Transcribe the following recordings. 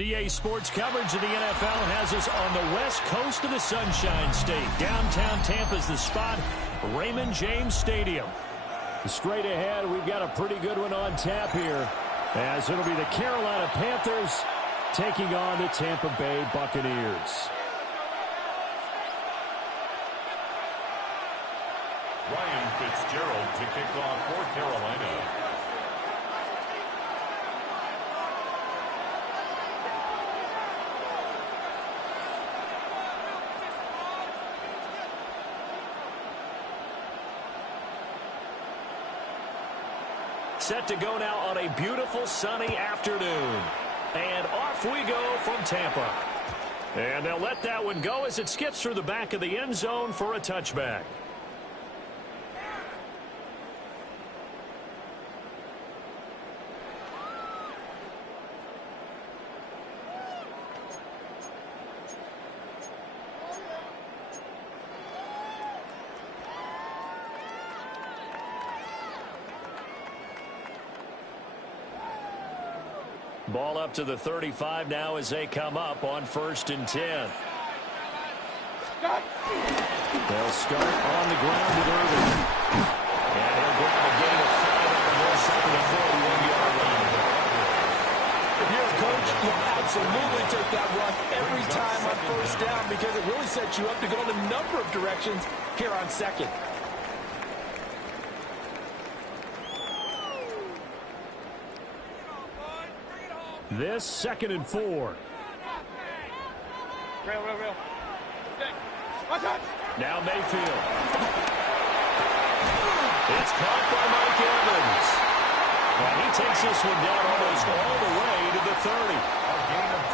DA Sports coverage of the NFL has us on the west coast of the Sunshine State. Downtown Tampa's the spot, Raymond James Stadium. Straight ahead, we've got a pretty good one on tap here, as it'll be the Carolina Panthers taking on the Tampa Bay Buccaneers. Ryan Fitzgerald to kick off for Carolina. Set to go now on a beautiful sunny afternoon. And off we go from Tampa. And they'll let that one go as it skips through the back of the end zone for a touchback. Ball up to the 35 now as they come up on 1st and 10. They'll start on the ground with Irving. And he'll grab a gain of 5 on the second and 41-yard line. If you're a coach, you'll absolutely take that run every time on 1st down because it really sets you up to go in a number of directions here on 2nd. This 2nd and 4. Real. Now Mayfield. It's caught by Mike Evans. And he takes this one down almost all the way to the 30.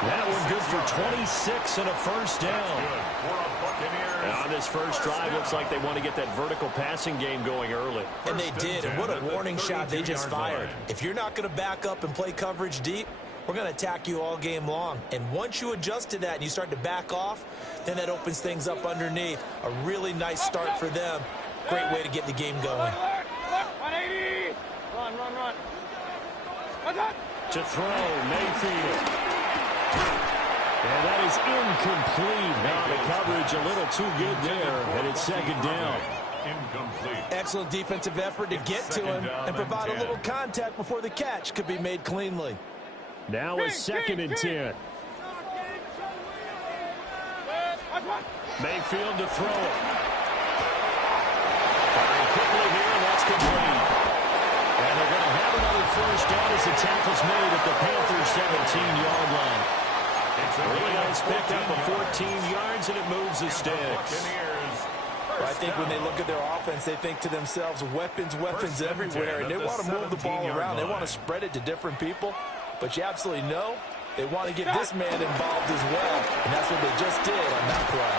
That one good for 26 and a 1st down. On this first drive, looks like they want to get that vertical passing game going early. And they did, and what a warning shot they just fired. If you're not going to back up and play coverage deep, we're going to attack you all game long. And once you adjust to that and you start to back off, then that opens things up underneath. A really nice start for them. Great way to get the game going. 180. Run. To throw, Mayfield. And that is incomplete. Now the coverage a little too good there, and it's 2nd down. Incomplete. Excellent defensive effort to get to him and provide a little contact before the catch could be made cleanly. Now a 2nd and 10. Mayfield to throw it. Firing quickly here, and that's complete. And they're going to have another 1st down as the tackle's made at the Panthers' 17-yard line. Really nice pick up of 14 yards, and it moves the sticks. I think when they look at their offense, they think to themselves, weapons everywhere, and they want to move the ball around. They want to spread it to different people. But you absolutely know they want to get this man involved as well. And that's what they just did on that play.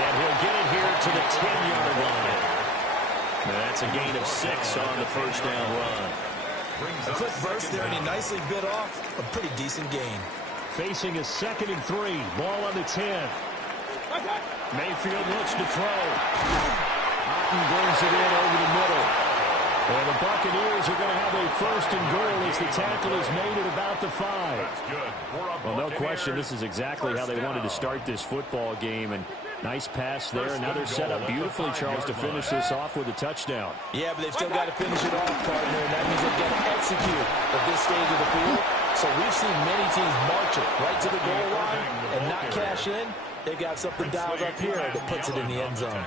And he'll get it here to the 10-yard line. Now that's a gain of 6 on the 1st down run. A quick burst there, and he nicely bit off a pretty decent gain. Facing a 2nd and 3. Ball on the 10. Mayfield looks to throw. Otten brings it in over the middle. And the Buccaneers are going to have a 1st and goal as the tackle is made at about the 5. Well, no question, this is exactly how they wanted to start this football game. And nice pass there. And now they're set up beautifully, Charles, to finish this off with a touchdown. Yeah, but they've still got to finish it off, partner. And that means they've got to execute at this stage of the field. So we've seen many teams march it right to the goal line and not cash in. They got something dialed up here that puts it in the end zone.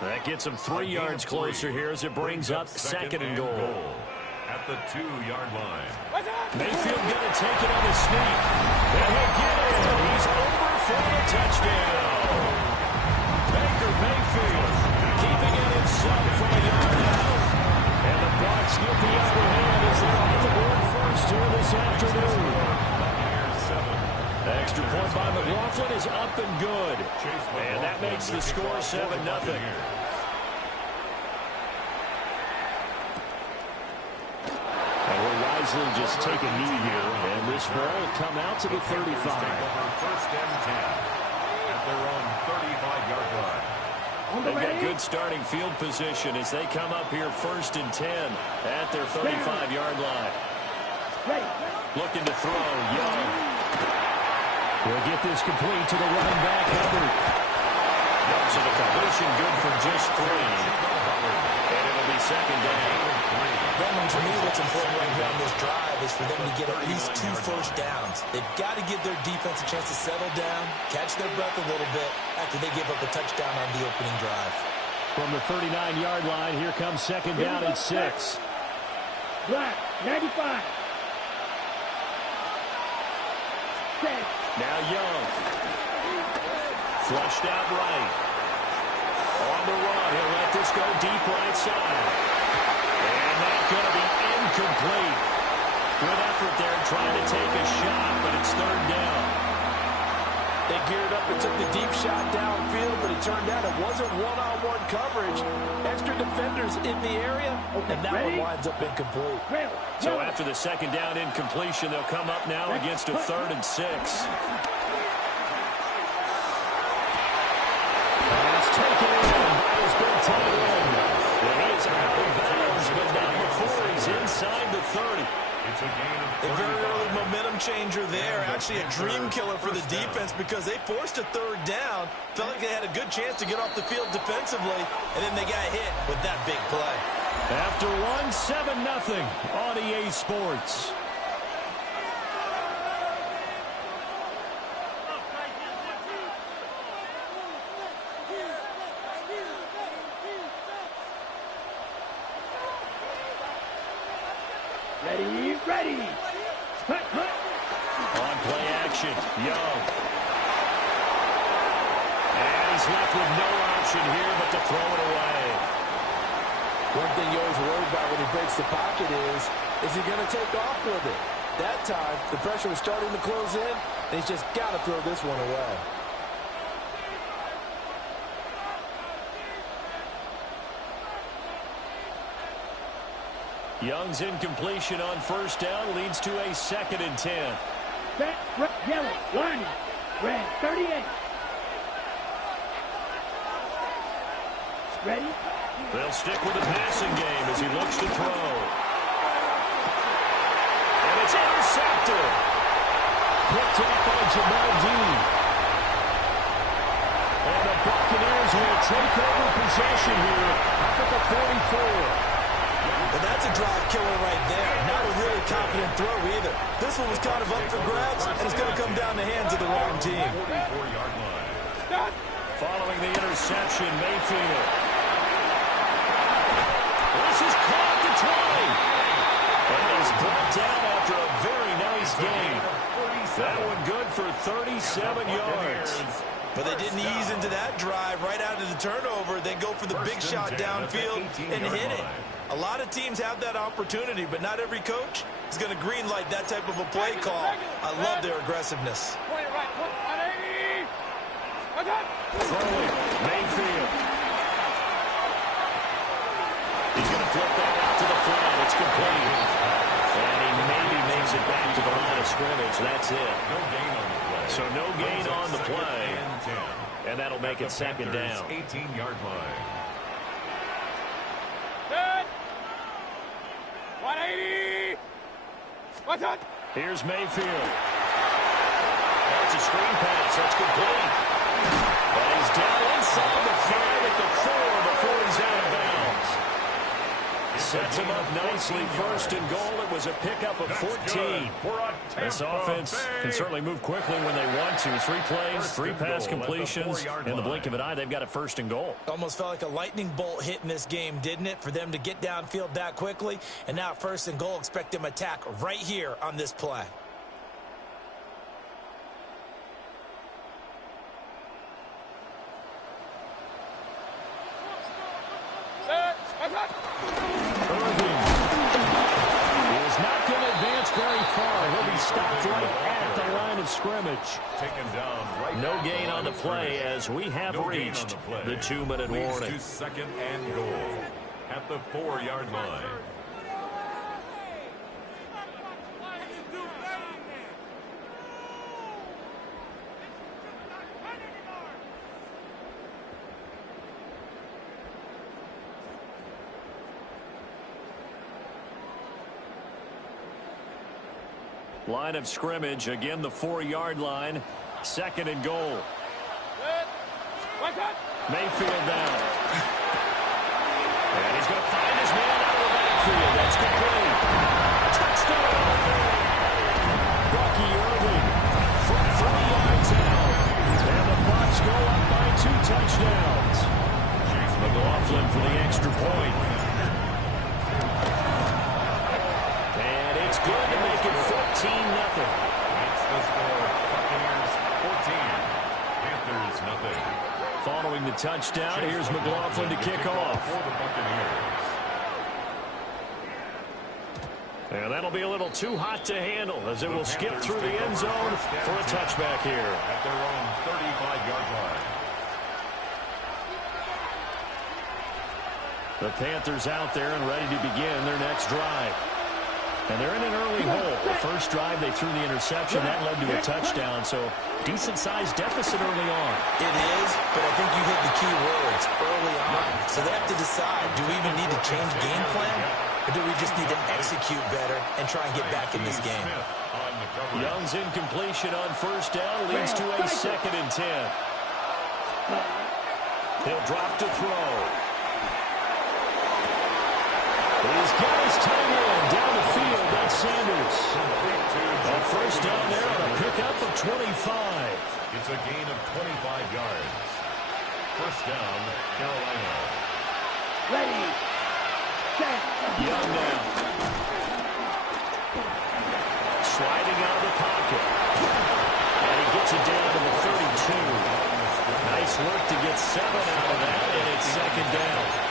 That gets them 3 yards closer here as it brings up 2nd and goal. At the 2-yard line. Mayfield going to take it on his sneak. And he'll get it. He's over for a touchdown. Baker Mayfield keeping it himself from a yard out. And the Bucs get the upper hand as they're on the board first here this afternoon. Extra point by McLaughlin is up and good. And that makes the score 7-0. And we'll wisely just take a knee here. And this ball will come out to the 35. 1st and 10 at their own 35-yard line. They've got good starting field position as they come up here 1st and 10 at their 35-yard line. Looking to throw, Young. He'll get this complete to the running back, Hubbard. So the completion good for just 3. And it'll be second down. Brendan, to me, what's important right here on this drive is for them to get at least 2 first downs. They've got to give their defense a chance to settle down, catch their breath a little bit after they give up a touchdown on the opening drive. From the 39-yard line, here comes second down and 6. Black, 95. Now Young. Flushed out right. On the run, he'll let this go deep right side. And that's going to be incomplete. Good effort there trying to take a shot, but it's third down. They geared up and took the deep shot downfield, but it turned out it wasn't one-on-one coverage. Extra defenders in the area, and that one winds up incomplete. So after the second down incompletion, they'll come up now against a 3rd and 6. Pass taken in by his big tight end. And he is out of bounds, but not before he's inside the 30. It's a gain of A very early momentum changer there. Actually a dream killer for the defense because they forced a 3rd down. Felt like they had a good chance to get off the field defensively, and then they got hit with that big play. After one, 7-0 on EA Sports. Ready. On play action, Young. And he's left with no option here but to throw it away. One thing you always worry about when he breaks the pocket is he going to take off with it? That time, the pressure was starting to close in, and he's just got to throw this one away. Young's incompletion on first down leads to a 2nd and 10. Set, yellow, line, red, 38. Ready? They'll stick with the passing game as he looks to throw. And it's intercepted. Picked up by Jamal Dean. And the Buccaneers will take over possession here up at the 44. And that's a drive killer right there. Not a really confident throw either. This one was kind of up for grabs, and it's going to come down the hands of the wrong team. 44-yard line. Following the interception, Mayfield. This is caught the 20. And he's brought down after a very nice gain. That one good for 37 yards. But they didn't ease into that drive right out of the turnover. They go for the big shot downfield and hit it. A lot of teams have that opportunity, but not every coach is going to greenlight that type of a play call. I love their aggressiveness. Throwing, Mayfield. He's going to flip that out to the flat. It's complete. And he maybe makes it back to the line of scrimmage. That's it. No gain on the play. So no gain on the play. And that'll make it second down. 18-yard line. Set. 180. What's up? Here's Mayfield. That's a screen pass. That's complete. And he's down inside the 5 at the 4 before he's out of bounds. Sets him up nicely. First and goal. It was a pickup of 14. This offense can certainly move quickly when they want to. 3 plays, 3 pass completions. In the blink of an eye, they've got a first and goal. Almost felt like a lightning bolt hit in this game, didn't it? For them to get downfield that quickly. And now first and goal, expect them to attack right here on this play. Irving is not going to advance very far. He'll be stopped right at the line of scrimmage. Taken down right. No gain on the play as we have reached the 2-minute warning. To second and goal at the 4-yard line. Line of scrimmage, again the 4-yard line. Second and goal. Mayfield down. And he's going to find his man out of the backfield. That's complete. Touchdown. Bucky Irving from 3 yards out. And the Bucs go up by 2 touchdowns. McLaughlin for the extra point. And it's good to make it 14-0. That's the score. Buccaneers 14. Panthers nothing. Following the touchdown, here's McLaughlin to kick off. For the Buccaneers. And that'll be a little too hot to handle as it will skip through the end zone for a touchback here. At their own 35-yard line. The Panthers out there and ready to begin their next drive. And they're in an early hole. The first drive, they threw the interception. That led to a touchdown, so decent-sized deficit early on. It is, but I think you hit the key words early on. So they have to decide, do we even need to change game plan? Or do we just need to execute better and try and get back in this game? Young's incompletion on first down leads to a 2nd and 10. He'll drop to throw. He's got his tight end down the field. That's Sanders. A first down there on a pickup of 25. It's a gain of 25 yards. First down, Carolina. Ready. Set. Young now. Sliding out of the pocket. And he gets it down to the 32. Nice work to get 7 out of that, and it's 2nd down.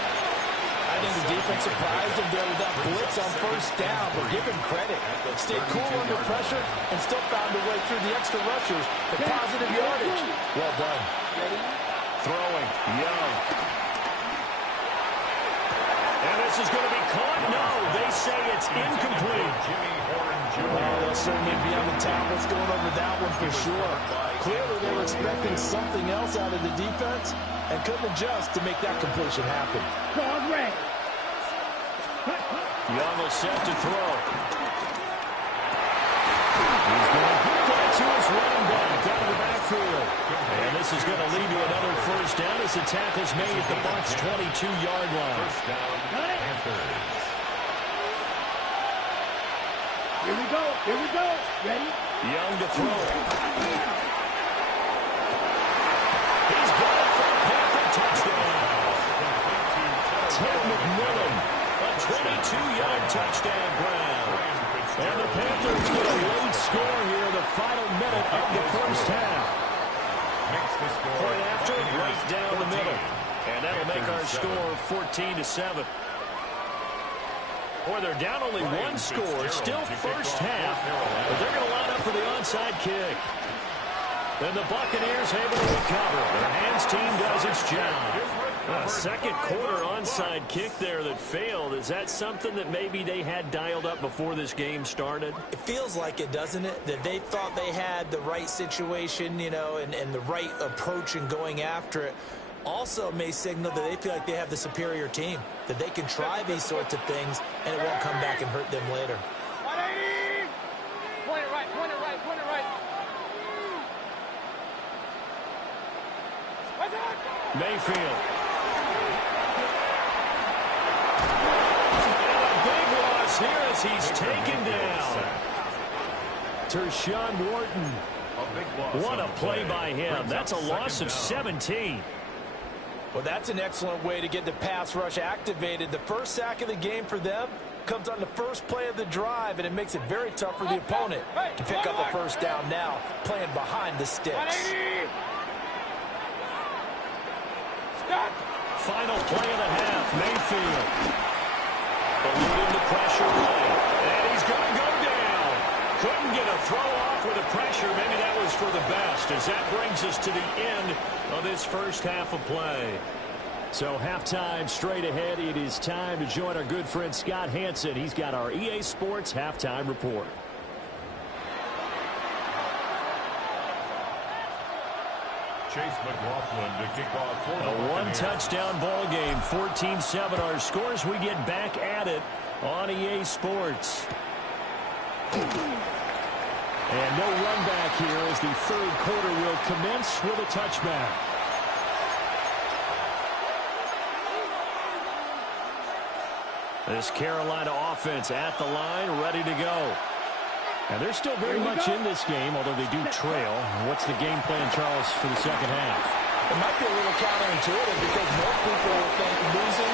I think the defense surprised him there with that blitz on first down, but give him credit. Stayed cool under pressure and still found a way through the extra rushers for positive yardage. Well done. Throwing. Young. And this is going to be caught. No, they say it's incomplete. They'll certainly be on the tablets going over that one for sure. Clearly they were expecting something else out of the defense and couldn't adjust to make that completion happen. Dog red. Young will set to throw. He's going to get that to his running back out of the backfield. And this is going to lead to another first down as the tackle's made at the Bucs' 22-yard line. First down, Panthers. Here we go. Here we go. Ready? Young to throw. He's got it for a Panther touchdown. Ted McMillan, a 22-yard touchdown grab. And the Panthers get a late score here in the final minute of the first half. Point after, right down the middle. And that'll make our score 14-7. Boy, they're down only 1 score, still first half, but they're going to line up for the onside kick. Then the Buccaneers able to recover. Their hands team does its job. A second quarter onside kick there that failed. Is that something that maybe they had dialed up before this game started? It feels like it, doesn't it? That they thought they had the right situation, you know, and the right approach in going after it. Also may signal that they feel like they have the superior team, that they can try these sorts of things and it won't come back and hurt them later. Point it right, point it right, point it right. Mayfield. And a big loss here as he's taken down. Tershawn Wharton. What a play by him. That's a loss of 17. Well, that's an excellent way to get the pass rush activated. The first sack of the game for them comes on the first play of the drive, and it makes it very tough for the opponent to pick up a first down now, playing behind the sticks. Final play of the half, Mayfield. Eluding the pressure right, and he's going to go down. Couldn't get a throw off with the pressure. Maybe that was for the best, as that brings us to the end of this first half of play. So halftime straight ahead. It is time to join our good friend Scott Hansen. He's got our EA Sports halftime report. Chase McLaughlin to kick off for A one-touchdown ball game, 14-7 our scores. We get back at it on EA Sports. And no run back here as the third quarter will commence with a touchback. This Carolina offense at the line, ready to go. And they're still very much in this game, although they do trail. What's the game plan, Charles, for the second half? It might be a little counterintuitive because most people will think losing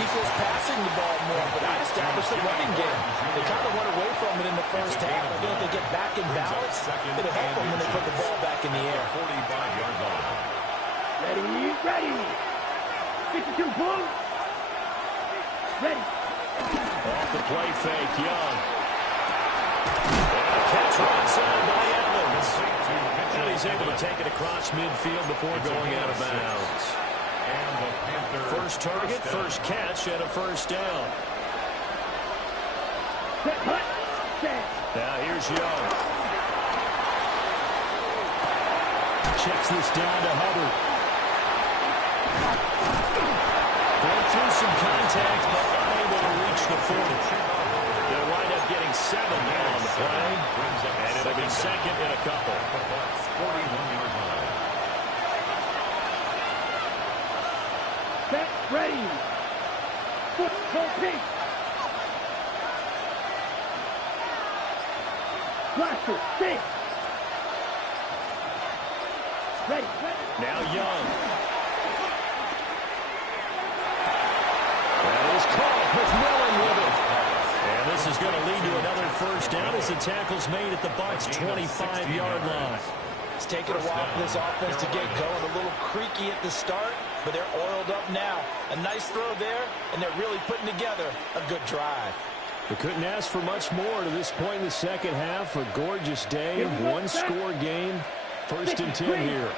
equals passing the ball more, but I established the running game. They kind of went away from it in the first half. I think if they get back in balance, it'll help them when they put the ball back in the air. 45-yard line. Ready, ready. 52, boom. Ready. Off the play fake, Young. And a catch right side by Evans. And he's able to take it across midfield before going out of bounds. First target, first catch, and a first down. Set, hut, set. Now here's Young. Checks this down to Hubbard. Going through some contact, but unable to reach the 40. They'll wind up getting 7 now on the play, and it'll be second in a couple. 41-yard line. Set, ready. Foot, full pitch. Blaster, six. Ready, ready. Now Young. That is caught with Millen with it. And this is going to lead to another first down as the tackle's made at the Bucs' 25-yard line. It's taken a while for this offense to get going. A little creaky at the start, but they're oiled up now. A nice throw there, and they're really putting together a good drive. We couldn't ask for much more to this point in the second half. A gorgeous day, one-score game. First and 10 here.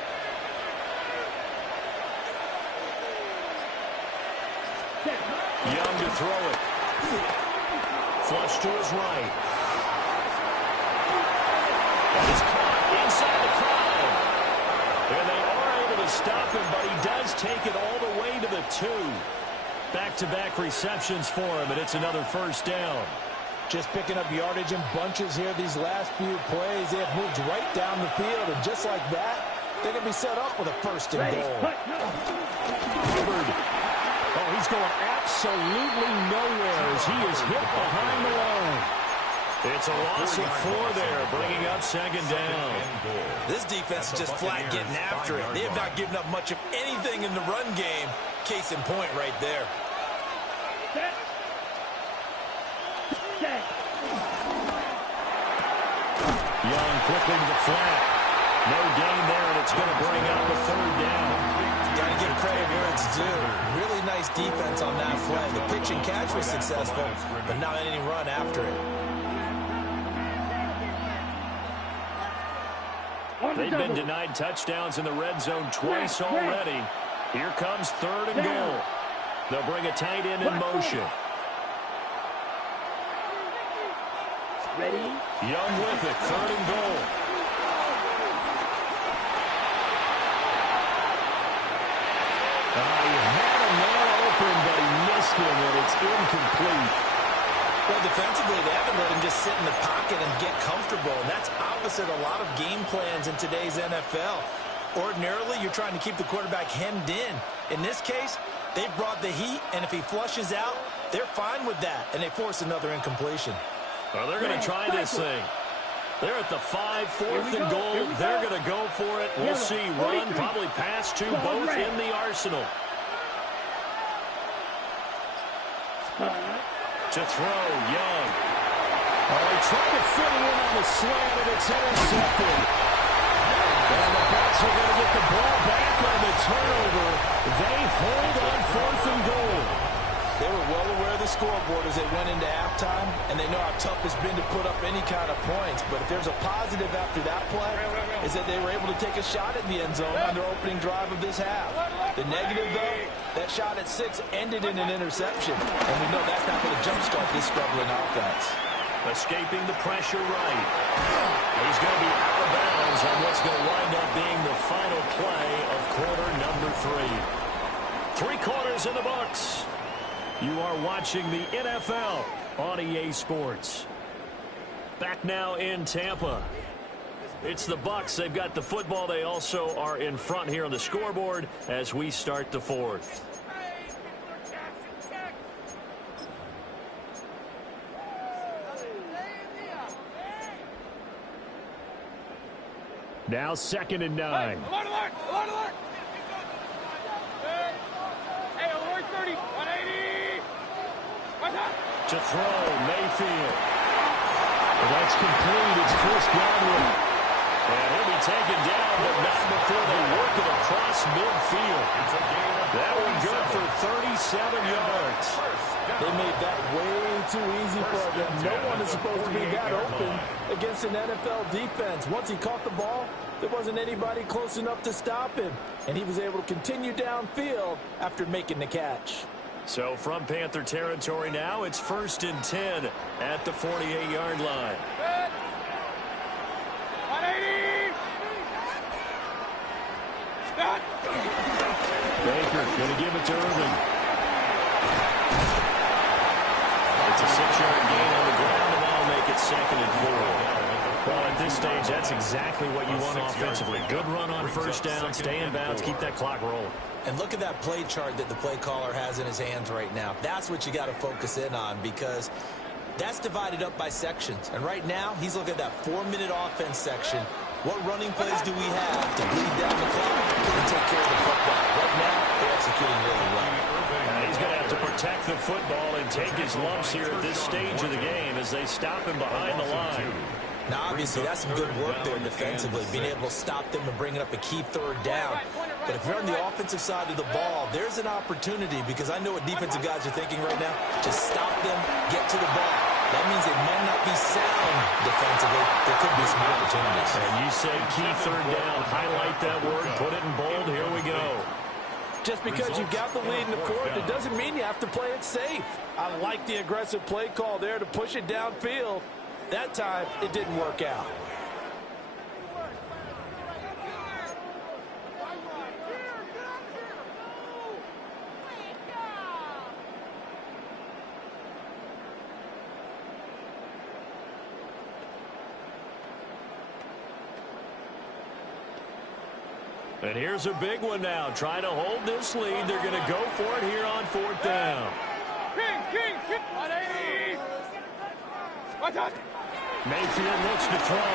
Young to throw it. Flush to his right. That is caught inside the 5. And they are able to stop him, but he does take it all the way to the 2. Back-to-back receptions for him, and it's another first down. Just picking up yardage in bunches here these last few plays. They have moved right down the field, and just like that, they're going to be set up with a first and goal. Hubbard. Oh, he's going absolutely nowhere as he is hit behind the line. It's a loss of 4 there, bringing up second down. This defense is just flat getting after it. They have not given up much of anything in the run game. Case in point right there. Set. Set. Young quickly to the flat. No gain there, and it's going to bring up a third down. Got to give credit where it's due. Really nice defense on that play. The pitch and catch was successful, but not any run after it. They've been denied touchdowns in the red zone twice already. Here comes third and goal. They'll bring a tight end in motion. Ready. Young with it, third and goal. He had a man open, but he missed him, and it's incomplete. Well, defensively, they haven't let him just sit in the pocket and get comfortable, and that's opposite a lot of game plans in today's NFL. Ordinarily, you're trying to keep the quarterback hemmed in. In this case, they brought the heat, and if he flushes out, they're fine with that, and they force another incompletion. Well, they're going to try this thing. They're at the 5, fourth and goal. They're going to go for it. We'll see. Run, probably pass to both in the arsenal. To throw, Young. Oh, he tried to fit it in on the slant, and it's intercepted. And the Bucs are going to get the ball back on the turnover. They hold on fourth and goal. They were well aware of the scoreboard as they went into halftime, and they know how tough it's been to put up any kind of points. But if there's a positive after that play, is that they were able to take a shot at the end zone on their opening drive of this half. The negative, though, that shot at 6 ended in an interception. And we know that's not going to jumpstart this struggling offense. Escaping the pressure right. He's going to be out of bounds on what's going to wind up being the final play of quarter number 3. 3 quarters in the books. You are watching the NFL on EA Sports. Back now in Tampa. It's the Bucs. They've got the football. They also are in front here on the scoreboard as we start the fourth. Now 2nd and 9. Alert, alert, alert, alert. Hey, alert 30, 180. What's up? To throw, Mayfield. Well, that's complete. It's Chris Godwin. And he'll be taken down, but not before they work it across midfield. That one good for 37 yards. They made that way too easy for them. No one is supposed to be that open against an NFL defense. Once he caught the ball, there wasn't anybody close enough to stop him. And he was able to continue downfield after making the catch. So from Panther territory now, it's 1st and 10 at the 48-yard line. 180. Stop. Baker going to give it to Irving. It's a 6-yard gain on the ground, and that'll make it 2nd and 4. Well, at this stage, that's exactly what you want offensively. Good run on 1st down, stay in bounds, keep that clock rolling. And look at that play chart that the play caller has in his hands right now. That's what you got to focus in on, because that's divided up by sections. And right now, he's looking at that 4-minute offense section. What running plays do we have to bleed down the clock and take care of the football? Right now, they're executing really well. And he's going to have to protect the football and take his lumps here at this stage of the game as they stop him behind the line. Now, obviously, that's some good work there defensively, being able to stop them and bringing up a key 3rd down. But if you're on the offensive side of the ball, there's an opportunity, because I know what defensive guys are thinking right now. Just stop them, get to the ball. That means they might not be sound defensively. There could be some opportunities. And you say key 3rd down. Highlight that word. Put it in bold. Here we go. Just because you got the lead in the 4th, it doesn't mean you have to play it safe. I like the aggressive play call there to push it downfield. That time, it didn't work out. And here's a big one now. Trying to hold this lead. They're going to go for it here on 4th down. King, 180. What's up? Mayfield looks to throw.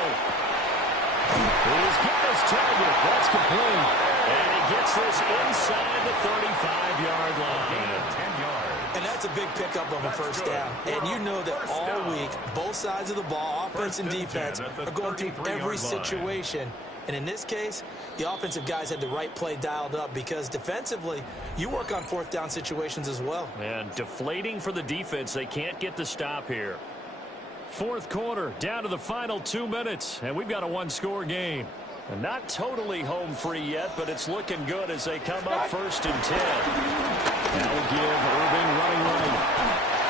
He's got his target. That's complete. And he gets this inside the 35-yard line. 10 yards. And that's a big pickup of a 1st down. And you know that all week, both sides of the ball, offense and defense, are going through every situation. And in this case, the offensive guys had the right play dialed up, because defensively, you work on 4th down situations as well. And deflating for the defense. They can't get the stop here. 4th quarter, down to the final 2 minutes, and we've got a 1-score game. And not totally home free yet, but it's looking good as they come up 1st and 10. That'll give Irving running right.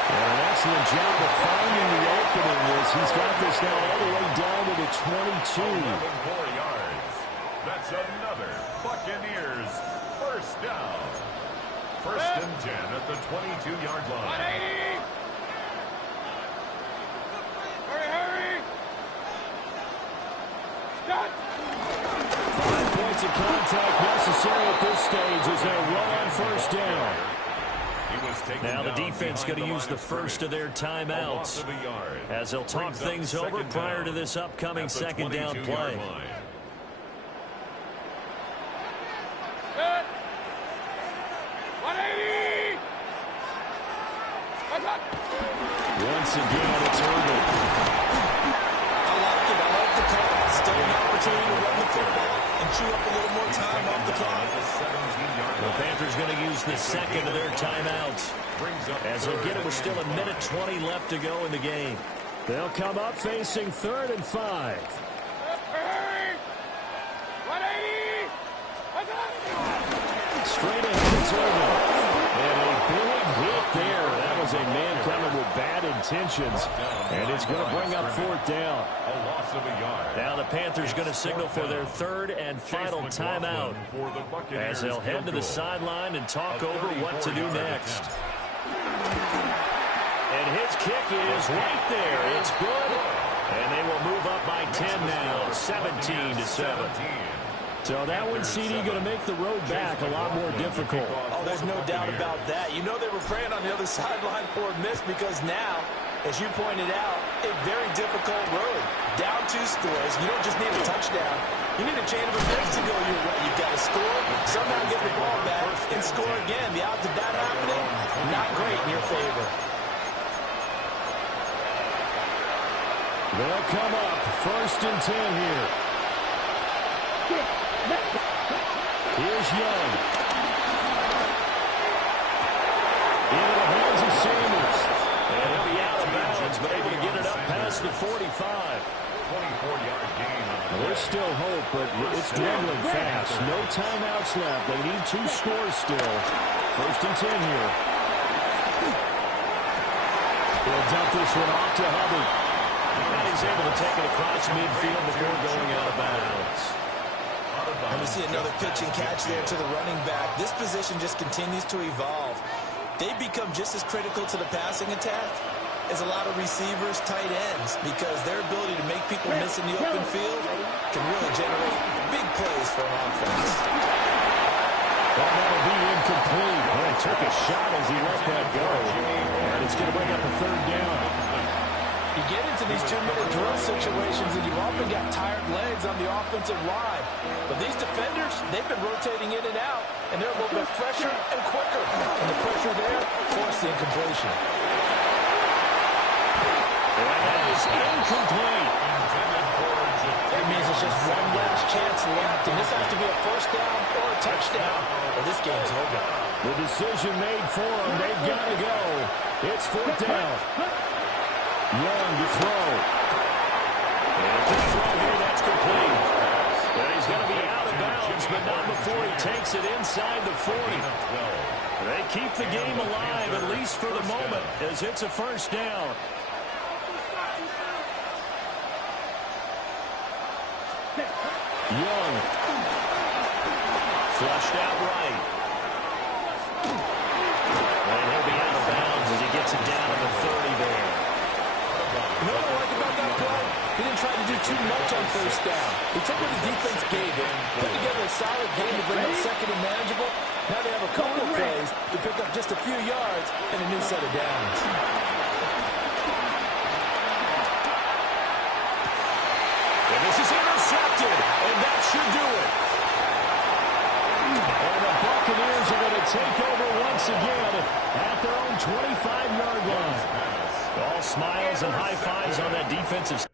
And an excellent job of finding the opening as he's got this now all the way down to the 22. 4 yards. That's another Buccaneers 1st down. 1st and 10 at the 22-yard line. 180. Hurry. Stop. 5 points of contact necessary at this stage as they run on 1st down. Now the defense going to use the first of their timeouts as they'll talk things over prior to this upcoming 2nd down play. Good. 180. What's up? Once again, it's Irving. I like it. I like the call. Still an opportunity to run the football and chew up a little more time off the clock. The Panthers going to use the 2nd of their timeouts as they'll get it with still 1:20 left to go in the game. They'll come up facing 3rd and 5. Hurry. 180. What's up? Straight ahead, it's Irving. And a big hit there. That was a man coming with bad intentions. And it's going to bring up 4th down. A loss of a yard. Now the Panthers going to signal for their 3rd and final timeout as they'll head to the sideline and talk over what to do next. And his kick is right there. It's good. And they will move up by 10 now, 17-7. So that one, CD, going to make the road back a lot more difficult. Oh, there's no doubt about that. You know they were praying on the other sideline for a miss because now, as you pointed out, a very difficult road. Down 2 scores. You don't just need a touchdown. You need a chain of events to go your way. You've got to score, somehow get the ball back, and score again. The odds of that happening, not great in your favor. They'll come up, 1st and 10 here. Here's Young. Into the hands of Sanders. And he'll be out of bounds, but able to get it up past the 45. 24-yard gain on the There's still hope, but it's dwindling fast. No timeouts left. They need 2 scores still. 1st and 10 here. He'll dump this one off to Hubbard. And he's able to take it across midfield before going out of bounds. And we see another pitch and catch there to the running back. This position just continues to evolve. They become just as critical to the passing attack as a lot of receivers, tight ends, because their ability to make people miss in the open field can really generate big plays for an offense. Well, that'll be incomplete. Well, he took a shot as he let that go. And it's going to bring up a 3rd down. You get into these 2-minute drill situations and you've often got tired legs on the offensive line. But these defenders, they've been rotating in and out, and they're a little bit fresher and quicker. And the pressure there forced the incompletion. And that is incomplete. That means it's just one last chance left, and this has to be a 1st down or a touchdown, or this game's over. The decision made for them. They've got to go. It's 4th down. Young to throw. And the throw here, that's complete. And he's going to be out of bounds, but not before he takes it inside the 40. They keep the game alive, at least for the moment, as it's a 1st down. Young. Flushed out right. And he'll be out of bounds as he gets it down to the 30 there. You know what I like about that play? He didn't try to do too much on 1st down. He took what the defense gave him, put together a solid game to bring up 2nd and manageable. Now they have a couple of plays to pick up just a few yards and a new set of downs. And this is intercepted, and that should do it. And the Buccaneers are going to take over once again at their own 25-yard line. All smiles and high fives on that defensive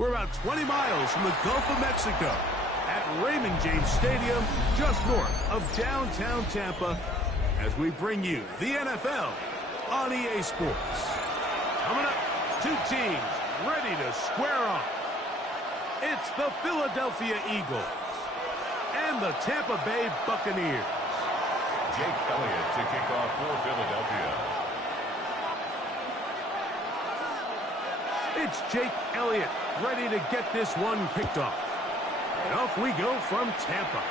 We're about 20 miles from the Gulf of Mexico at Raymond James Stadium, just north of downtown Tampa, as we bring you the NFL on EA Sports. Coming up, two teams ready to square off. It's the Philadelphia Eagles and the Tampa Bay Buccaneers. Jake Elliott to kick off for Philadelphia. It's Jake Elliott ready to get this one kicked off. And off we go from Tampa.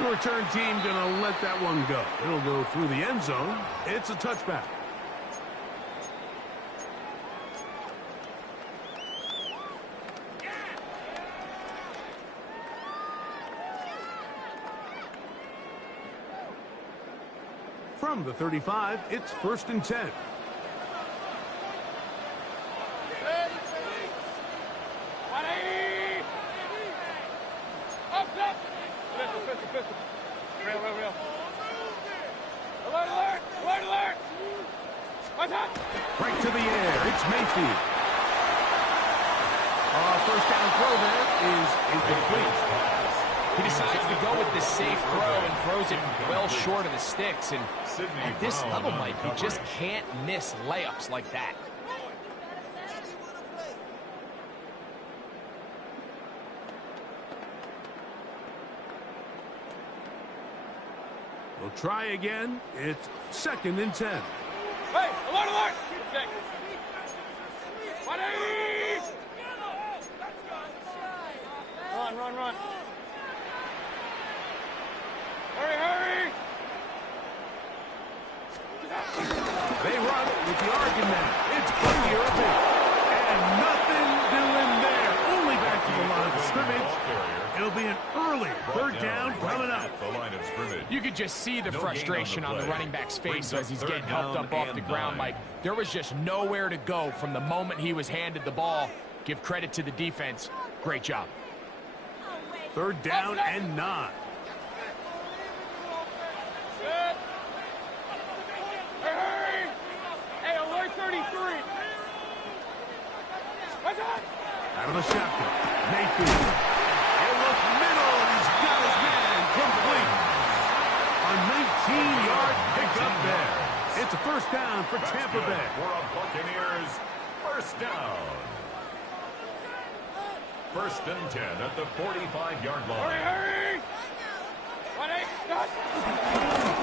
The return team gonna let that one go. It'll go through the end zone. It's a touchback. From the 35, it's 1st and 10. Right to the air. It's Mayfield. First down throw there is incomplete. He decides to go with the safe throw and throws it well short of the sticks. And at this level, Mike, you just can't miss layups like that. We'll try again. It's 2nd and 10. Hey, alert! 180! Run. Hurry! They run with the argument. It's clear of it. And nothing doing there. Only back to the line of scrimmage. It'll be an early 3rd down coming up. You could just see the frustration on the running back's face as he's getting helped up off the ground, Mike. There was just nowhere to go from the moment he was handed the ball. Give credit to the defense. Great job. 3rd down and 9. Hurry! Hey, alert 33! What's that? Out of the shotgun. Mayfield. He'll look middle, and he's got his man complete. A 19-yard pickup there. It's a 1st down for Tampa Bay. For a Buccaneers 1st down. 1st and 10 at the 45-yard line. Hurry! 1-8,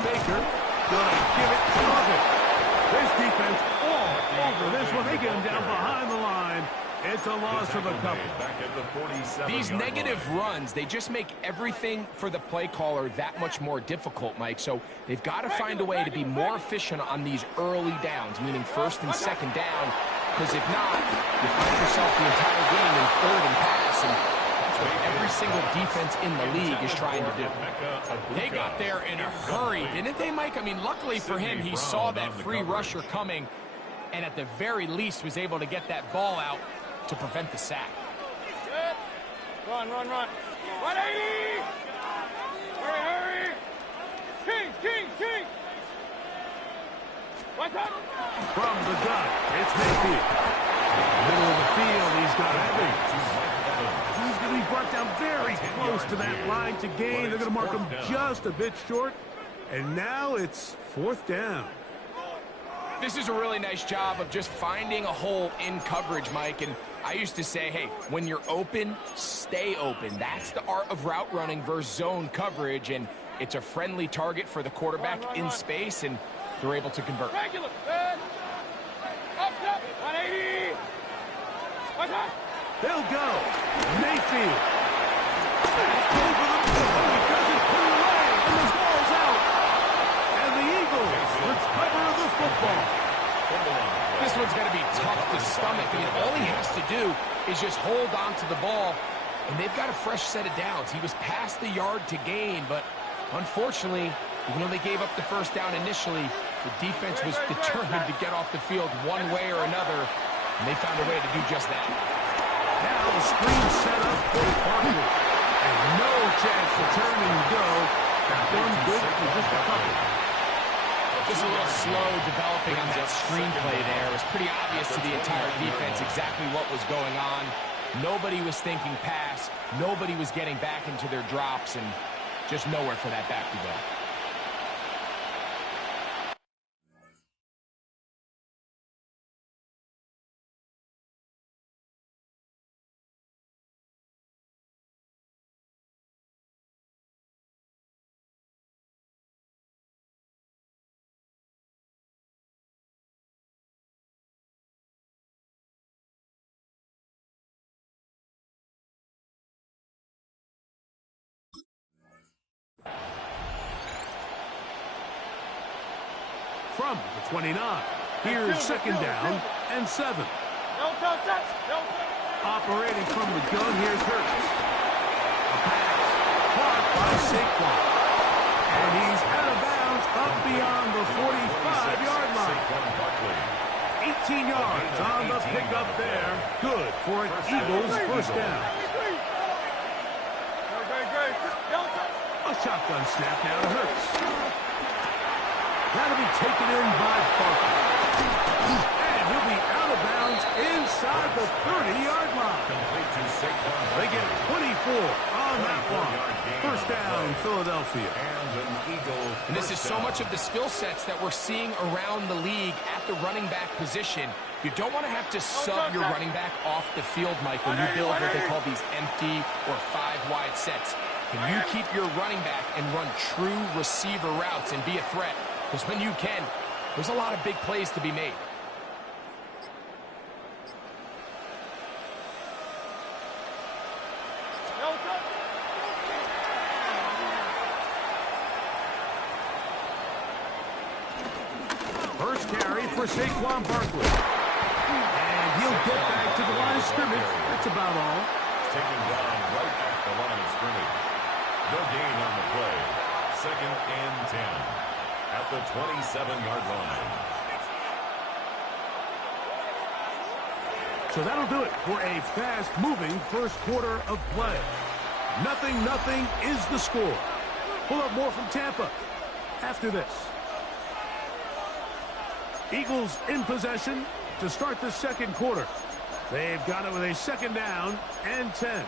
Baker gonna give it to Lovett. This defense all over this one. They get him down behind the line. It's a loss of a couple. Back at the 47-yard These negative line. runs, they just make everything for the play caller that much more difficult, Mike. So they've got to find a way to be more efficient on these early downs, meaning 1st and 2nd down, because if not, you find yourself the entire game in 3rd and pass, and that's what every single defense in the league is trying to do. They got there in a hurry, didn't they, Mike? I mean, luckily for him, he saw that free rusher coming, and at the very least was able to get that ball out to prevent the sack. Run. 180! Hurry! King! What's up? From the gun, it's Mayfield. Middle of the field, he's got Evans. He's going to be brought down very close to that line to gain. They're going to mark him just a bit short. And now it's 4th down. This is a really nice job of just finding a hole in coverage, Mike. And I used to say, hey, when you're open, stay open. That's the art of route running versus zone coverage. And it's a friendly target for the quarterback in space, and they're able to convert. Regular. Up. 180! What's up? They'll go. Mayfield. Over the middle. He doesn't put it away. And this ball's out. And the Eagles recover the football. This one's going to be tough to stomach. I mean, all he has to do is just hold on to the ball, and they've got a fresh set of downs. He was past the yard to gain, but unfortunately, even though they gave up the 1st down initially, the defense was determined to get off the field one way or another, and they found a way to do just that. Now the screen set up for Parker. And no chance to turn and go. That one good for just a couple. This a little slow developing on that screenplay there. It was pretty obvious to the entire defense exactly what was going on. Nobody was thinking pass. Nobody was getting back into their drops, and just nowhere for that back to go. From the 29, here's second down and 7. Operating from the gun, here's Hurts. A pass caught by Saquon. And he's out of bounds up beyond the 45-yard line. 18 yards on the pickup there. Good for an Eagles first down. A shotgun snap now to Hurts. That'll be taken in by Barkley. And he'll be out of bounds inside the 30-yard line. They get 24 on that one. First down, Philadelphia. And this is so much of the skill sets that we're seeing around the league at the running back position. You don't want to have to sub your running back off the field, Mike, when you build what they call these empty or 5-wide sets. Can you keep your running back and run true receiver routes and be a threat? Because when you can, there's a lot of big plays to be made. First carry for Saquon Barkley. And he'll get back to the line of scrimmage. That's about all. Taken down right at the line of scrimmage. No gain on the play. Second and 10. At the 27-yard line. So that'll do it for a fast-moving first quarter of play. 0-0 is the score. Pull up more from Tampa after this. Eagles in possession to start the second quarter. They've got it with a second down and 10.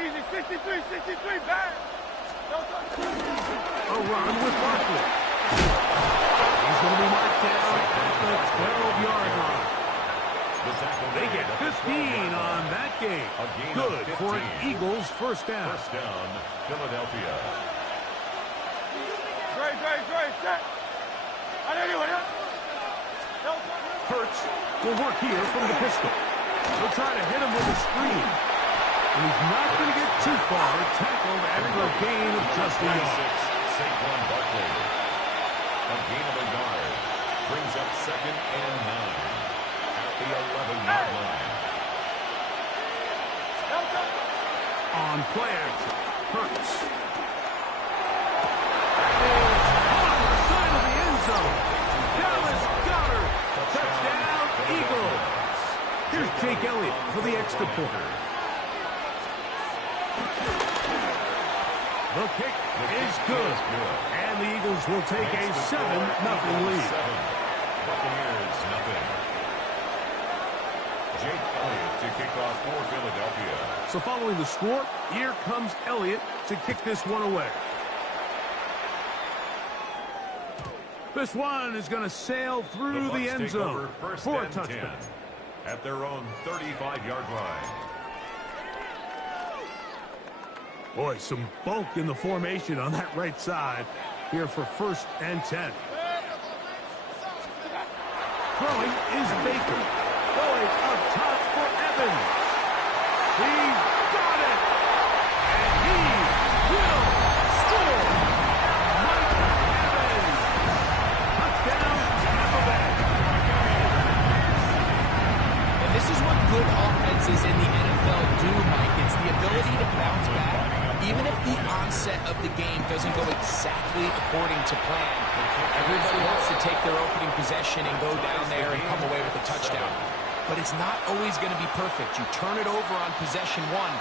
Easy, 63, back. A run with Barkley. He's going to be marked down at the 12-yard line. They get 15 on that game. Good for an Eagles first down. First down, Philadelphia. Great, set. Hurts will work here from the pistol. He'll try to hit him with a screen. And he's not going to get too far. Tackled after a gain of just a yard. Saquon Barkley. A gain of a yard. Brings up second and 9. At the 11-yard line. On play action, Hurts. On the side of the end zone. Dallas Goedert. Touchdown, Eagles. Here's Jake Elliott for the extra point. The kick is good. And the Eagles will take a 7-0 lead. Buccaneers, nothing. Jake Elliott to kick off for Philadelphia. So following the score, here comes Elliott to kick this one away. This one is going to sail through the end zone for a touchdown. At their own 35-yard line. Boy, some bulk in the formation on that right side here for first and 10. Throwing is Baker. Going up top for Evans. He's got it. And he will score. Mike Evans. Touchdown, Tampa Bay. And This is what good offenses in the NFL do, Mike. It's the ability to bounce back, even if the onset of the game doesn't go exactly according to plan. Everybody wants to take their opening possession and go down there and come away with a touchdown. But it's not always going to be perfect. You turn it over on possession 1.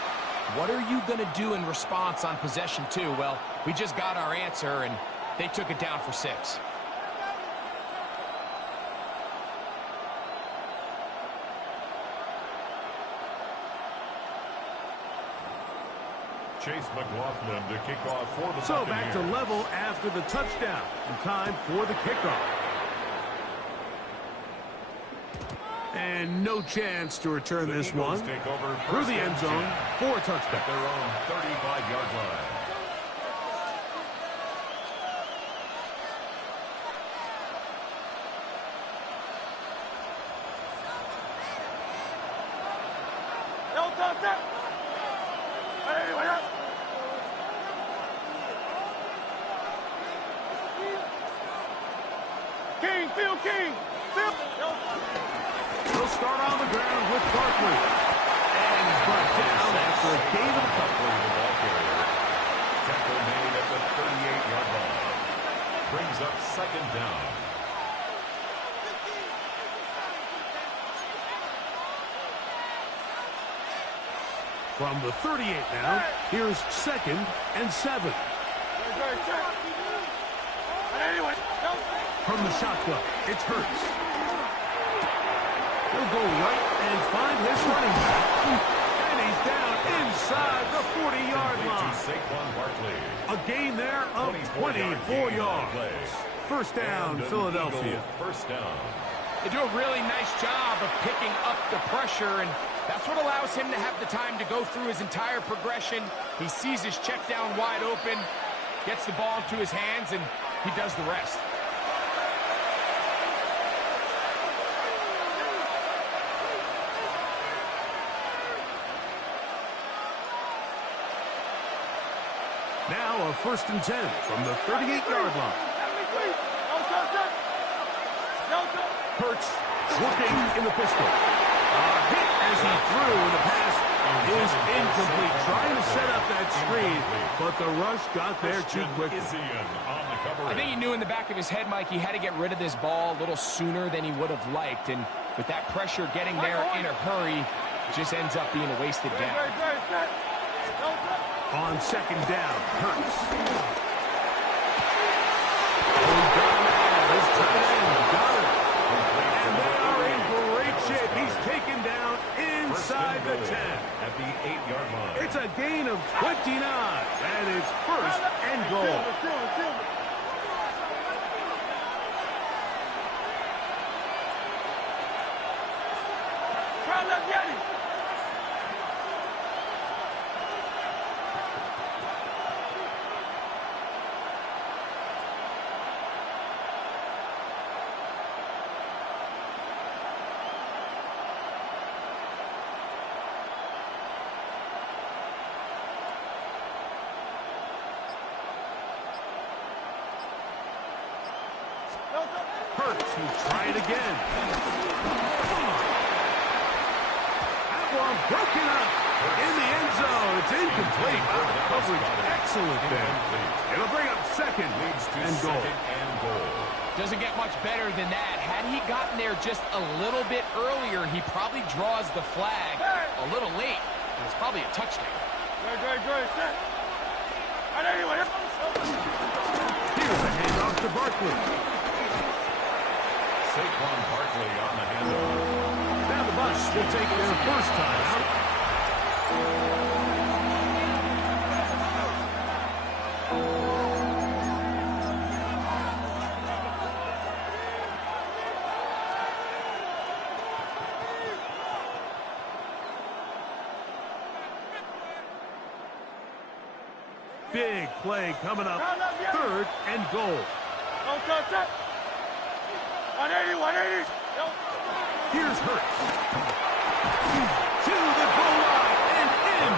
What are you going to do in response on possession 2? Well, we just got our answer, and they took it down for 6. Chase McLaughlin to kick off for the So back to level after the touchdown. And time for the kickoff. And no chance to return this one. Take over Through the end zone for a touchdown. At their own 35-yard line. King. He'll start on the ground with Barkley. And he's brought down after a gain of a couple. The ball carrier. Tackle made at the 38-yard line. Brings up second down. From the 38 now, here's 2nd and 7. From the shotgun, it's Hurts. He'll go right and find his running back. And he's down inside the 40-yard line. Saquon Barkley. A gain there of 24 yards. First down, Philadelphia. First down. They do a really nice job of picking up the pressure, and that's what allows him to have the time to go through his entire progression. He sees his check down wide open, gets the ball into his hands, and he does the rest. Now a 1st and 10 from the 38-yard line. Hurts working in the pistol. Hit as he threw, and the pass is incomplete. Trying to set up that screen, but the rush got there too quickly. I think he knew in the back of his head, Mike, he had to get rid of this ball a little sooner than he would have liked. And with that pressure getting there in a hurry, it just ends up being a wasted down. On 2nd down, Hurts. He's got a man. His tight end got it. And they are in great shape. He's taken down inside the 10. At the 8-yard line. It's a gain of 29. And it's 1st and goal. Hurts will try it again. That one broken up in the end zone. It's incomplete. Coverage excellent there. It'll bring up 2nd and goal. Doesn't get much better than that. Had he gotten there just a little bit earlier, he probably draws the flag a little late. And it's probably a touchdown. Here's a handoff to Barkley. Saquon Barkley on the handoff. Now the Bucs will take their first time out. Big play coming up. 3rd and goal. Here's Hurts. To the goal line and in.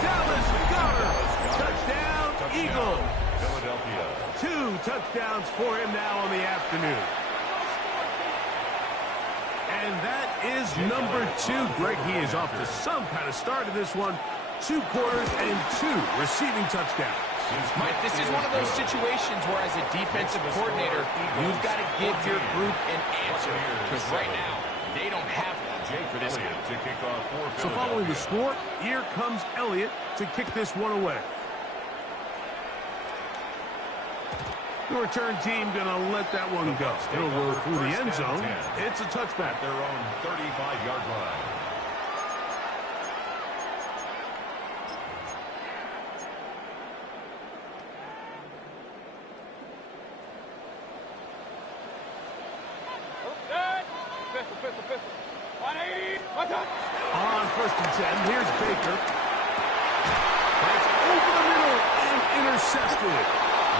Dallas Goedert. Touchdown, Eagles. Philadelphia. 2 touchdowns for him now on the afternoon. And that is is number 2. Greg, he is off to some kind of start in this one. 2 quarters and 2 receiving touchdowns. Mike, this is one of those situations where as a defensive coordinator, you've got to give your group an answer. Because right now, they don't have one for this game. So following the score, here comes Elliott to kick this one away. The return team going to let that one go. It'll go through the end zone. It's a touchback. Their own 35-yard line. Pistol. 180. What's up? On 1st and 10, here's Baker. That's over the middle and intercepted.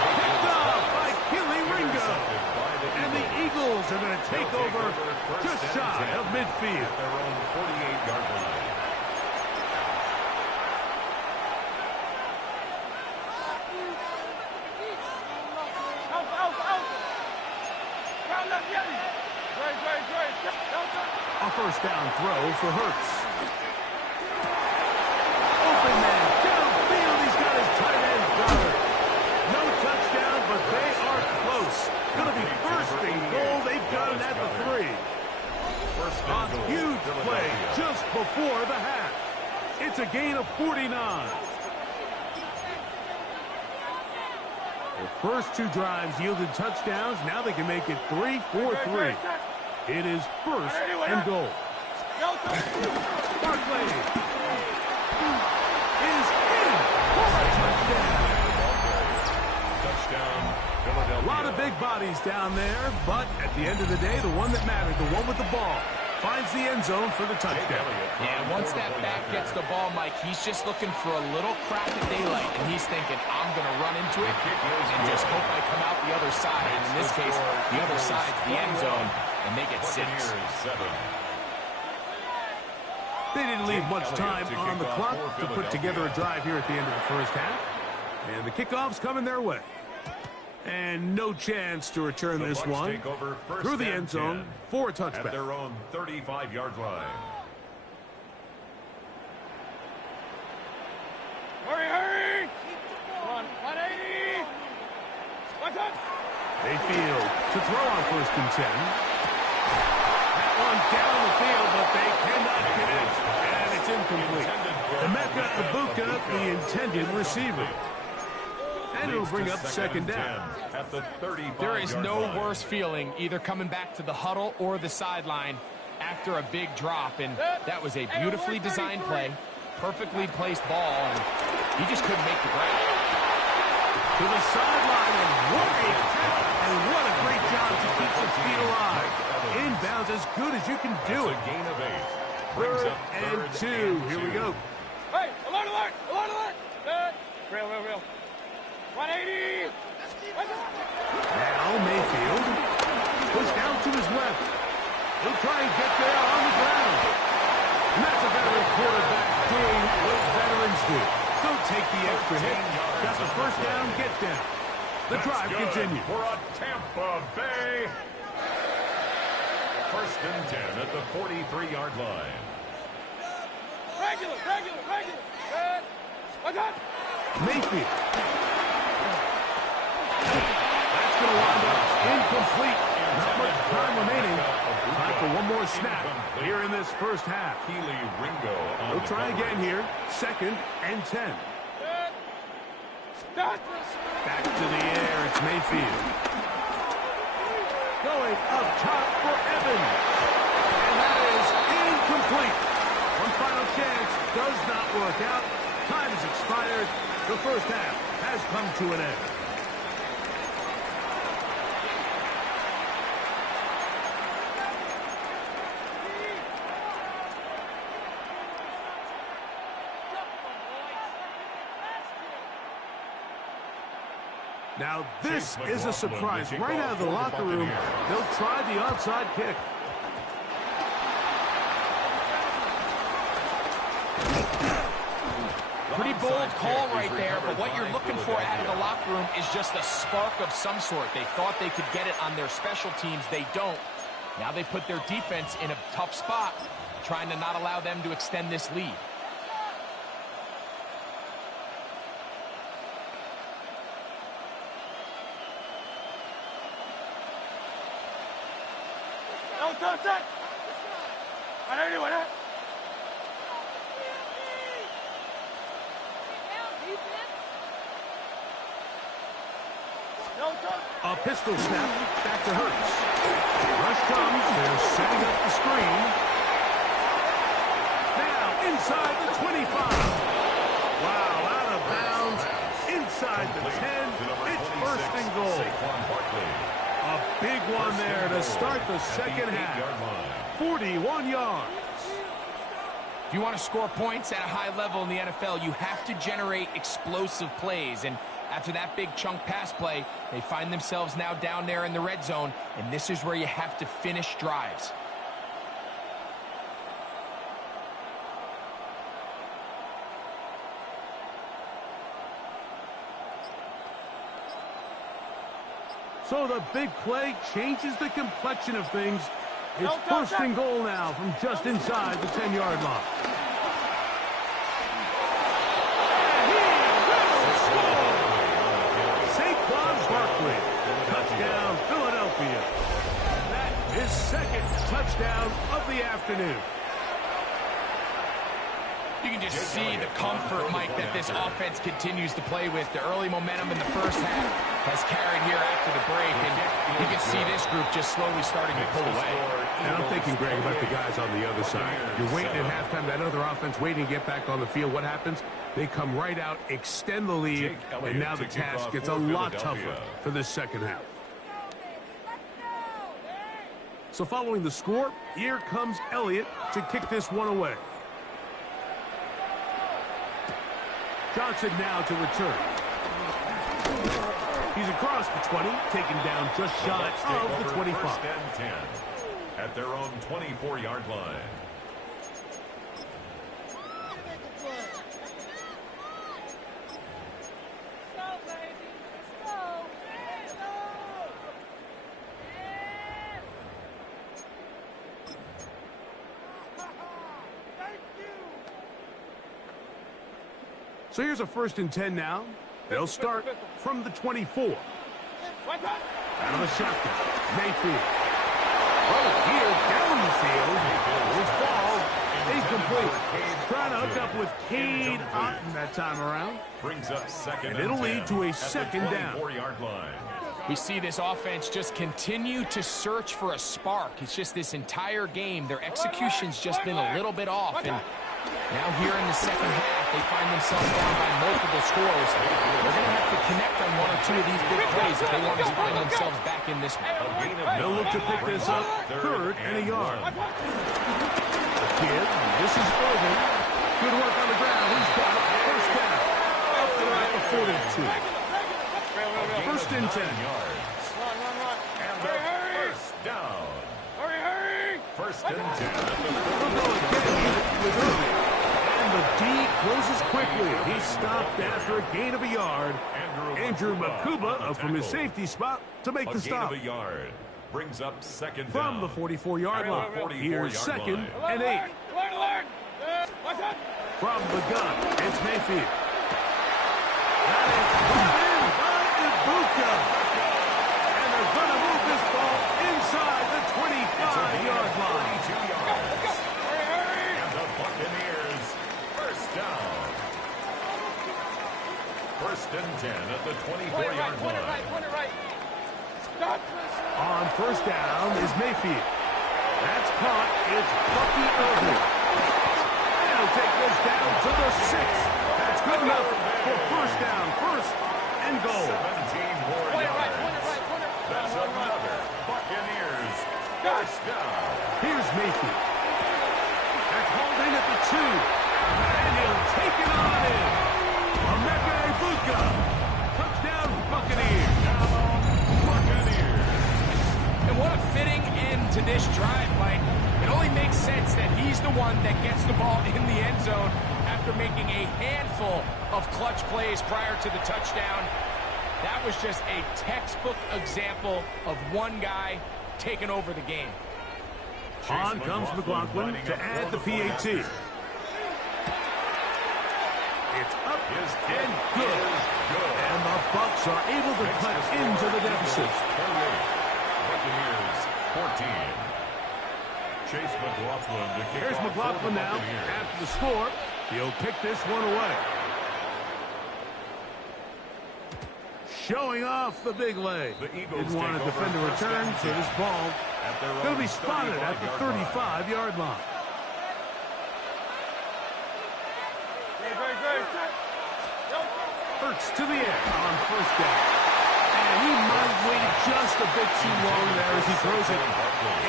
Picked up by Keely Ringo. And the Eagles are going to take over just shy of midfield. Their own 48-yard line. A first down throw for Hurts. Open man downfield. He's got his tight end covered. No touchdown, but they are close. Going to be first and goal. They've got it at the 3. A huge play just before the half. It's a gain of 49. The first 2 drives yielded touchdowns. Now they can make it 3-4-3. It is first and goal. Barkley is in for a touchdown. Touchdown, Philadelphia. A lot of big bodies down there, but at the end of the day, the one that mattered, the one with the ball, finds the end zone for the touchdown. Yeah, once that back gets the ball, Mike, he's just looking for a little crack of daylight, and he's thinking, I'm going to run into it and just hope I come out the other side. And in this case, the other side's the end zone, and they get 6. They didn't leave much time on the clock to put together a drive here at the end of the first half. And the kickoff's coming their way. And no chance to return this one through the end zone for a touchback. At their own 35-yard line. Hurry! Come on, 180. What's up? Mayfield to throw on 1st and 10. That one down the field, but they cannot connect. And it's incomplete. Emeka Ibuka, the intended receiver. And it'll bring up 2nd down. At the 35-yard There is no line. worse feeling either coming back to the huddle or the sideline after a big drop. And that was a beautifully designed play, perfectly placed ball, and he just couldn't make the grab. To the sideline, and what a catch, and what a great job to keep his feet alive. Inbounds as good as you can do it. A gain of 8. 3rd and 2. Here we go. Hey, alert! Real. 180. Now Mayfield goes down to his left. He'll try and get there on the ground. And that's a veteran quarterback doing what veterans do. Don't take the extra hit. Got the first down, get down. The drive continues. For a Tampa Bay. 1st and 10 at the 43-yard line. Regular. What's up? Mayfield. That's going to wind up incomplete. Not much time remaining. Time for one more snap here in this first half. Keely Ringo. They'll try again here. 2nd and 10. Back to the air. It's Mayfield. Going up top for Evans. And that is incomplete. One final chance. Does not work out. Time has expired. The first half has come to an end. Now, this is a surprise. Right out of the locker room, they'll try the onside kick. Pretty bold call right there, but what you're looking for out of the locker room is just a spark of some sort. They thought they could get it on their special teams. They don't. Now they put their defense in a tough spot, trying to not allow them to extend this lead. No, touch that. A pistol snap back to Hurts. Rush comes. They're setting up the screen. Now inside the 25. Wow, out of bounds. Inside the 10. It's first and goal. A big one there to start the second half. 41 yards. If you want to score points at a high level in the NFL, you have to generate explosive plays. And after that big chunk pass play, they find themselves now down there in the red zone, and this is where you have to finish drives. So the big play changes the complexion of things. It's first and goal now from just inside the 10-yard line. Touchdown, Philadelphia. That is second touchdown of the afternoon. You can just see the comfort, Mike, that this offense continues to play with. The early momentum in the first half has carried here after the break, and you can see this group just slowly starting to pull away. And I'm thinking, Greg, about the guys on the other side. You're waiting at halftime, that other offense waiting to get back on the field. What happens? They come right out, extend the lead, and now the task gets a lot tougher for this second half. So following the score, here comes Elliott to kick this one away. Johnson now to return. He's across the 20, taken down just shy of the 25. First and 10 at their own 24-yard line. So here's a first and 10 now. They'll start from the 24. Out of the shotgun, Mayfield. Oh, here down the field. Will fall. Incomplete. Trying to hook up with Cade Otton that time around. Brings up second and it'll lead to a second down. 4-yard line. We see this offense just continue to search for a spark. It's just this entire game, their execution's just been a little bit off. And now here in the second half, they find themselves down by multiple scores. They're going to have to connect on one or two of these big plays if they want to find themselves back in this one. They'll look to pick this up, third and a yard. Again, this is Irvin. Good work on the ground. He's got it. First down. Up to the 42. First and 10. And the first down. Hurry! First and 10. We'll go again with Irvin. And the D closes quickly. He's stopped after a gain of a yard. Andrew Makuba from his safety spot to make the stop. A gain of a yard. Brings up second from down. the 44-yard line. Here's second and 8. From the gun, it's Mayfield. That is caught in by Ibuka. And they're going to move this ball inside the 25-yard line. 22 yards. And the Buccaneers, first down. First and 10 at the 24-yard line. On first down is Mayfield. That's caught. It's Bucky Irvin. And he'll take this down to the 6. That's good enough for first down. First and goal. 17 more yards. That's another Buccaneers first down. Here's Mayfield. That's hauled in at the 2. And he'll take it on in. Emeka Ibuka. Touchdown Buccaneers. And what a fitting end to this drive, Mike. It only makes sense that he's the one that gets the ball in the end zone after making a handful of clutch plays prior to the touchdown. That was just a textbook example of one guy taking over the game. On comes McLaughlin to add the PAT. It's up and good. And the Bucs are able to cut into the deficit. Buccaneers 14. Chase McLaughlin to kick Here's off McLaughlin now after the score. He'll kick this one away. Showing off the big leg. Didn't want to defend a return, so this ball going to be spotted at the 35-yard line. Hurts to the air on first down. And he might have waited just a bit too long there as he throws it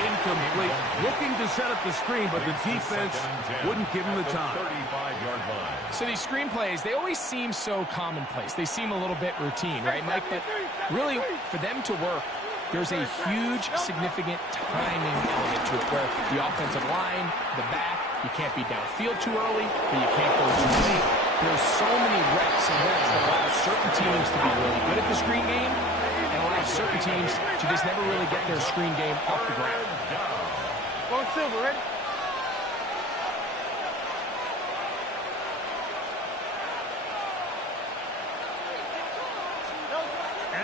incomplete. Looking to set up the screen, but the defense wouldn't give him the time. So these screen plays, they always seem so commonplace. They seem a little bit routine, right, Mike? But really, for them to work, there's a huge, significant timing element to it where the offensive line, the back, you can't be downfield too early, but you can't go too late. There's so many reps and reps that allow certain teams to be really good at the screen game and allow certain teams to just never really get their screen game off the ground. Going silver, ready?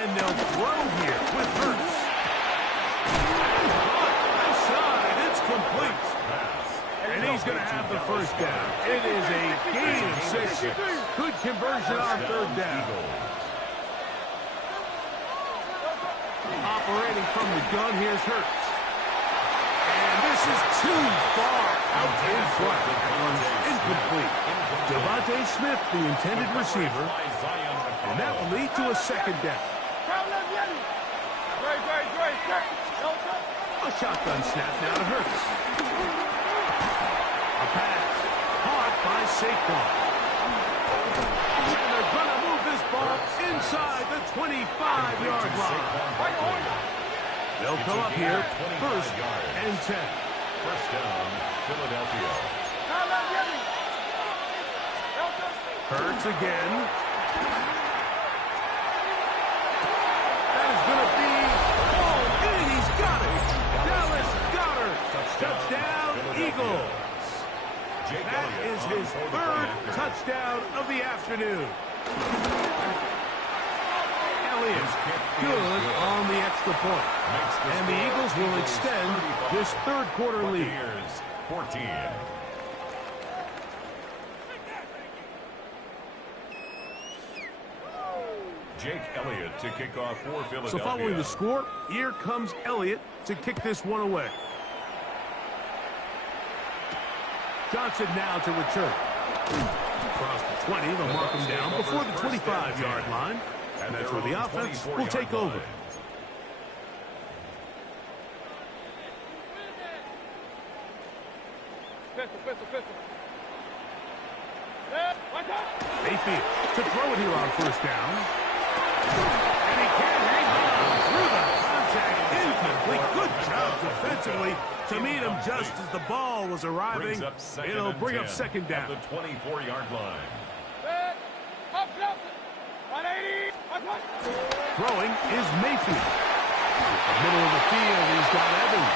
And they'll throw here with Hurts. Outside, it's complete. And he's going to have the first down. It is a gain of 6. Good conversion on third down. Operating from the gun, here's Hurts. And this is too far out in front. That one's incomplete. Devontae Smith, the intended receiver. And that will lead to a second down. A shotgun snap now to Hurts. A pass caught by Saquon. And they're going to move this ball inside the 25-yard line. They'll come up here, first and 10. First down, Philadelphia. Hurts again. That is going to be all in. He's got it. Dallas Goedert. Touchdown, Eagles. That is his third touchdown of the afternoon. Elliott, good on the extra point. And the Eagles will extend this third quarter lead. 14. Jake Elliott to kick off for Philadelphia. So following the score, here comes Elliott to kick this one away. Johnson now to return. Across the 20, they'll mark him down before the 25-yard line. And that's where the offense will take over. Pistol. Mayfield to throw it here on first down. And he can't hang on through the contact. Incomplete. Good job defensively to meet him just as the ball was arriving. It'll bring up second down. At the 24-yard line. Throwing is Mayfield. The middle of the field, he's got Evans.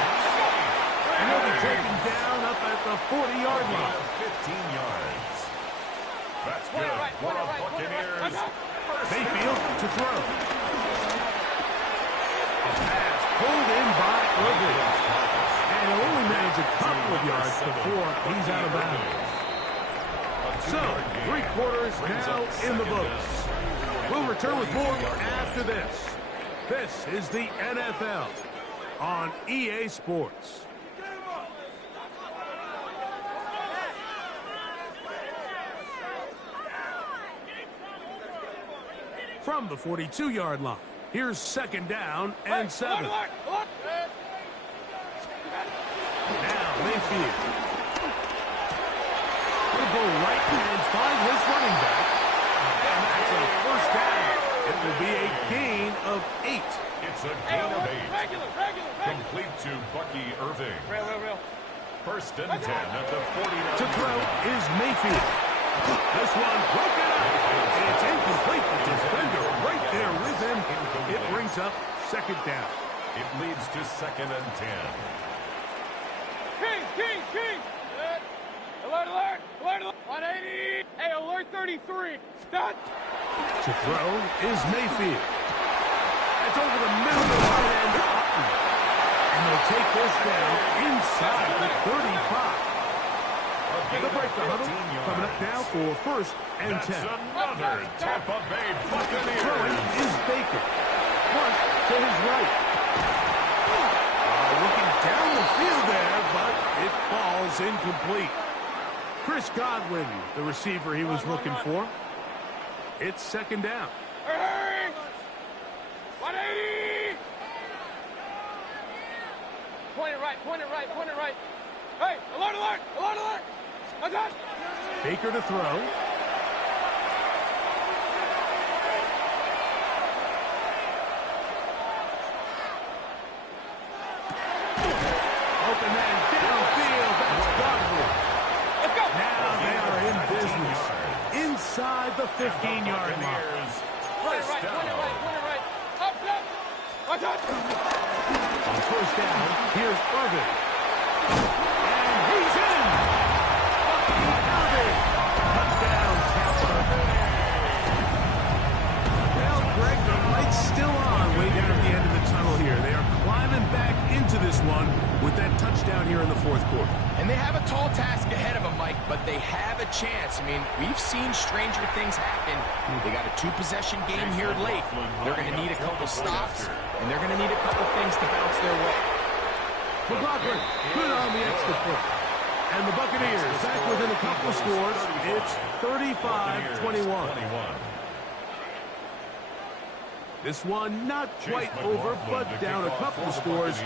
And he'll be taken down up at the 40-yard line. 15 yards. That's good for the Buccaneers. Mayfield to throw. A pass pulled in by Irving. And he'll only manage a couple of yards before he's out of bounds. So, 3 quarters now in the books. We'll return with more after this. This is the NFL on EA Sports. From the 42-yard line, here's second down and 7. Now Mayfield. He'll go right and find his running back. And that's a first down. It will be a gain of 8. It's a gain of 8. Complete to Bucky Irving. Real. First and 10 at the 49. To throw is Mayfield. This one broken up. It's incomplete. The defender right there with him. It brings up second down. It leads to second and 10. 180. Hey, alert 33. Start. To throw is Mayfield. It's over the middle of the right end to Upton. And they'll take this down inside the 35. The break the huddle. Coming up now for first and 10. That's another Tampa Bay Buccaneers. Throwing is Baker. Flush to his right. Looking down the field there, but it falls incomplete. Chris Godwin, the receiver he was looking for. It's second down. Hey! 180. Point it right, point it right, point it right. Hey, alert, alert, alert, alert. What's that? Baker to throw. Open man downfield. That's Godwin. Let's go. Now they are in business. Inside the 15-yard line. Point it right, point it right, point it right. Up, up. What's that? On first down, here's Irvin. And he's in. Irvin. Touchdown, Tampa. Well, Greg, the light's still on way down at the end of the tunnel here. They are climbing back into this one with that touchdown here in the fourth quarter. And they have a tall task ahead of them, Mike, but they have a chance. I mean, we've seen stranger things happen. They got a two-possession game here late. They're going to need a couple stops, and they're going to need a couple things to bounce their way. McLaughlin, good on the extra point. And the Buccaneers back within a couple of scores. It's 35-21. This one not quite over, but down a couple of scores.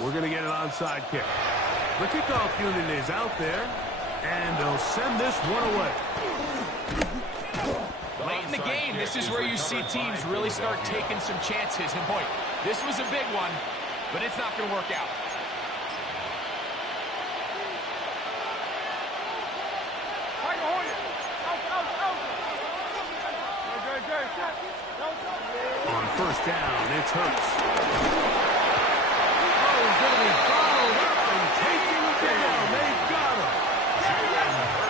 We're going to get an onside kick. The kickoff unit is out there, and they'll send this one away. Late in the game, this is where you see teams really start taking some chances. And boy, this was a big one, but it's not going to work out. On first down, it's Hurts. Oh, he's going to be followed up and taken down. They got him.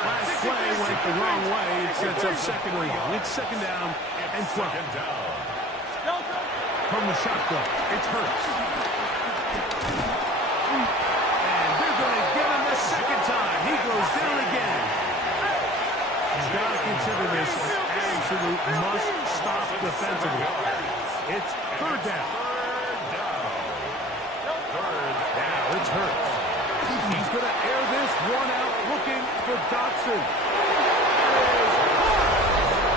Last play went the wrong way. It sets up second and long. It's second down and 12. From the shotgun, it's Hurts. And they're going to get him the second time. He goes down again. He's got to consider this an absolute must-stop defensively. It's third down. Now it's Hurts. He's going to air this one out looking for Dotson.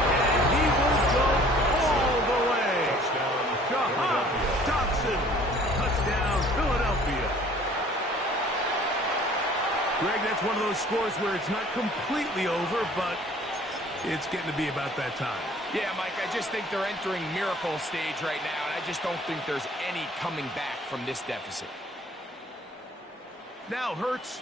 And he will go all the way. Dotson. Touchdown, Philadelphia. Greg, that's one of those scores where it's not completely over, but it's getting to be about that time. Yeah, Mike, I just think they're entering miracle stage right now, and I just don't think there's any coming back from this deficit. Now Hurts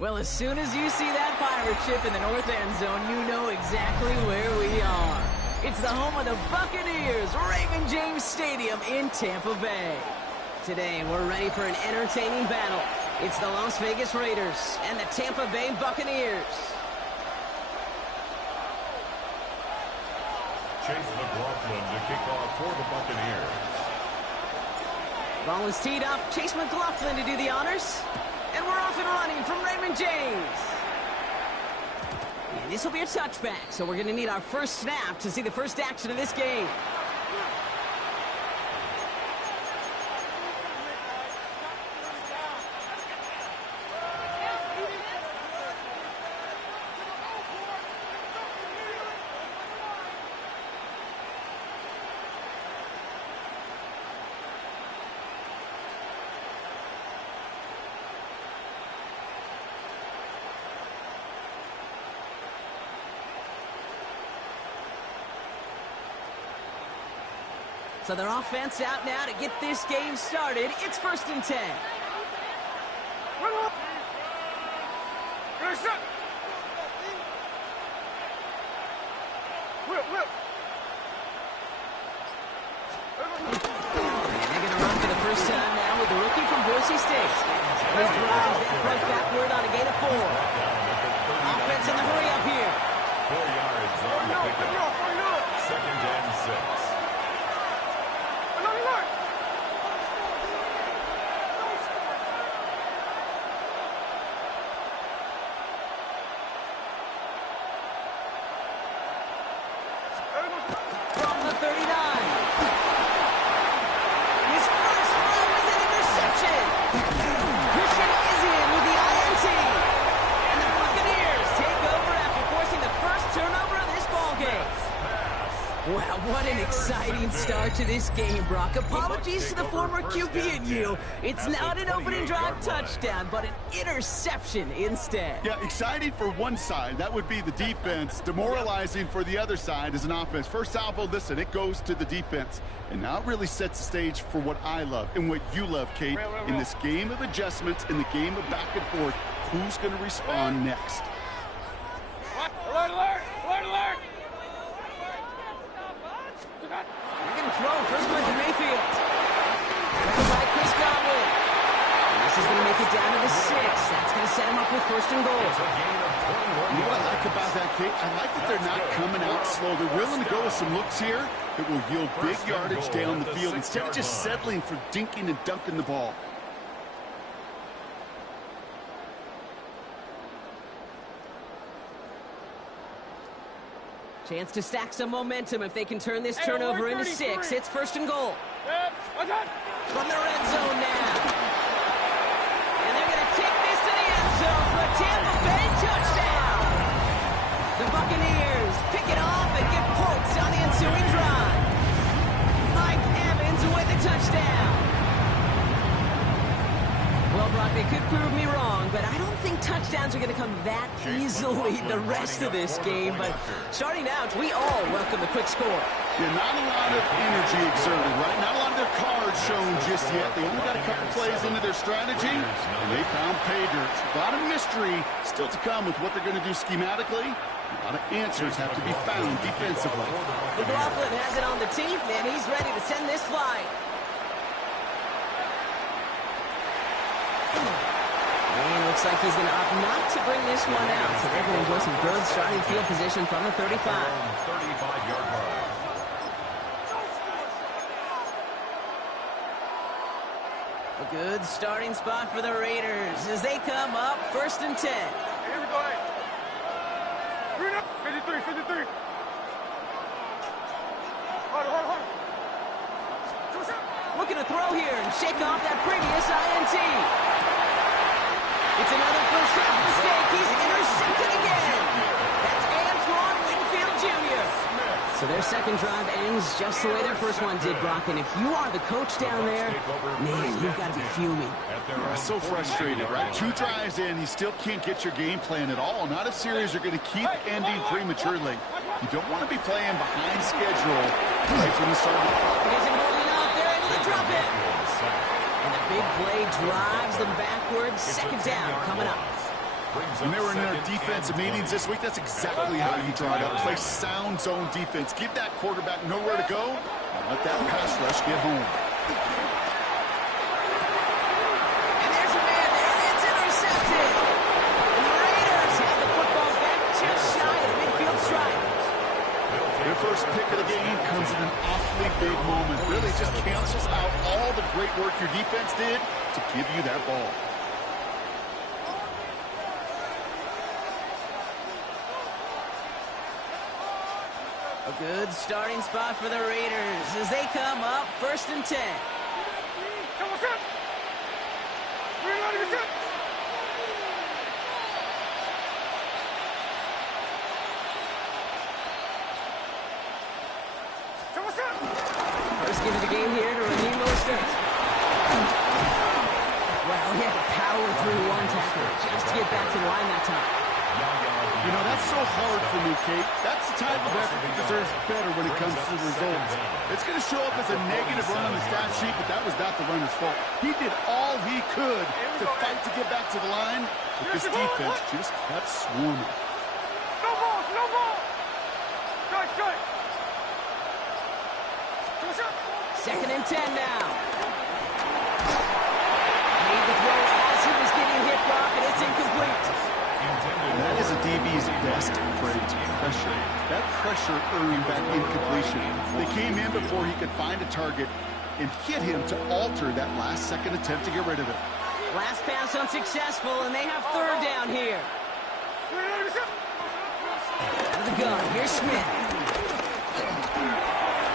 Well, as soon as you see that pirate ship in the north end zone, you know exactly where we are. It's the home of the Buccaneers, Raymond James Stadium in Tampa Bay. Today, we're ready for an entertaining battle. It's the Las Vegas Raiders and the Tampa Bay Buccaneers. Chase McLaughlin to kick off for the Buccaneers. Ball is teed up. Chase McLaughlin to do the honors. And we're off and running from Raymond James. And this will be a touchback, so we're going to need our first snap to see the first action of this game. So their offense out now to get this game started. It's 1st and 10. And they're going to run for the first time now with the rookie from Boise State. He drives that front backward on a gain of 4. Offense in the hurry up here. 4 yards on the pickup. 2nd and 6. From the 39. His first throw is an interception. Christian is in with the INT. And the Buccaneers take over after forcing the first turnover of this ballgame. Wow, what an exciting start to this game, Brock. Apologies to the former QB and you. It's not an opening drive touchdown, but an interception instead. Yeah, exciting for one side. That would be the defense. Demoralizing for the other side as an offense. First salvo, listen, it goes to the defense. And now it really sets the stage for what I love and what you love, Kate. In this game of adjustments, in the game of back and forth, who's going to respond next? Alert, alert! Alert, alert! They're going to throw. First one to Mayfield. Covered by Chris Godwin. And this is going to make it down to the 6. That's going to set him up with 1st and goal. You know what I like about that, Kate? I like that they're not coming out slow. They're willing to go with some looks here that will yield big yardage down the field instead of just settling for dinking and dunking the ball. Chance to stack some momentum if they can turn this turnover into 6. It's 1st and goal. From the red zone now. And they're going to take this to the end zone for a Tampa Bay touchdown. The Buccaneers pick it off and get points on the ensuing drive. Mike Evans with the touchdown. Well, Brock, they could prove me wrong, but I don't think touchdowns are going to come that easily the rest of this game. But starting out, we all welcome the quick score. Yeah, not a lot of energy exerted, right? Not a lot of their cards shown just yet. They only got a couple plays into their strategy, and they found pay dirt. A lot of mystery still to come with what they're going to do schematically. A lot of answers have to be found defensively. McLaughlin has it on the tee, and he's ready to send this flying. And looks like he's going to opt not to bring this one out. So they're going to enjoy some good starting field position from the 35. 35-yard line. A good starting spot for the Raiders as they come up 1st and 10. Here we go. 53, 53. Hold. Looking to throw here and shake off that previous INT. It's another first half mistake. He's intercepted again. That's Antoine Winfield Jr. So their second drive ends just the way their first one did, Brock. And if you are the coach down there, man, you've got to be fuming. So frustrated, right? 2 drives in, you still can't get your game plan at all. Not a series you're going to keep ending prematurely. You don't want to be playing behind schedule right from the start. He isn't holding out there, able to drop it. And the big play drives them backwards. Second down coming up. When they were in their defensive meetings this week, that's exactly how you draw it up. Play sound zone defense. Give that quarterback nowhere to go. And let that pass rush get home. And there's a man there. It's intercepted. And the Raiders have the football back just shy of the midfield stripe. Their first pick of the game comes in an awfully big moment. Really just cancels out all the great work your defense did to give you that ball. A good starting spot for the Raiders as they come up 1st and 10. First give of the game here to Raheem Mostert. Well, he had to power through one tackle just to get back to the line that time. You know, that's so hard for me, Kate. That's the type of effort that deserves better when it comes to the results. It's going to show up as a negative run on the stat sheet, but that was not the runner's fault. He did all he could to fight to get back to the line, but this defense just kept swarming. No ball, no ball. Strike, strike. 2nd and 10 now. Made the throw as he was getting hit, Brock, and it's incomplete. That is a DB's best phrase, pressure. That pressure earned that incompletion. They came in before he could find a target and hit him to alter that last-second attempt to get rid of it. Last pass unsuccessful, and they have 3rd down here. Out of the gun, here's Smith.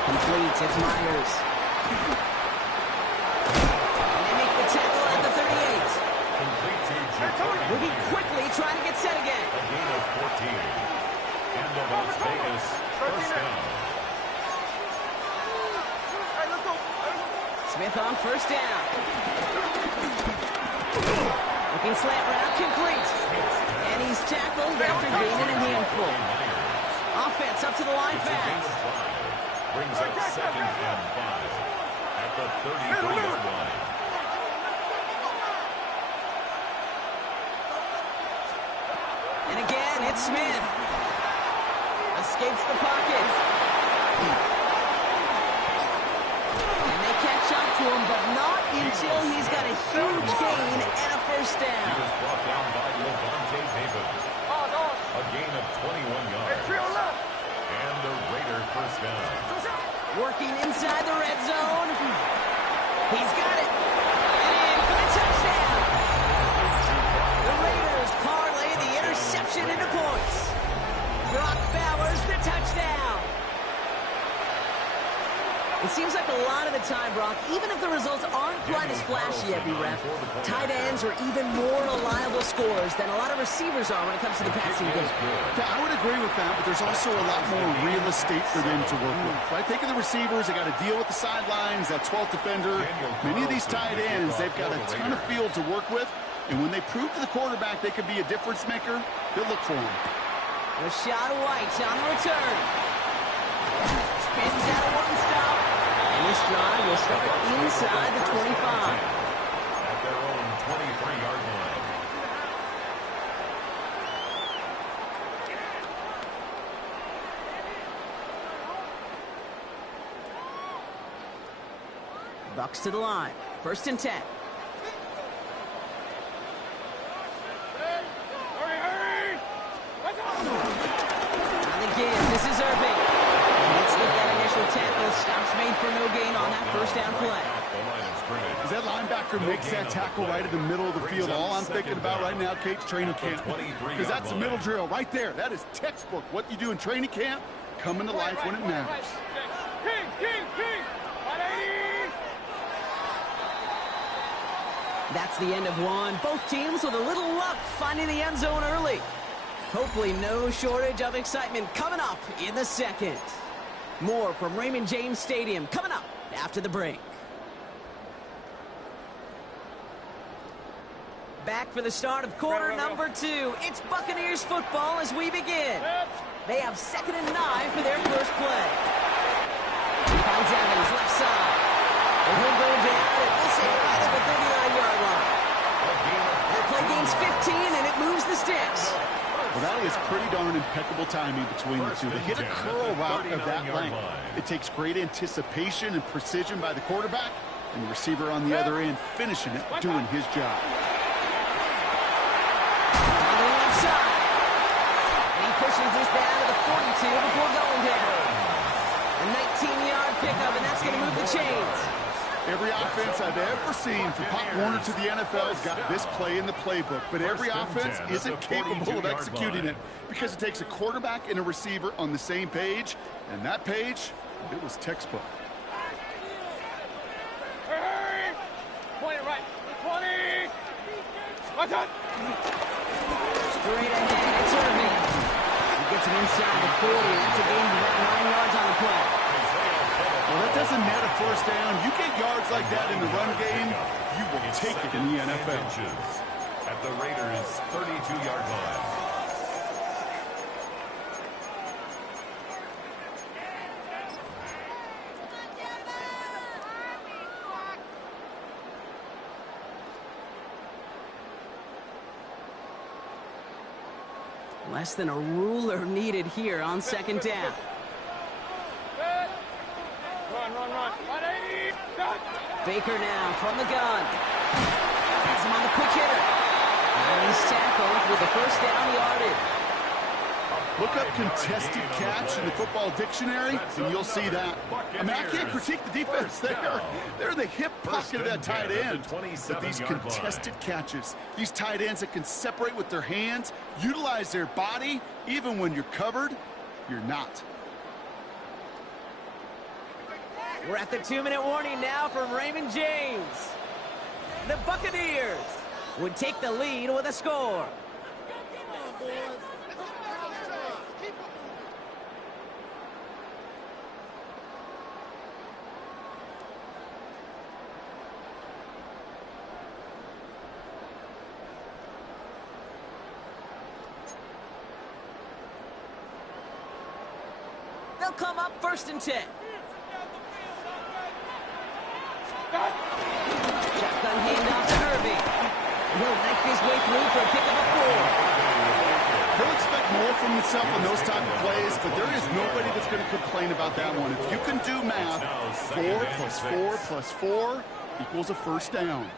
Complete, it's Myers. And they make the tackle at the 38. Moving quickly, trying to get set again. A gain of 14. And the Las Vegas first down. Smith on 1st down. Looking slant route, complete. And he's tackled after gaining a handful. Offense up to the line fast. Brings up 2nd and 5 at the 33-yard line. And again, it's Smith. Escapes the pocket. And they catch up to him, but not until he's got a huge gain and a 1st He down. was brought down by Levante David. A gain of 21 yards. And the Raider first down. Working inside the red zone. He's got it. And in for the touchdown. The Raiders parlay the interception into points. Brock Bowers the touchdown. It seems like a lot of the time, Brock, even if the results aren't quite as flashy at B-Rep, tight ends are even more reliable scorers than a lot of receivers are when it comes to the passing game. Yeah, I would agree with that, but there's also a lot more real estate for them to work with. Right? Think of the receivers. They got to deal with the sidelines, that 12th defender. Many of these tight ends, they've got a ton of field to work with, and when they prove to the quarterback they could be a difference maker, they'll look for him. Rashad White on the return. Spins out of one stop. And this drive will start inside the 25. At their own 23-yard line. Bucks to the line. 1st and 10. And again, this is Irving. Let's look at initial tackle. Stops made for no gain on that 1st down play. As that linebacker makes that tackle right in the middle of the field, all I'm thinking about right now, Kate's training camp. Because that's a middle drill right there. That is textbook. What you do in training camp, coming to life when it matters. That's the end of one. Both teams with a little luck finding the end zone early. Hopefully no shortage of excitement coming up in the 2nd. More from Raymond James Stadium coming up after the break. Back for the start of quarter number 2. It's Buccaneers football as we begin. They have 2nd and 9 for their first play. He finds Evans left side. And he'll go down and we'll say right at the 39-yard line. Their play gains 15 and it moves the the sticks. Well, that is pretty darn impeccable timing between the two. They hit a curl route of that length. It takes great anticipation and precision by the quarterback, and the receiver on the other end finishing it, doing his job. On the left side. He pushes this down to the 42 before going down. A 19-yard pickup, and that's going to move the chains. Every offense I've ever seen from Pop Warner to the NFL has got this play in the playbook, but every offense isn't capable of executing it because it takes a quarterback and a receiver on the same page, and that page, it was textbook. Hey! Point it right. 20. Watch out. Straight ahead, it's Irving. He gets him inside the 40. That's a gain of about 9 yards on the play. Well, that doesn't net a first down. You get yards like that in the run game, you will take it in the NFL. At the Raiders' 32-yard line. Less than a ruler needed here on second down. Run. 180. Done. Baker now from the gun. Gets him on the quick hitter. And he's tackled with the first down yardage. Look up contested catch in the football dictionary, and you'll see that. I mean, I can't critique the defense there. They're in the hip pocket of that tight end. But these contested catches, these tight ends that can separate with their hands, utilize their body, even when you're covered, you're not. We're at the 2-minute warning now from Raymond James. The Buccaneers would take the lead with a score. They'll come up 1st and 10. Shotgun handoff to Irving. He'll make his way through for a pickup of 4. He'll expect more from himself on those type of plays, but there is nobody that's going to complain about that one. If you can do math, 4 plus 4 plus 4 equals a first down.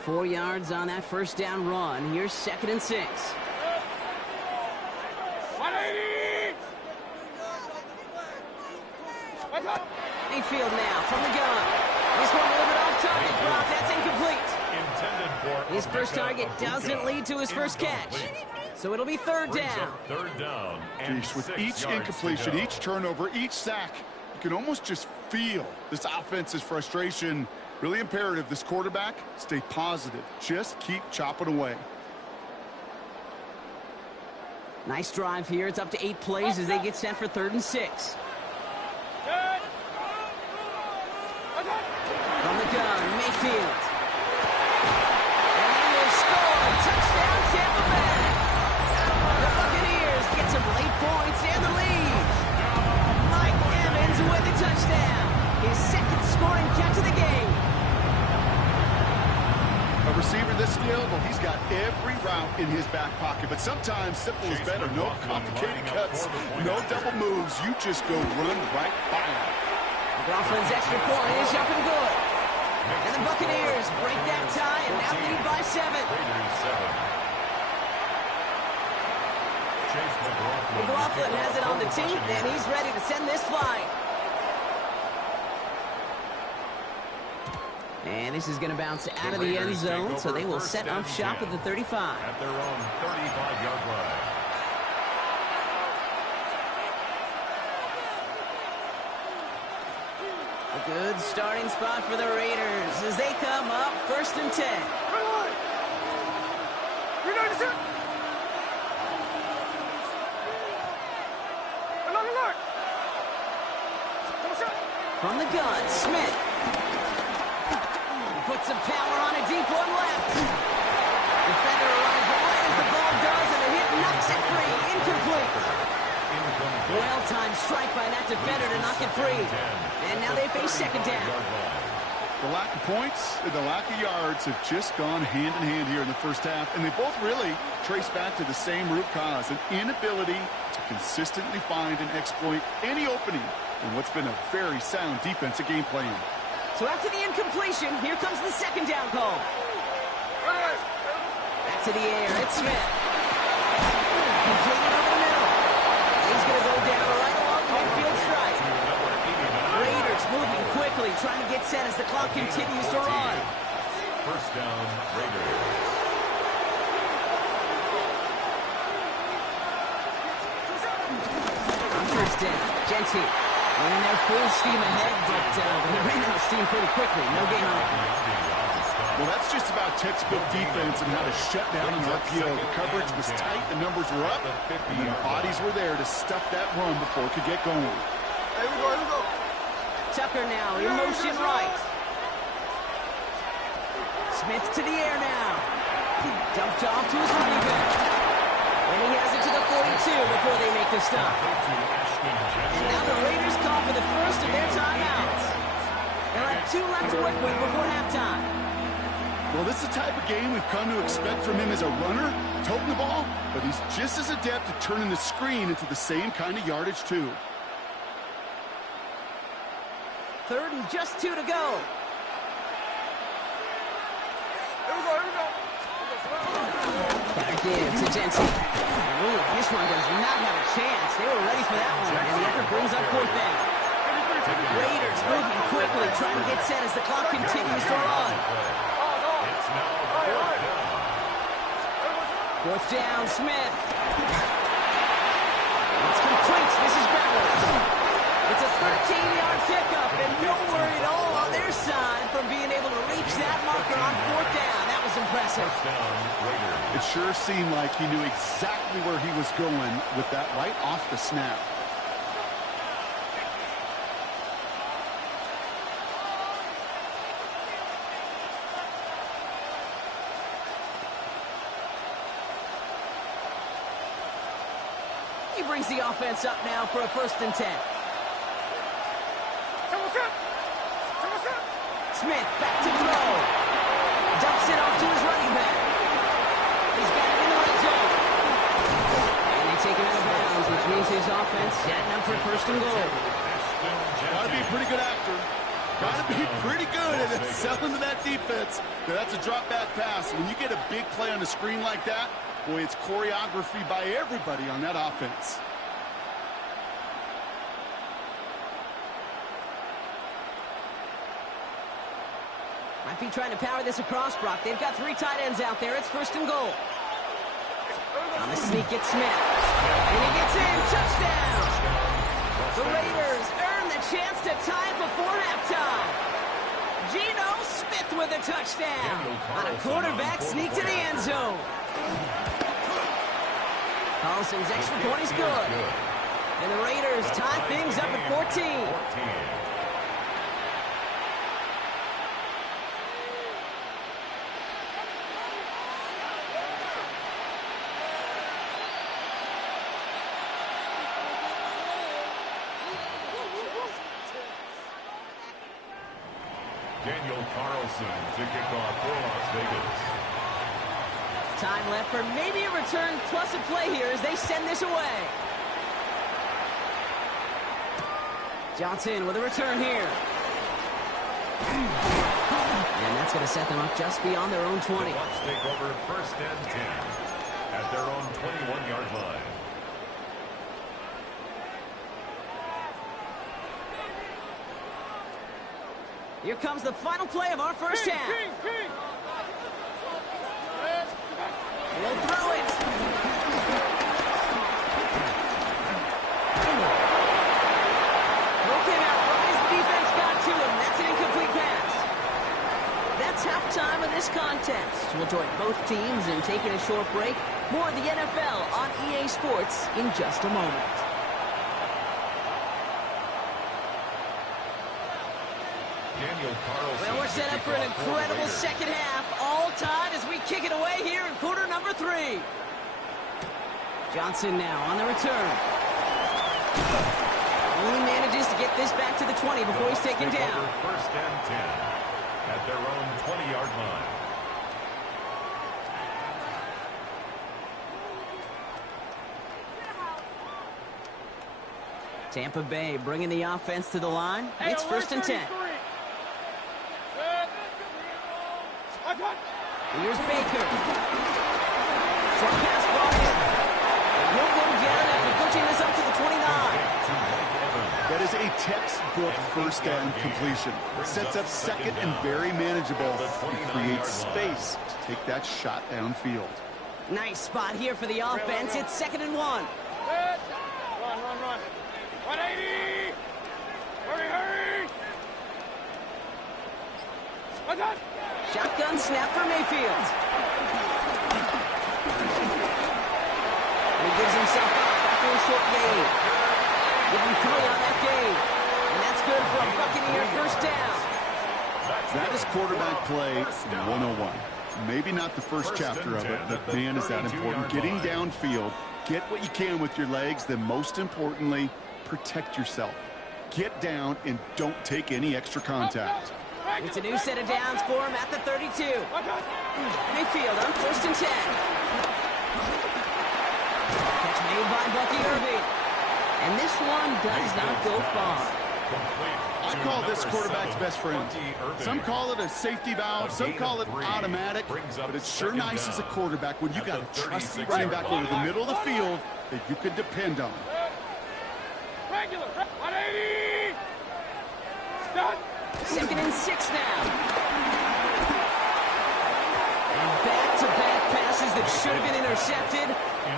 4 yards on that first down run. Here's 2nd and 6. 180. Mayfield now from the gun. This one delivered off target. Brock, that's incomplete. His first target doesn't lead to his first catch. So it'll be 3rd down. 3rd down. Jeez, with each incompletion, each turnover, each sack, you can almost just feel this offense's frustration. Really imperative this quarterback stay positive. Just keep chopping away. Nice drive here. It's up to 8 plays as they get set for 3rd and 6. From the gun, Mayfield. And he will score. Touchdown, Tampa Bay. The Buccaneers get some late points and the lead. Mike Evans with the touchdown. His 2nd scoring catch of the game. A receiver this skilled, well, he's got every route in his back pocket. But sometimes simple is better. No complicated cuts, no double moves. You just go run right by him. McLaughlin's extra point is up and good. And the Buccaneers break that tie and now lead by 7. McLaughlin has it on the team, and he's ready to send this flying. And this is going to bounce out of the end zone, so they will set up shop at the 35. At their own 35-yard line. A good starting spot for the Raiders as they come up 1st and 10. From the gun, Smith. Puts some power on a deep one left. Defender arrives right as the ball does, and the hit knocks it free. Incomplete. Well-timed strike by that defender to knock it free. And now they face 2nd down. The lack of points and the lack of yards have just gone hand in hand here in the first half, and they both really trace back to the same root cause, an inability to consistently find and exploit any opening in what's been a very sound defensive game plan. So after the incompletion, here comes the second down call. Back to the air, it's Smith. Completed over the middle. He's going to go down right along the midfield stripe. Raiders moving quickly, trying to get set as the clock continues to run. First down, Raiders. On first down, Genty running their full steam ahead, but they ran out of steam pretty quickly. No gain on it. Well, that's just about textbook defense and how to shut down an RPO. The coverage was tight, the numbers were up, and the bodies were there to stuff that run before it could get going. Here we go. Tucker now, in motion right. Smith to the air now. Dumped off to his running back. And he has it to the 42 before they make the stop. And now the Raiders call for the first of their timeouts. They'll have 2 left to work with before halftime. Well, this is the type of game we've come to expect from him as a runner, toting the ball, but he's just as adept at turning the screen into the same kind of yardage, too. Third and just 2 to go. Back in to Jensen. Ooh, this one does not have a chance. They were ready for that one, and the effort brings up fourth down. Raiders moving quickly, trying to get set as the clock continues to run. Fourth down, Smith. It's complete. This is Bowers. It's a 13-yard pickup, and no worry at all on their side from being able to reach that marker on fourth down. That was impressive. It sure seemed like he knew exactly where he was going with that right off the snap. He brings the offense up now for a 1st and 10. Smith back to throw. Dumps it off to his running back. He's got it in the red zone. And they take him out of bounds, which means his offense setting up for 1st and goal. Gotta be a pretty good actor. Gotta be pretty good at selling to that defense. Now, that's a drop back pass. When you get a big play on the screen like that, boy, it's choreography by everybody on that offense. Might be trying to power this across, Brock. They've got 3 tight ends out there. It's 1st and goal. On the sneak, it's Smith. And he gets in. Touchdown! The Raiders earn the chance to tie it before halftime. Geno Smith with a touchdown on a quarterback sneak to the end zone. Carlson's extra point is good. And the Raiders tie things up at 14. Daniel Carlson to kick off for Las Vegas. Time left for maybe a return plus a play here as they send this away. Johnson with a return here. And that's going to set them up just beyond their own 20. The Bucs take over 1st and 10 at their own 21-yard line. Here comes the final play of our first half. He'll throw it. Throw came out right as the defense got to him. That's an incomplete pass. That's halftime of this contest. We'll join both teams in taking a short break. More of the NFL on EA Sports in just a moment. Well, we're set up for an incredible second half. All tied as we kick it away here in quarter number 3. Johnson now on the return. Only manages to get this back to the 20 before he's taken down. 1st and 10 at their own 20-yard line. Tampa Bay bringing the offense to the line. It's 1st and 10. Here's Baker. Short pass ball in. He'll go down after pushing this up to the 29. That is a textbook first down completion. Sets up second and very manageable. He creates space to take that shot downfield. Nice spot here for the offense. It's 2nd and 1. Run. 180! Hurry! Shotgun snap for Mayfield. He gives himself up after a short gain. Give him 3 on that gain. And that's good for a Buccaneer first down. That is quarterback play 101. Maybe not the first chapter of it, but man, is that important. Getting downfield, get what you can with your legs, then most importantly, protect yourself. Get down and don't take any extra contact. It's a new set of downs for him at the 32. Mayfield on 1st and 10. Catch made by Bucky Irving. And this one does not go far. I call this quarterback's best friend. Some call it a safety valve, some call it automatic, but it's sure nice as a quarterback when you got a trusty running back over the middle of the field that you can depend on. Regular. 180! Stop! 2nd and 6 now. And back-to-back passes that should have been intercepted.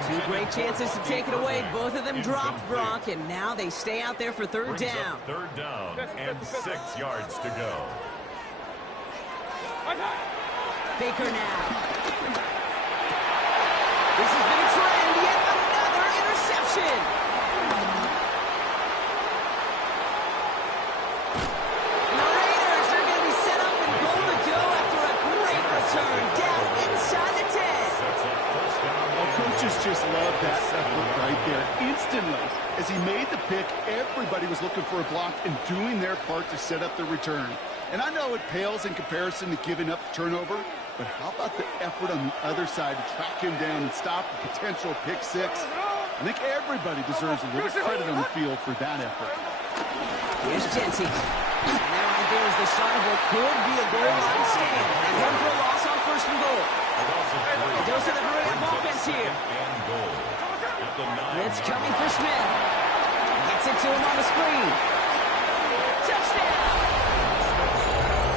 2 great chances to take it away. Both of them dropped, Brock, and now they stay out there for 3rd down. 3rd down and 6 yards to go. Baker now. This has been a trend. Yet another interception. And the Raiders are going to be set up and goal to go after a great return down inside the 10. Coaches just love that effort right there. Instantly, as he made the pick, everybody was looking for a block and doing their part to set up the return. And I know it pales in comparison to giving up the turnover, but how about the effort on the other side to track him down and stop a potential pick 6? I think everybody deserves a little credit on the field for that effort. Here's Genty. And that right there is the start of what could be a goal line stand. And him for a loss on 1st and goal. A dose of the hurry-up offense here. It's coming for Smith. Gets it to him on the screen. Touchdown!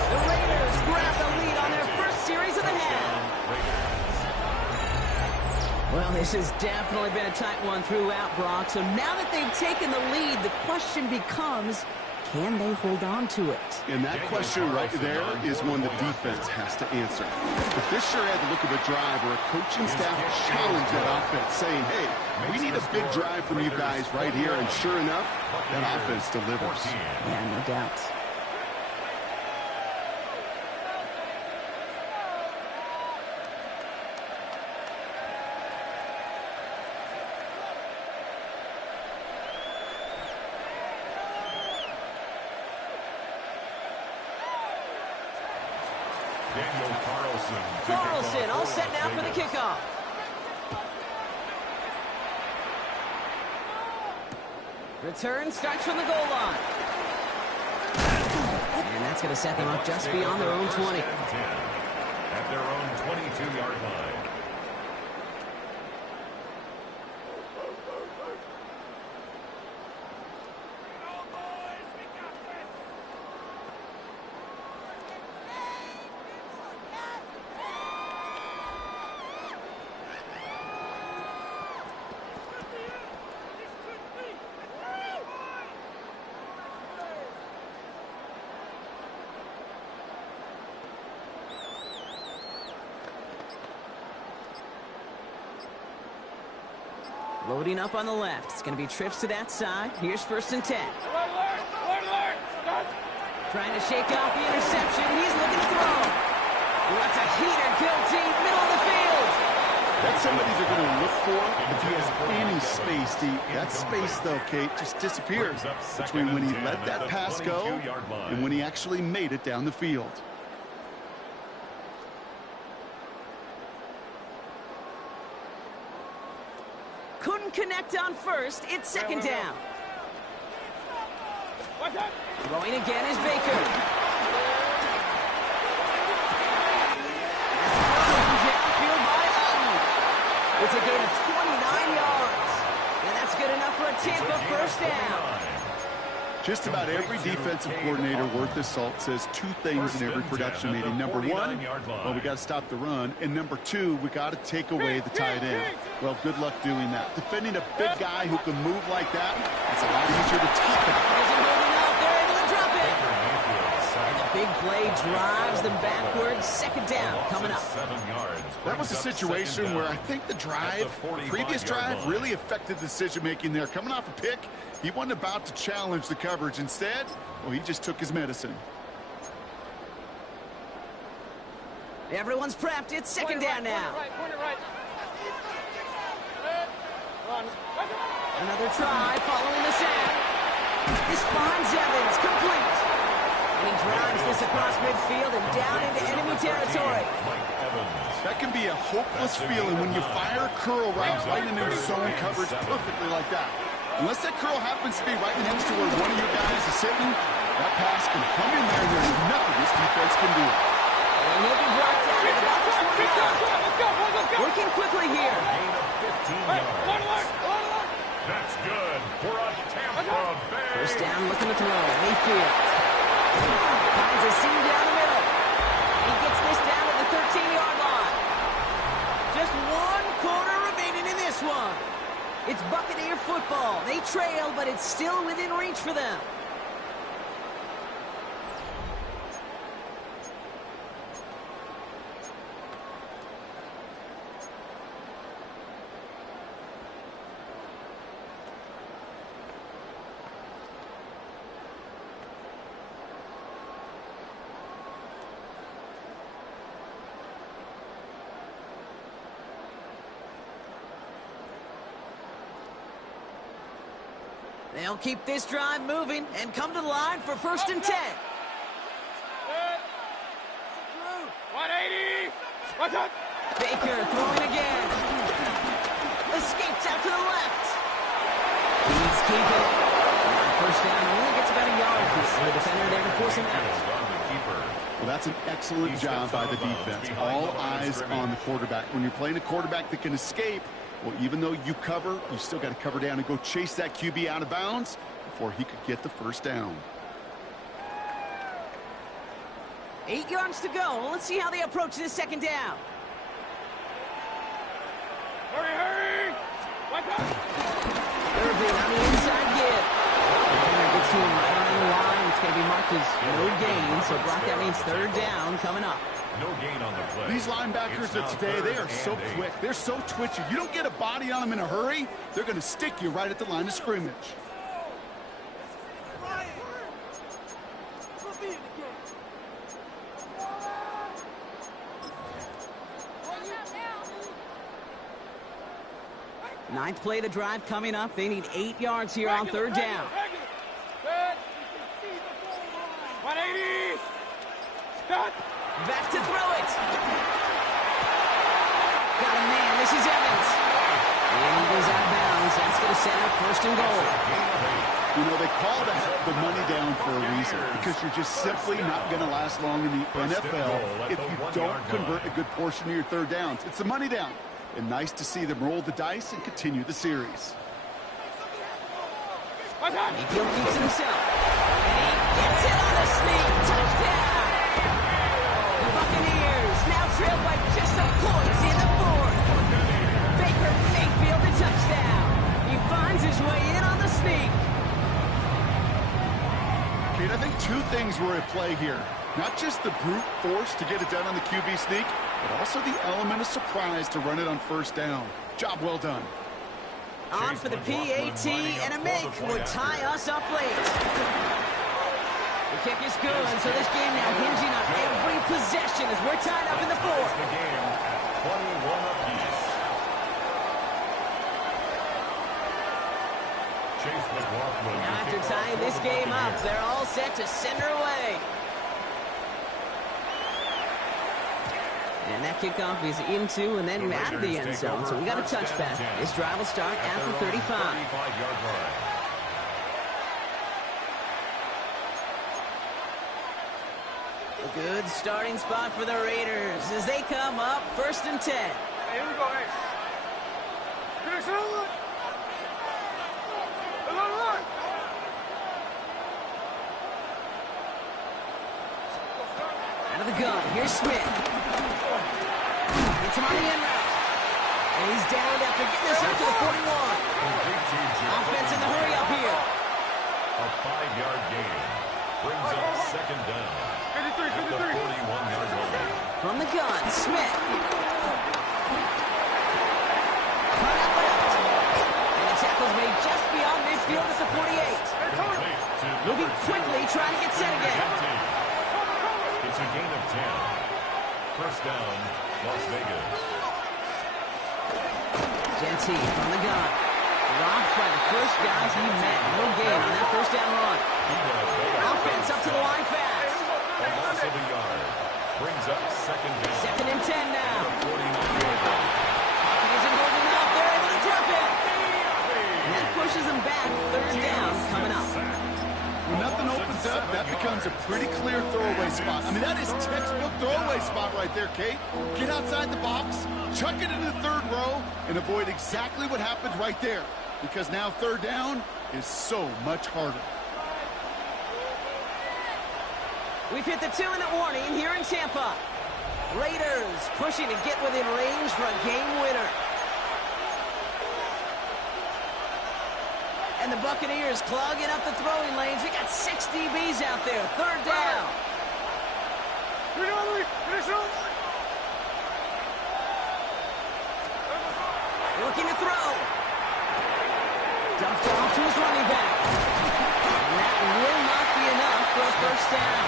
The Raiders grab the lead on their first series of the half. Well, this has definitely been a tight one throughout, Brock. So now that they've taken the lead, the question becomes, can they hold on to it? And that question right there is one the defense has to answer. But this sure had the look of a drive where a coaching staff challenged that offense, saying, hey, we need a big drive from you guys right here. And sure enough, that offense delivers. Yeah, no doubt. Carlson all set now for the kickoff. Return starts from the goal line. And that's going to set them up just beyond their own 20. At their own 22-yard line. Loading up on the left. It's going to be trips to that side. Here's 1st and 10. Trying to shake off the interception. He's looking to throw. What's a heater? Go deep, middle of the field. That's somebody they're going to look for if he has any space deep. That space, though, Kate, just disappears between when he let that pass go and when he actually made it down the field. couldn't connect on first. It's second down. Throwing again is Baker. Downfield by Allen. It's a gain of 29 yards. And that's good enough for a Tampa first down. Just about every defensive coordinator worth his salt says two things in every production meeting. Number one, well, we got to stop the run. And number two, we got to take away the tight end. Well, good luck doing that. Defending a big guy who can move like that, it's a lot easier to top it. They're able to drop it. And the big play drives them backwards. Second down coming up. That was a situation where I think the previous drive really affected decision-making there. Coming off a pick, he wasn't about to challenge the coverage. Instead, well, he just took his medicine. Everyone's prepped. It's second down now. Another try following the sack. This finds Evans complete. And he drives this across midfield and down into enemy territory. That can be a hopeless feeling when you fire a curl route right into zone coverage perfectly like that. Unless that curl happens to be right next to where one of your guys is sitting, that pass can come in there and there's nothing this defense can do. And he'll be brought down at about the 20 yard. Working quickly here. That's good for a Tampa Bay. First down, looking to throw. Mayfield finds a seam down the middle. He gets this down at the 13-yard line. Just 1 quarter remaining in this one. It's Buccaneer football. They trail, but it's still within reach for them. They'll keep this drive moving and come to the line for 1st and 10. 180. Watch out. Baker throwing again. Escapes out to the left. He's keeping it. First down, only gets about a yard. The defender there to force him out. Well, that's an excellent job by the defense. All eyes on the quarterback. When you're playing a quarterback that can escape, well, even though you cover, you still got to cover down and go chase that QB out of bounds before he could get the first down. 8 yards to go. Let's see how they approach this second down. Hurry. Watch out. Irving on the inside give. Defender gets to him right around the line. It's going to be marked as no gain. So, Brock, that means 3rd down coming up. No gain on the play. These linebackers of today, they are so quick. They're so twitchy. You don't get a body on them in a hurry, they're going to stick you right at the line of scrimmage. Ninth play of the drive coming up. They need 8 yards here on 3rd down. 180. Stop. Back to throw it. Got a man. This is Evans. And he goes out of bounds. That's going to set up 1st and goal. You know, they call the money down for a reason, because you're just simply not going to last long in the NFL if you don't convert a good portion of your 3rd downs. It's the money down. And nice to see them roll the dice and continue the series. Mayfield keeps it himself. And he gets it on a sneak. Touchdown. The Buccaneers now trail by just a point in the 4th. Baker Mayfield the touchdown. He finds his way in on the sneak. Kate, I think 2 things were at play here. Not just the brute force to get it done on the QB sneak, but also the element of surprise to run it on 1st down. Job well done. On for the PAT, and a make would tie us up late. The kick is good, so this game now hinging on every possession as we're tied up in the 4th. The game at 21 apiece. Now after tying this game up, they're all set to send her away. And that kickoff is into and then out of the end zone. So we got a touchback. This drive will start at the 35. 35-yard line. A good starting spot for the Raiders as they come up 1st and 10. Hey, here we go, hey. Finish it over. Alert. Out of the gun, here's Smith. Gets him on the end route. And he's down after getting this up to the 41. Offense in the hurry up here. A 5-yard gain brings up 2nd down at the 41-yard line. From the gun, Smith. Cut out left. And the tackle's made just beyond midfield at the 48. Moving quickly, trying to get set again. It's a gain of 10. 1st down, Las Vegas. Gentee from the gun. Dropped by the first guy he met. No gain on that 1st down run. Offense up to the line fast. A loss of a yard brings up 2nd down. 2nd and 10 now. 49-yard line. Pocket isn't holding up. They're able to drop it. And that pushes them back. 3rd down coming up. When nothing opens up, that becomes a pretty clear throwaway spot. I mean, that is textbook throwaway spot right there, Kate. Get outside the box, chuck it into the 3rd row, and avoid exactly what happened right there. Because now 3rd down is so much harder. We've hit the 2-minute warning here in Tampa. Raiders pushing to get within range for a game winner. And the Buccaneers clogging up the throwing lanes. We got 6 DBs out there. 3rd down. Looking to throw. Dumped off to his running back. And that will not be enough for a 1st down.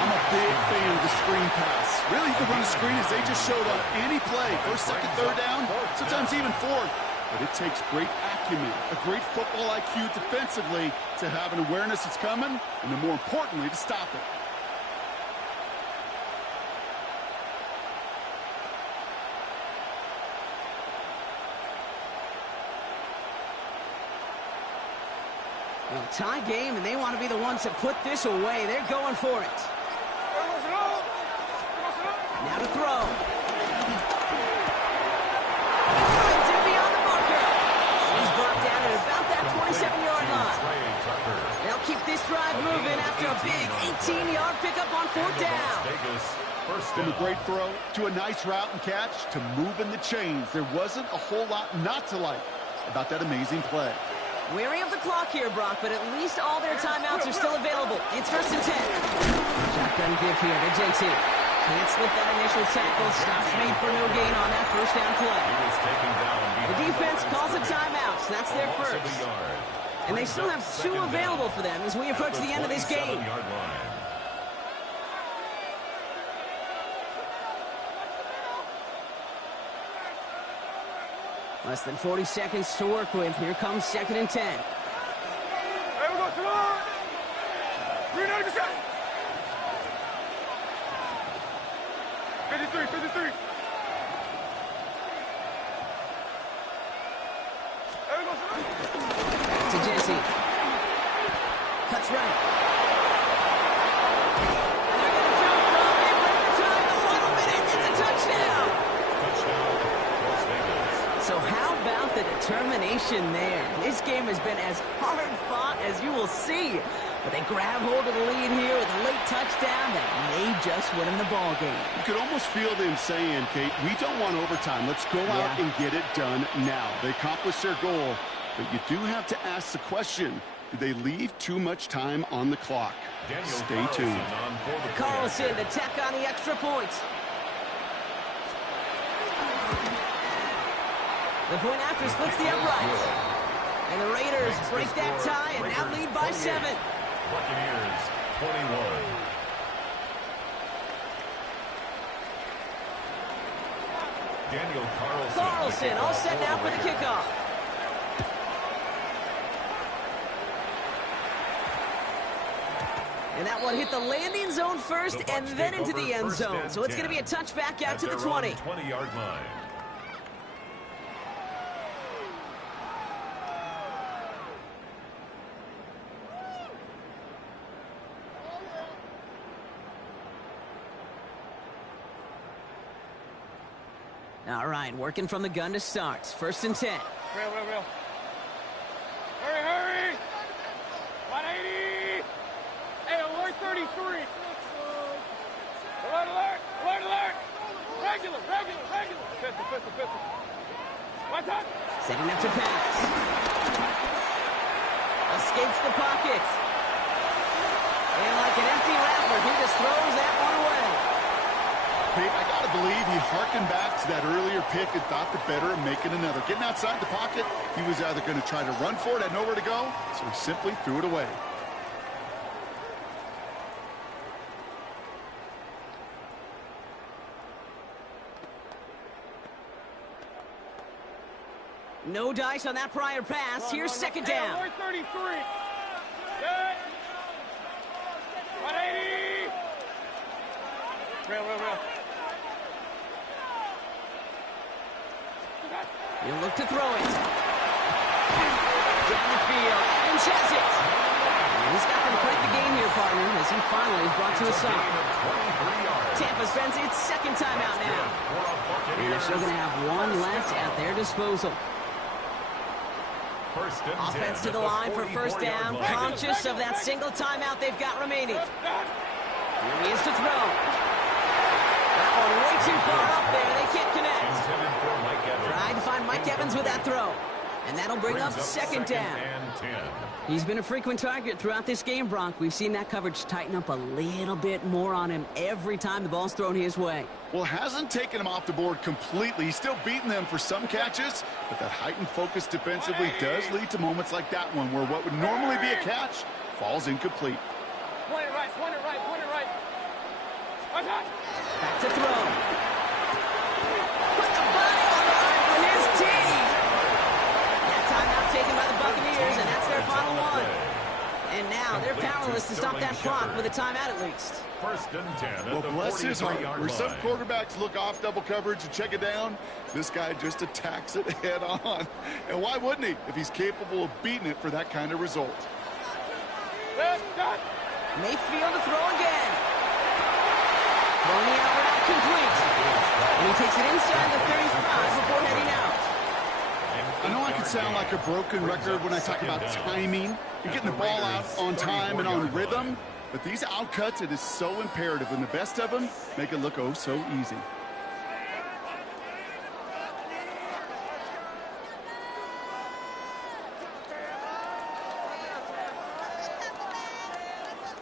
I'm a big fan of the screen pass. Really, you can run a screen as they just showed up. Any play, 1st, 2nd, 3rd down, sometimes even 4th. But it takes great acumen, a great football IQ defensively to have an awareness it's coming, and then more importantly, to stop it. Well, tie game, and they want to be the ones to put this away. They're going for it. Now to throw. Drives it beyond the marker. He's brought down at about that 27-yard line. They'll keep this drive moving after a big 18-yard pickup on 4th down. From a great throw to a nice route and catch to moving the chains. There wasn't a whole lot not to like about that amazing play. Wary of the clock here, Brock, but at least all their timeouts are still available. It's 1st and 10. Shotgun give here to Gentee. Can't slip that initial tackle. Stops made for no gain on that 1st down play. The defense calls a timeout. That's their 1st. And they still have 2 available for them as we approach the end of this game. Less than 40 seconds to work with. Here comes 2nd and 10. Hey, we go, come on! 390%! 53. Hey, we go, come on! Back to Gentee. Cuts right. And they're going to jump, Rob. They break the tie in the final minute. It's a touchdown. So how about the determination there? This game has been as hard fought as you will see. But they grab hold of the lead here with a late touchdown that may just win them the ball game. You could almost feel them saying, Kate, we don't want overtime. Let's go out and get it done now. They accomplished their goal, but you do have to ask the question, did they leave too much time on the clock? Stay tuned. Carlson to tack on the extra points. The point after splits the uprights. And the Raiders break that tie and now lead by 7. Buccaneers 21. Daniel Carlson all set now for the kickoff. And that one hit the landing zone first and then into the end zone. So it's going to be a touchback out to the 20. 20-yard line. All right, working from the gun to start. 1st and 10. Real. Hurry! 180! Hey, alert 33! Alert! Regular! Pistol. One time! Setting up to pass. Escapes the pocket. And like an empty rattler, he just throws that one away. Kate, I got to believe he harkened back to that earlier pick and thought the better of making another. Getting outside the pocket, he was either going to try to run for it, had nowhere to go, so he simply threw it away. No dice on that prior pass. Here's 2nd down. Alert 33! Good! 180! Real. He'll look to throw it. Down the field. Evans has it. And he's got them quite the game here, partner, as he finally is brought to a stop. Tampa spends its 2nd timeout now. And they're still going to have one left at their disposal. Offense to the line for 1st down, conscious of that single timeout they've got remaining. Here he is to throw. That one way too far up there. They can't connect. Tried to find Mike Evans with that throw. And that'll bring up 2nd down. He's been a frequent target throughout this game, Bronk. We've seen that coverage tighten up a little bit more on him every time the ball's thrown his way. Well, hasn't taken him off the board completely. He's still beating them for some catches, but that heightened focus defensively does lead to moments like that one where what would normally be a catch falls incomplete. Point it right. Back to throw. Put the body on the line for his team. That timeout taken by the Buccaneers, and that's their final one. And now they're powerless to stop that clock with a timeout at least. 1st and 10. Well, bless his heart. Where some quarterbacks look off double coverage and check it down, this guy just attacks it head on. And why wouldn't he if he's capable of beating it for that kind of result? Mayfield to throw again. Throwing the out route complete. And he takes it inside the 35 before heading out. I know I can sound like a broken record when I talk about timing and getting the ball out on time and on rhythm, but these outcuts, it is so imperative, and the best of them make it look oh so easy.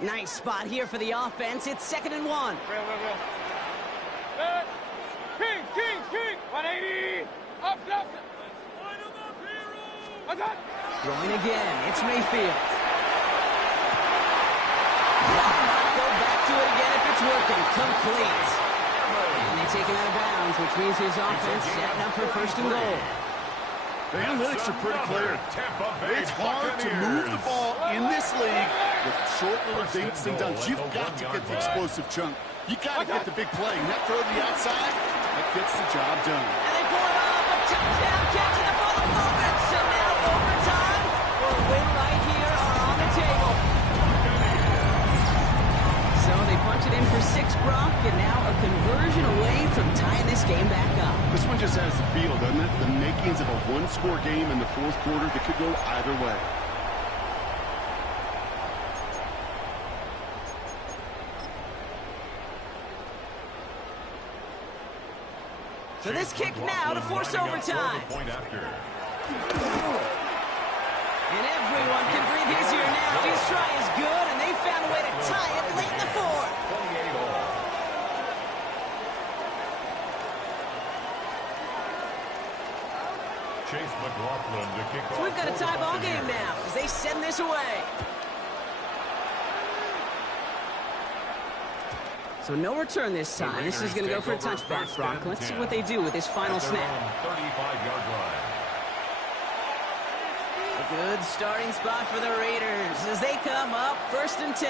Nice spot here for the offense. It's 2nd and 1. Real. King! 180! Up! Throwing again. It's Mayfield. Why not go back to it again if it's working? Complete. And they take him out of bounds, which means his offense setting up for 1st and goal. The analytics are pretty clear. It's hard to move the ball in this league with short little dinks and dunks. You've got to get the explosive chunk. You got to get the big play. And that throw to the outside, that gets the job done. And they pull it off. A touchdown catch in the final moments. And now overtime or a win right here are on the table. So they punch it in for 6, Brock, and now a conversion away from tying this game back up. This one just has the feel, doesn't it? The makings of a one-score game in the 4th quarter that could go either way. So this kick now to force overtime. And everyone can breathe easier now. His try is good, and they found a way to tie it late in the 4th. Chase McLaughlin to kick off. So we've got a tie ball game now as they send this away. So no return this time. This is going to go for a touchback, Brock. Let's see what they do with this final snap. 35-yard line. Good starting spot for the Raiders as they come up 1st and 10.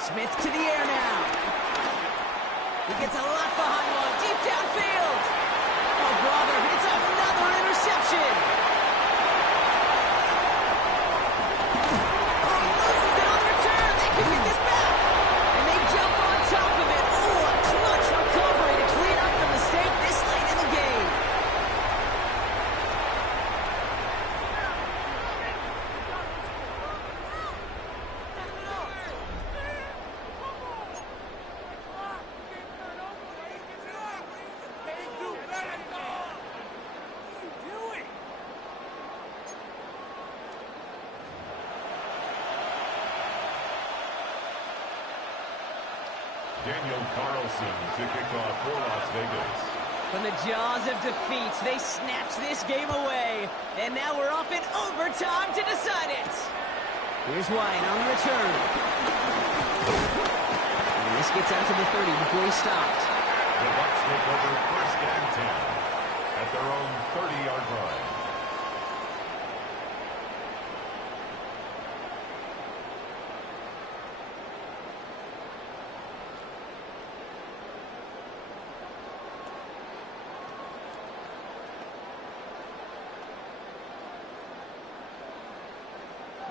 Smith to the air now. He gets a lot behind one, deep downfield. Oh, brother, it's another interception. Oh, he loses it on the return. They can get this back. And they jump on top of it. Oh, a clutch recovery to clean up the mistake this late in the game. Daniel Carlson to kick off for Las Vegas. From the jaws of defeat, they snatch this game away. And now we're off in overtime to decide it. Here's White on the return. And this gets out to the 30 before he stopped. The Bucs take over 1st and 10 at their own 30-yard line.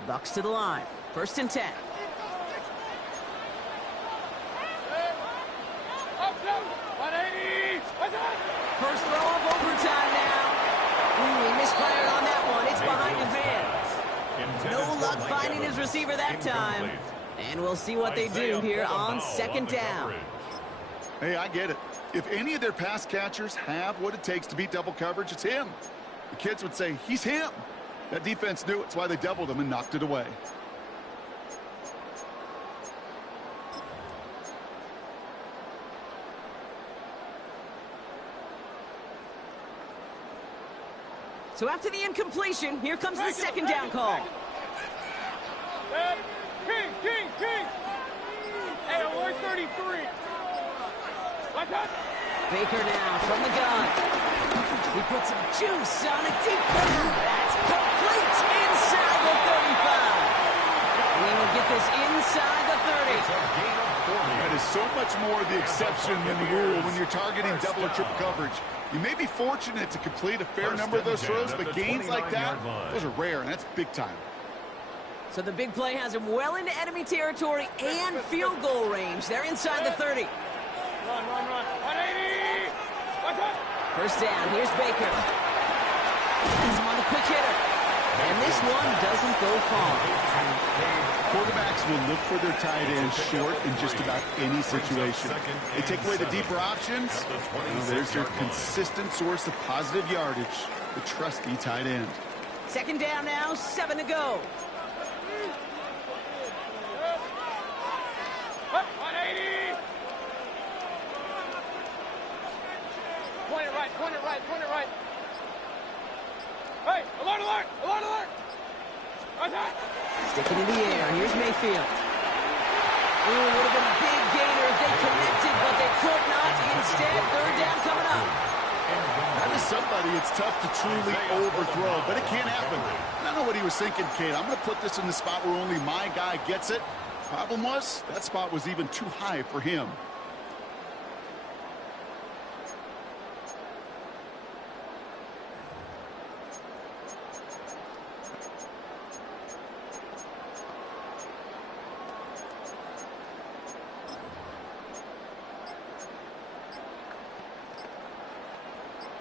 Bucs to the line. 1st and 10. First throw of overtime now. Ooh, he misfired on that one. It's behind his man. No luck finding his receiver that time. And we'll see what they do here on 2nd down. Hey, I get it. If any of their pass catchers have what it takes to beat double coverage, it's him. The kids would say, he's him. That defense knew it. That's why they doubled him and knocked it away. So after the incompletion, here comes the 2nd down call. King! Hey, 133. Baker now from the gun. He puts some juice on a deep burner. That's complete inside the 35. We will get this inside the 30. That is so much more the exception than the rule when you're targeting double or triple coverage. You may be fortunate to complete a fair number of those throws, but gains like that, those are rare, and that's big time. So the big play has him well into enemy territory and field goal range. They're inside the 30. Run. 180. First down, here's Baker. He's on the quick hitter. And this one doesn't go far. Quarterbacks will look for their tight end short in just about any situation. They take away the deeper options. There's their consistent source of positive yardage, the trusty tight end. 2nd down now, 7 to go. 180. Point it right. Hey, alert! Sticking in the air, here's Mayfield. Ooh, would have been a big gainer if they connected, but they could not. Instead, 3rd down coming up. That is somebody it's tough to truly overthrow, but it can't happen. I don't know what he was thinking, Kate. I'm going to put this in the spot where only my guy gets it. Problem was, that spot was even too high for him.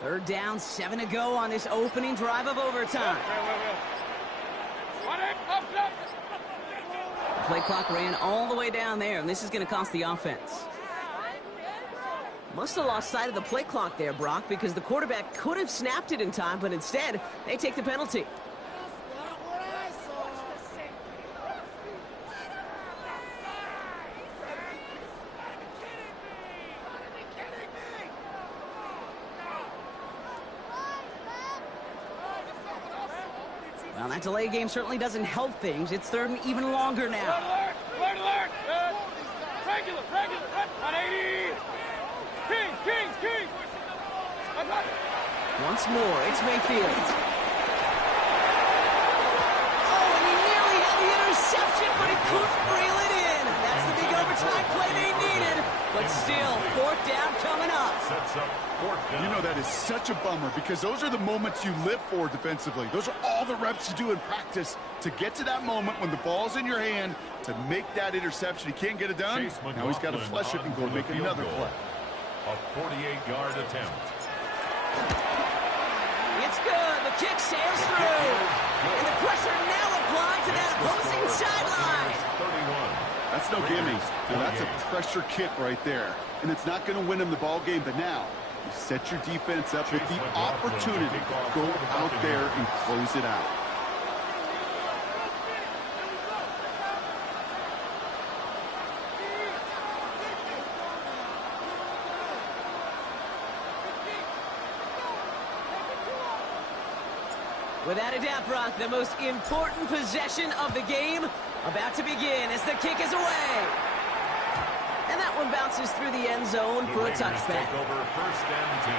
Third down, 7 to go on this opening drive of overtime. The play clock ran all the way down there, and this is going to cost the offense. Must have lost sight of the play clock there, Brock, because the quarterback could have snapped it in time, but instead, they take the penalty. Well, that delay game certainly doesn't help things. It's 3rd and even longer now. Alert! Regular! 180! King! Once more, it's Mayfield. couldn't reel it in. That's the big overtime play they needed. But still, fourth down coming up. Sets up fourth down. You know, that is such a bummer because those are the moments you live for defensively. Those are all the reps you do in practice to get to that moment when the ball's in your hand to make that interception. He can't get it done. Now he's got to flush it and go make another play. A 48-yard attempt. It's good. The kick sails through. And the pressure now applied to that opposing sideline. 31. That's no gimme. Now, that's a pressure kick right there. And it's not going to win him the ball game, but now you set your defense up with the opportunity to go out there and close it out. Without a doubt, Brock, the most important possession of the game about to begin as the kick is away. And that one bounces through the end zone for a touchback. Take over first and 10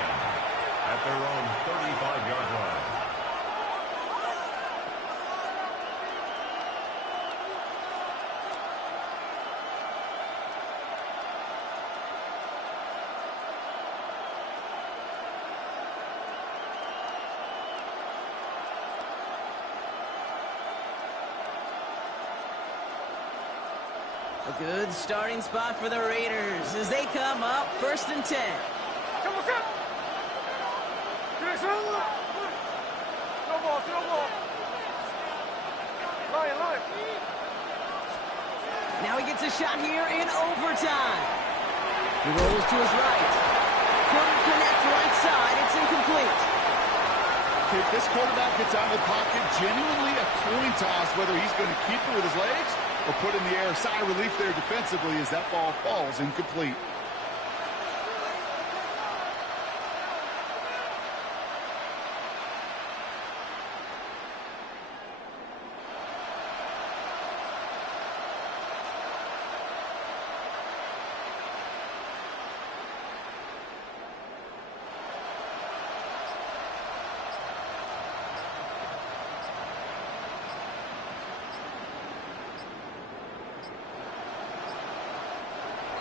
at their own 35-yard line. A good starting spot for the Raiders as they come up first and 10. Now he gets a shot here in overtime. He rolls to his right. Couldn't connect right side. It's incomplete. Okay, this quarterback gets out of the pocket, genuinely a coin toss whether he's going to keep it with his legs or put in the air. Sigh of relief there defensively as that ball falls incomplete.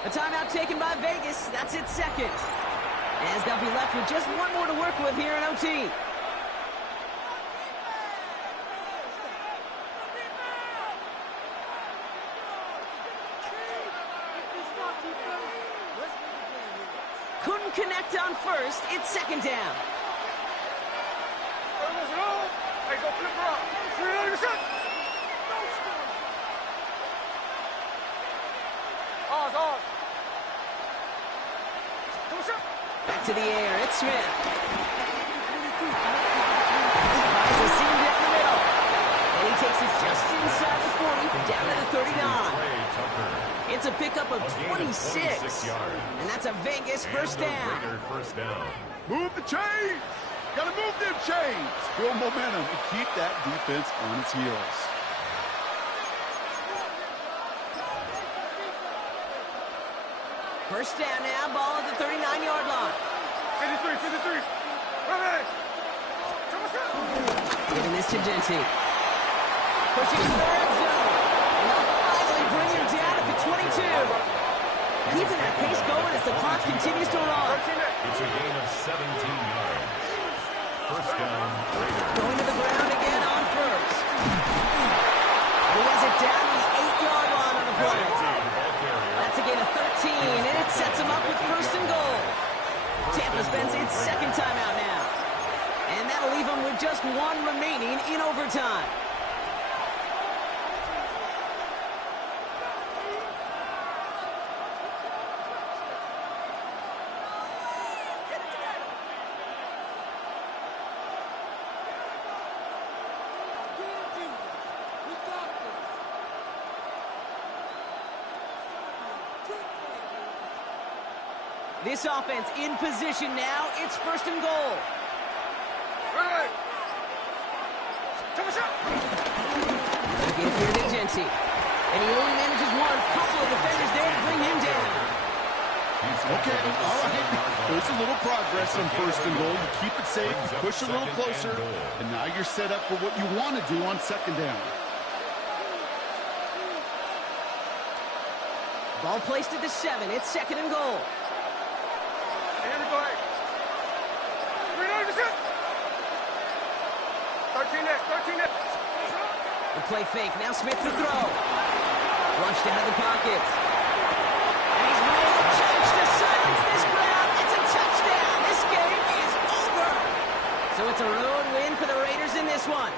A timeout taken by Vegas. That's its second. As they'll be left with just one more to work with here in OT. Couldn't connect on first. It's second down. Back to the air, it's Smith. Finds a seam down the middle. And he takes it just inside the 40, down to the 39. It's a pickup of 26. And that's a Vegas first down. Move the chains! Gotta move them chains! Build momentum and keep that defense on its heels. First down now, ball at the 39-yard line. 53. Giving this to Dempsey. Pushing to the red zone. And they'll finally bring him down at the 22. Keeping that pace going as the clock continues to run. It's a gain of 17 yards. First down, Raiders. Going to the ground again on first. He has it down to the 8-yard line on the play. That's a gain of 13, and it sets him up with first and goal. Tampa spends its second timeout now. And that'll leave him with just one remaining in overtime. This offense in position now. It's first and goal. Again here to Genty. And he only manages one. Couple of defenders there to bring him down. Okay, all right. There's a little progress on first and goal. You keep it safe, you push a little closer, and now you're set up for what you want to do on second down. Ball placed at the 7. It's 2nd and goal. Here we go. 13 next. The play fake. Now Smith to throw. Flushed out of the pocket. And he's made the change to silence this crowd. It's a touchdown. This game is over. So it's a road win for the Raiders in this one.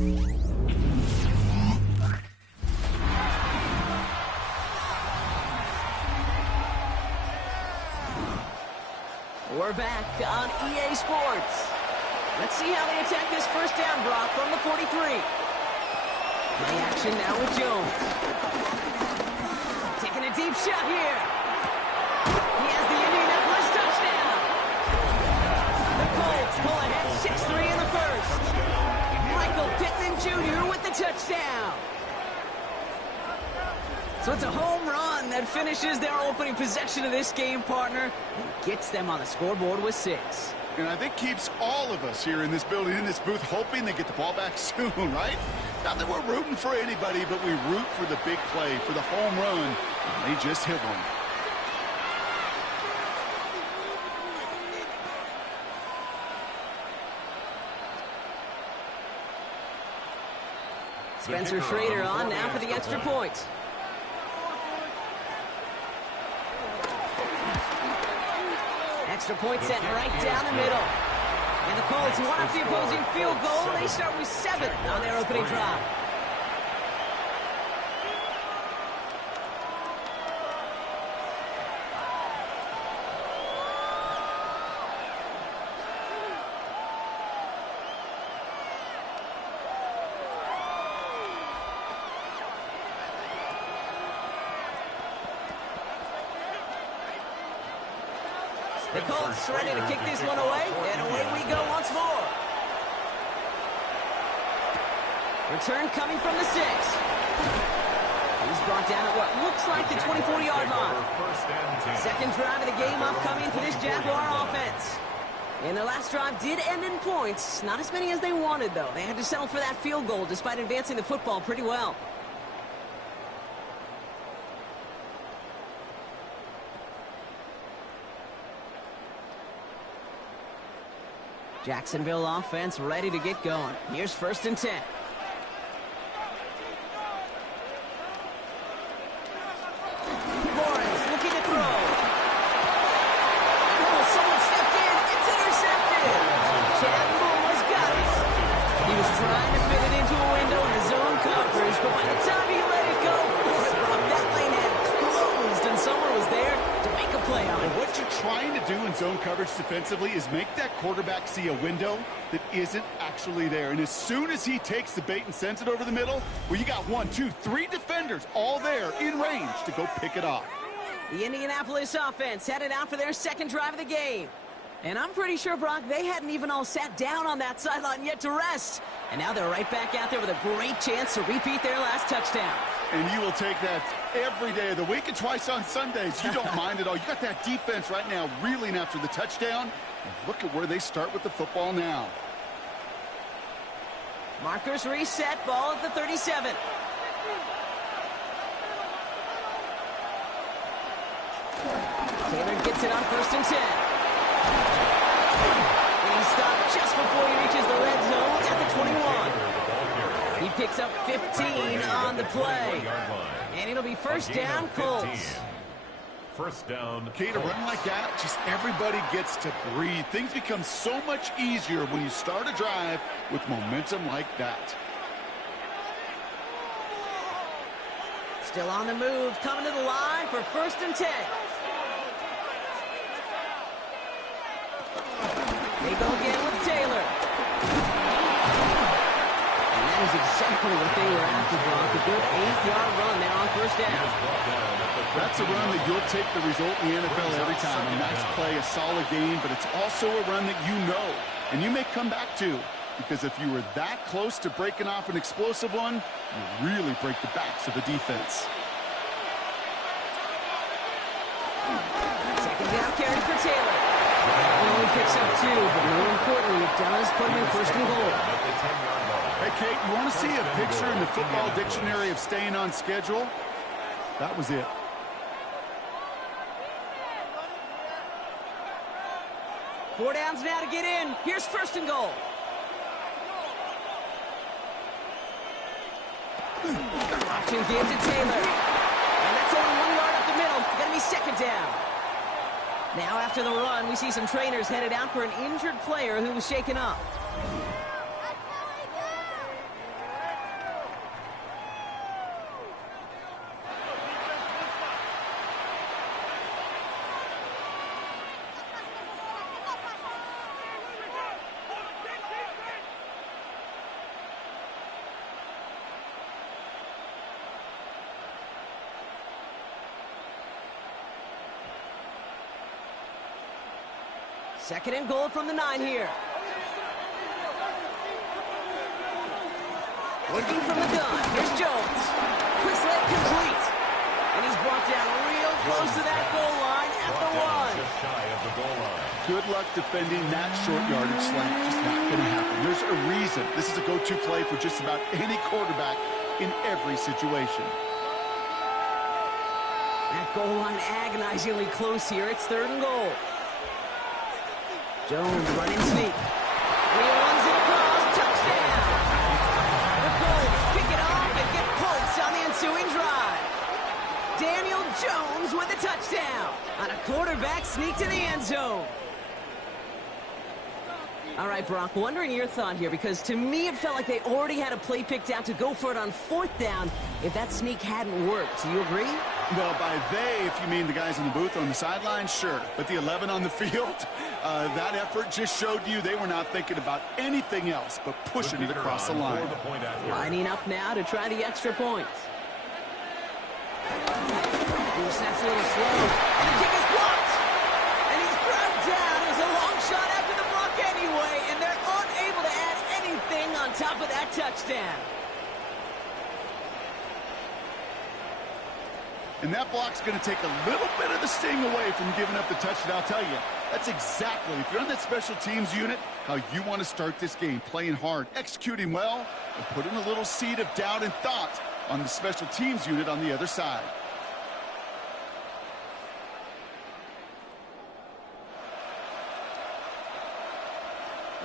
We're back on EA Sports. Let's see how they attack this first down, Brock, from the 43. Play action now with Jones. Taking a deep shot here. He has the Indianapolis touchdown. The Colts pull ahead 6-3 in the first. Michael Pittman Jr. with the touchdown. So it's a home run that finishes their opening possession of this game, partner, and gets them on the scoreboard with 6. And I think keeps all of us here in this building, in this booth, hoping they get the ball back soon, right? Not that we're rooting for anybody, but we root for the big play, for the home run, and they just hit one. Spencer Schrader on now for the extra point. Extra point set right down the middle. And the Colts want the opposing field goal. They start with 7 on their opening drive. The Colts ready to kick this one away, and away we go once more. Return coming from the 6. He's brought down at what looks like the 24-yard line. Second drive of the game upcoming for this Jaguar offense. And their last drive did end in points. Not as many as they wanted, though. They had to settle for that field goal despite advancing the football pretty well. Jacksonville offense ready to get going. Here's 1st and 10. Lawrence looking to throw. Oh, someone stepped in. It's intercepted. Chad Moore got it. He was trying to fit it into a window in the zone coverage, but by the time he let it go, that lane had closed, and someone was there to make a play on it. What you're trying to do in zone coverage defensively is make that quarterback see a window that isn't actually there. And as soon as he takes the bait and sends it over the middle, well, you got 1, 2, 3 defenders all there in range to go pick it off. The Indianapolis offense headed out for their second drive of the game. And I'm pretty sure, Brock, they hadn't even all sat down on that sideline yet to rest. And now they're right back out there with a great chance to repeat their last touchdown. And you will take that every day of the week and twice on Sundays. You don't mind at all. You got that defense right now reeling after the touchdown. And look at where they start with the football now. Markers reset, ball at the 37. Taylor gets it on 1st and 10. And he stopped just before he reaches the red zone at the 21. He picks up 15 on the play. And it'll be 1st down, Colts. 1st down. Kate, a run like that, just everybody gets to breathe. Things become so much easier when you start a drive with momentum like that. Still on the move, coming to the line for 1st and 10. They go again with Taylor. And that is exactly what they were after, Brock. A good 8-yard run there on 1st down. That's a run that you'll take the result in the NFL every time. A nice play, a solid game, but it's also a run that you know, and you may come back to, because if you were that close to breaking off an explosive one, you really break the backs of the defense. Second down carry for Taylor. Only picks up 2, but more importantly, it does put him in 1st and goal. Hey, Kate, you want to see a picture in the football dictionary of staying on schedule? That was it. Four downs now to get in. Here's 1st and goal. Option give to Taylor. And that's only 1 yard up the middle. Gonna be 2nd down. Now after the run, we see some trainers headed out for an injured player who was shaken up. Second and goal from the 9 here. Working from the gun. Here's Jones. Quick leg complete. And he's brought down real close to that goal line at the 1. Just shy of the goal line. Good luck defending that short yardage slant. Just not going to happen. There's a reason this is a go-to play for just about any quarterback in every situation. That goal line agonizingly close here. It's 3rd and goal. Jones running sneak. And he runs it across. Touchdown! The Colts pick it off and get points on the ensuing drive. Daniel Jones with a touchdown on a quarterback sneak to the end zone. All right, Brock, wondering your thought here, because to me it felt like they already had a play picked out to go for it on 4th down if that sneak hadn't worked. Do you agree? Well, by they, if you mean the guys in the booth on the sideline, sure. But the 11 on the field, that effort just showed you they were not thinking about anything else but pushing it across the line. Lining up now to try the extra points. Ooh, snaps a little slow. And the kick is blocked. And he's grabbed down. It was a long shot after the block anyway, and they're unable to add anything on top of that touchdown. And that block's going to take a little bit of the sting away from giving up the touchdown. I'll tell you, that's exactly, if you're on that special teams unit, how you want to start this game. Playing hard, executing well, and putting a little seed of doubt and thought on the special teams unit on the other side.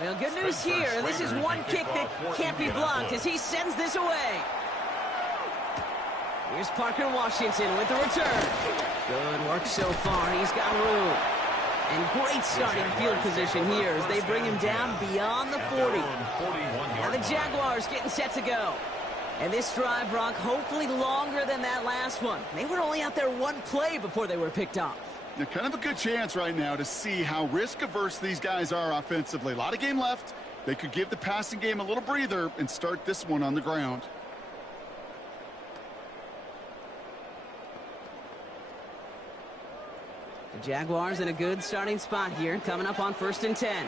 Well, good news here. This is one kick that can't be blocked as he sends this away. Here's Parker Washington with the return. Good work so far. He's got room. And great starting field position here as they bring him down beyond the 40. Now the Jaguars getting set to go. And this drive, Brock, hopefully longer than that last one. They were only out there one play before they were picked off. Now, kind of a good chance right now to see how risk-averse these guys are offensively. A lot of game left. They could give the passing game a little breather and start this one on the ground. The Jaguars in a good starting spot here, coming up on 1st and 10.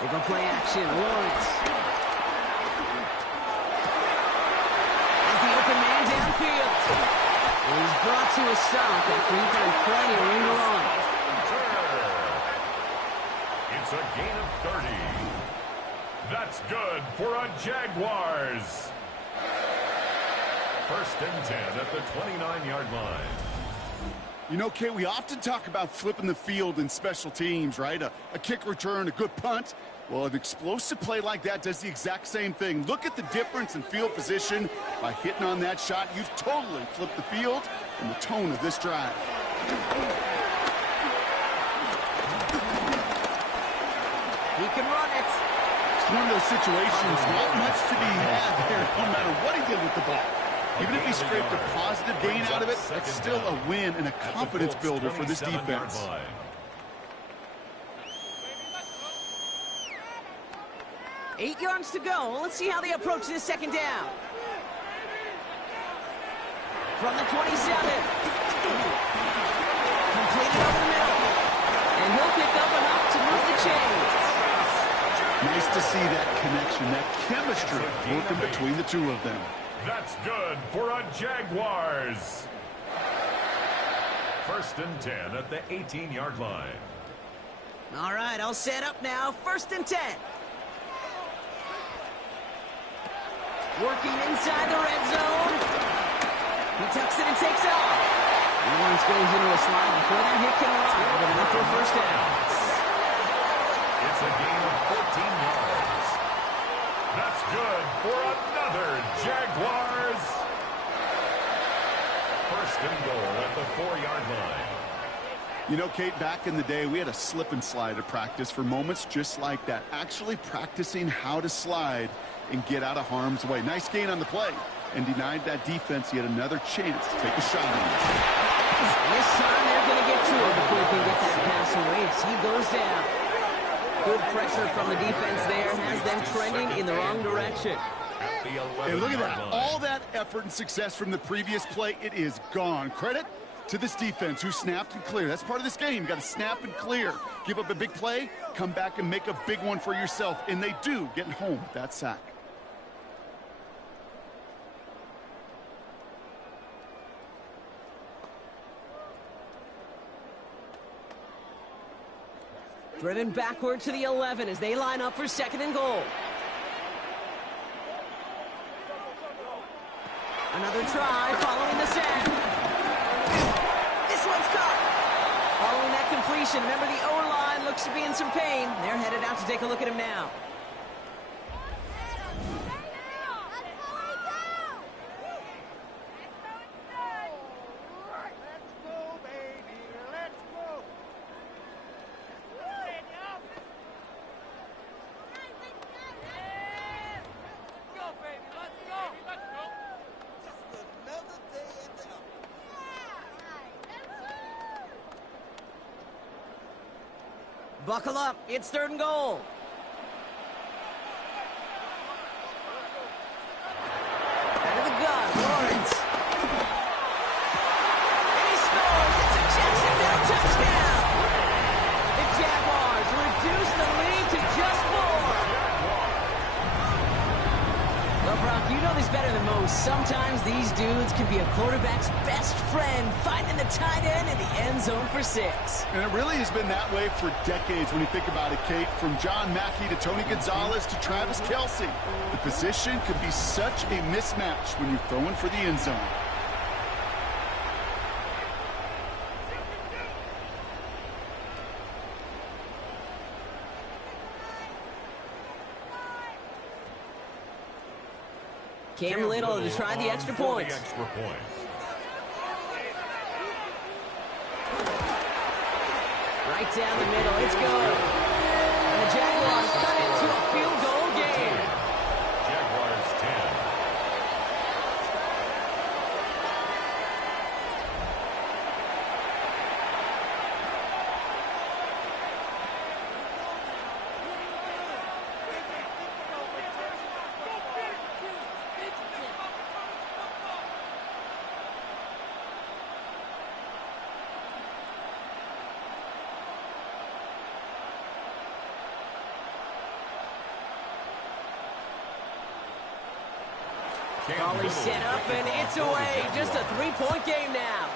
They go play action. Lawrence. As the open man downfield. And he's brought to a stop after he found plenty of room to run. It's a gain of 30. That's good for a Jaguars. 1st and 10 at the 29-yard line. You know, Kate, we often talk about flipping the field in special teams, right? A kick return, a good punt. Well, an explosive play like that does the exact same thing. Look at the difference in field position. By hitting on that shot, you've totally flipped the field and the tone of this drive. He can run it. It's one of those situations, not much to be had there, no matter what he did with the ball. Even if he scraped a positive gain out of it, that's still a win and a confidence builder for this defense. 8 yards to go. Let's see how they approach this 2nd down. From the 27. Completed over the middle. And he'll pick up enough to move the chains. Nice to see that connection, that chemistry working between the two of them. That's good for a Jaguars. 1st and 10 at the 18-yard line. All right, I'll set up now. 1st and 10. Working inside the red zone. He tucks it and takes off. Lawrence goes into a slide before that hit can arrive, but enough for a 1st down. It's a gain of 14 yards. That's good for another Jaguars. 1st and goal at the 4-yard line. You know, Kate, back in the day, we had a slip and slide at practice for moments just like that. Actually practicing how to slide and get out of harm's way. Nice gain on the play and denied that defense yet another chance to take a shot on it. This time they're going to get to it before he can get that pass away as he goes down. Good pressure from the defense there has them trending in the wrong direction. And look at that. All that effort and success from the previous play, it is gone. Credit to this defense who snapped and cleared. That's part of this game. You got to snap and clear. Give up a big play, come back and make a big one for yourself. And they do, getting home with that sack. Driven backward to the 11 as they line up for 2nd and goal. Another try following the sack. This one's caught. Following that completion, remember the O-line looks to be in some pain. They're headed out to take a look at him now. Buckle up, it's 3rd and goal. Out of the gun, Lawrence. And he scores, it's a Jacksonville touchdown. The Jaguars reduce the lead to just 4. Well, Brock, you know this better than most. Sometimes these dudes can be a quarterback's best friend, finding the tight end in the end zone for 6. And it really has been that way for decades when you think about it, Kate. From John Mackey to Tony Gonzalez to Travis Kelce. The position could be such a mismatch when you're throwing for the end zone. Cam Little to try the extra point. Right down the middle, it's good. And the Jaguars cut it to a field goal game. Jaguars 10. Ball set up and it's away. Just a 3-point game now.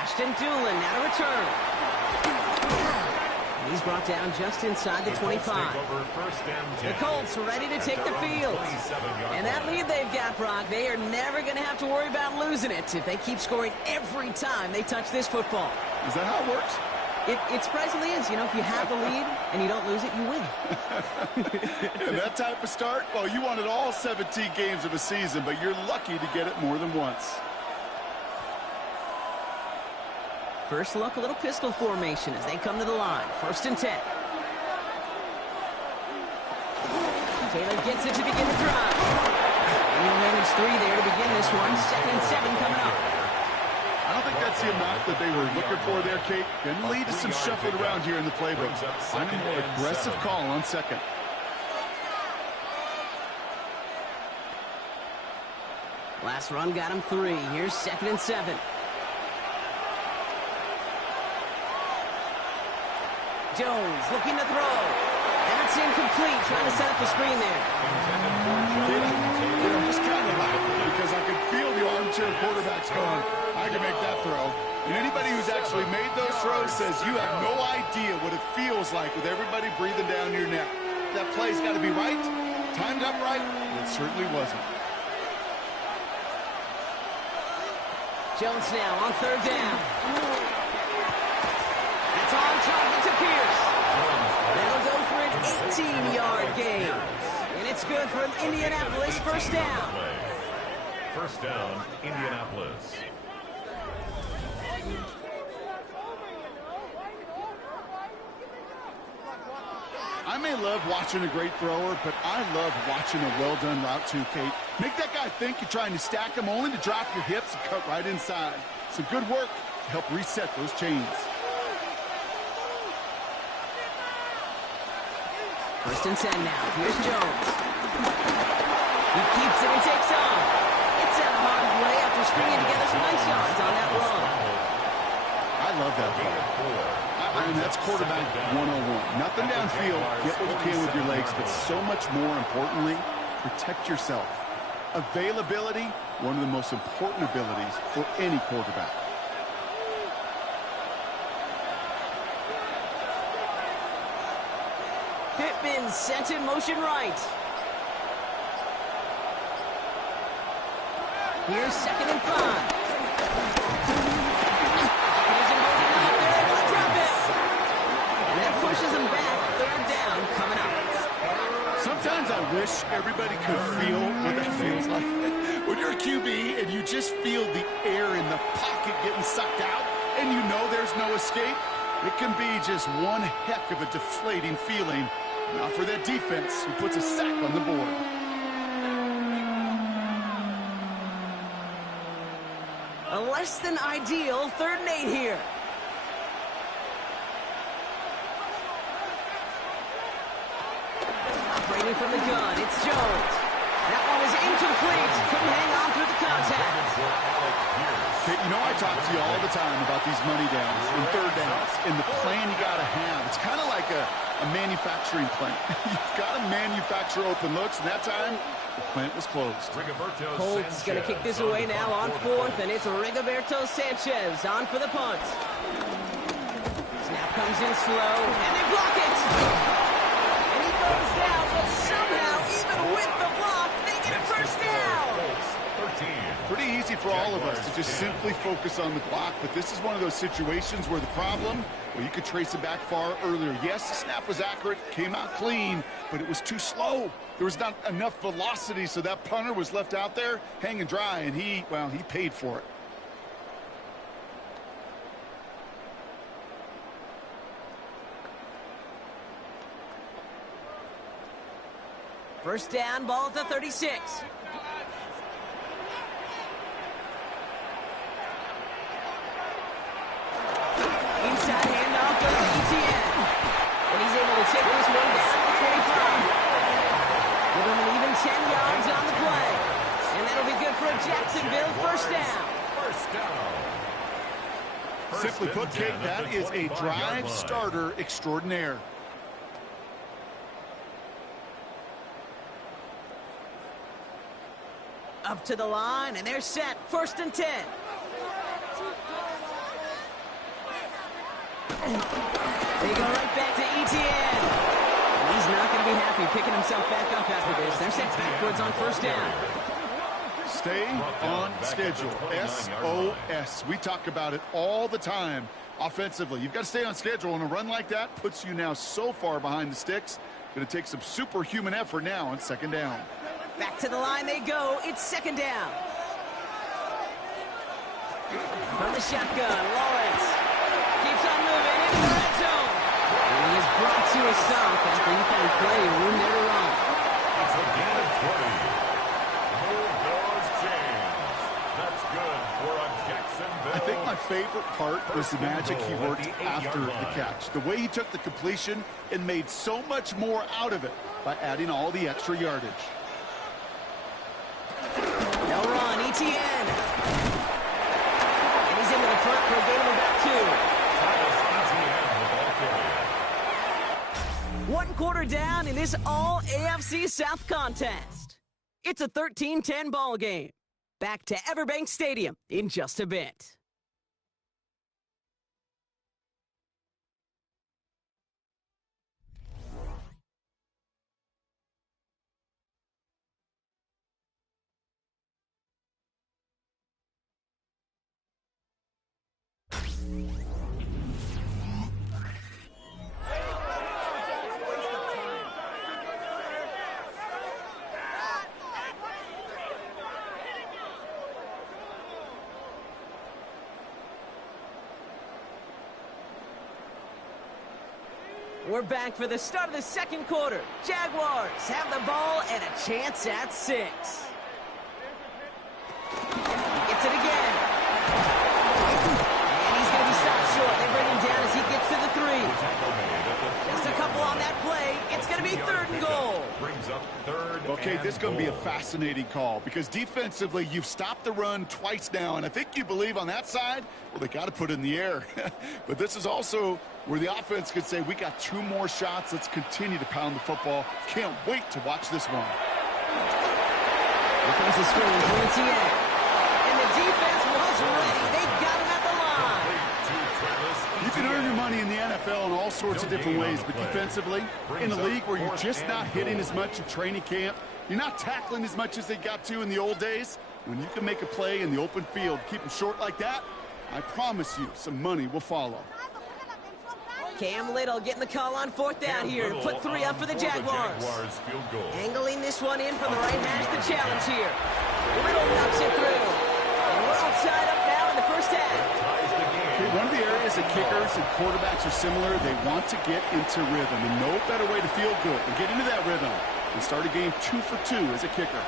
Ashton Doolin now to return. And he's brought down just inside the 25. The Colts ready to take the field. And that lead they've got, Brock, they are never going to have to worry about losing it if they keep scoring every time they touch this football. Is that how it works? It surprisingly is. You know, if you have the lead and you don't lose it, you win. And that type of start, well, you wanted all 17 games of a season, but you're lucky to get it more than once. First look, a little pistol formation as they come to the line. 1st and 10. Taylor gets it to begin the drive. And he'll manage 3 there to begin this one. 2nd and 7 coming up. I don't think that's the amount that they were looking for there, Kate. Can lead to some shuffling around here in the playbook. Find a more aggressive call on 2nd. Last run got him 3. Here's 2nd and 7. Jones looking to throw. That's incomplete. Trying to set up the screen there. I'm just kind of laughing because I could feel the armchair quarterbacks going, I can make that throw. And anybody who's actually made those throws says you have no idea what it feels like with everybody breathing down your neck. That play's got to be right, timed up right, and it certainly wasn't. Jones now on 3rd down. It's on target to Pierce. That'll go for an 18-yard gain. And it's good for an Indianapolis 1st down. 1st down, Indianapolis. I may love watching a great thrower, but I love watching a well-done route too, Kate. Make that guy think you're trying to stack him only to drop your hips and cut right inside. Some good work to help reset those chains. 1st and 10 now. Here's Jones. He keeps it and takes off. It's out of harm's way after after stringing together some nice yards on that run. I love that play. I mean, that's quarterback 101. Nothing downfield. Get what you can with your legs, but so much more importantly, protect yourself. Availability, one of the most important abilities for any quarterback. Pittman sent in motion right. Here's 2nd and 5. Here's a motion up. They're able to drop it. That pushes them back. 3rd down coming up. Sometimes I wish everybody could feel what that feels like. When you're a QB and you just feel the air in the pocket getting sucked out and you know there's no escape, it can be just one heck of a deflating feeling. Not for that defense who puts a sack on the board. A less than ideal 3rd and 8 here. Operating from the gun, it's Jones. That one is incomplete. Couldn't hang on through the contact. Okay, you know I talk to you all the time about these money downs and 3rd downs and the plan you got to have. It's kind of like a manufacturing plant. You've got to manufacture open looks, and that time the plant was closed. Colts going to kick this away now on 4th, and it's Rigoberto Sanchez on for the punt. Snap comes in slow, and they block it. And he goes down, but somehow, even with the block, they get a 1st down. Pretty easy for all of us to just simply focus on the block, but this is one of those situations where the problem, well, you could trace it back far earlier. Yes, the snap was accurate, came out clean, but it was too slow. There was not enough velocity, so that punter was left out there hanging dry, and he paid for it. First down, ball at the 36. Inside handoff goes to ETN. And he's able to take this one down to the 25. Give him an even 10 yards on the play. And that'll be good for a Jacksonville 1st down. Simply put, Kate, that is a drive starter extraordinaire. Up to the line, and they're set. 1st and 10. They go right back to ETN. And he's not going to be happy picking himself back up after this. They're set backwards on 1st down. Stay on schedule. SOS. We talk about it all the time offensively. You've got to stay on schedule, and a run like that puts you now so far behind the sticks. Going to take some superhuman effort now on 2nd down. Back to the line they go. It's 2nd down. From the shotgun, Lawrence keeps on moving into the red zone. And he is brought to a stop after he found plenty of room there to run. It's a gain of 20. Move those chains. That's good for a Jacksonville. I think my favorite part was the magic he worked after the catch. The way he took the completion and made so much more out of it by adding all the extra yardage. They'll run, ETN. And he's into the front for a gain of about 2. 1 quarter down in this all AFC South contest. It's a 13-10 ball game. Back to Everbank Stadium in just a bit. We're back for the start of the 2nd quarter. Jaguars have the ball and a chance at 6. He gets it again. And he's going to be stopped short. They bring him down as he gets to the 3. Just a couple on that play. It's going to be 3rd and goal. Brings up 3rd Okay, this is going to be a fascinating call because defensively, you've stopped the run twice now, and I think you believe on that side, well, they got to put it in the air. But this is also where the offense could say, we got 2 more shots. Let's continue to pound the football. Can't wait to watch this one. Here comes the screen for ETN. And the defense was ready. They got him at the line. You can earn your money in the NFL in all sorts of different ways, but defensively, in a league where you're just not hitting as much in training camp, you're not tackling as much as they got to in the old days, when you can make a play in the open field, keep them short like that, I promise you some money will follow. Cam Little getting the call on 4th down here to put 3 up for the Jaguars. Angling this one in from the right hash, the challenge here. Little knocks it through. And we're all tied up now in the first half. Okay, one of the areas that kickers and quarterbacks are similar, they want to get into rhythm, and no better way to feel good than get into that rhythm and start a game 2 for 2 as a kicker.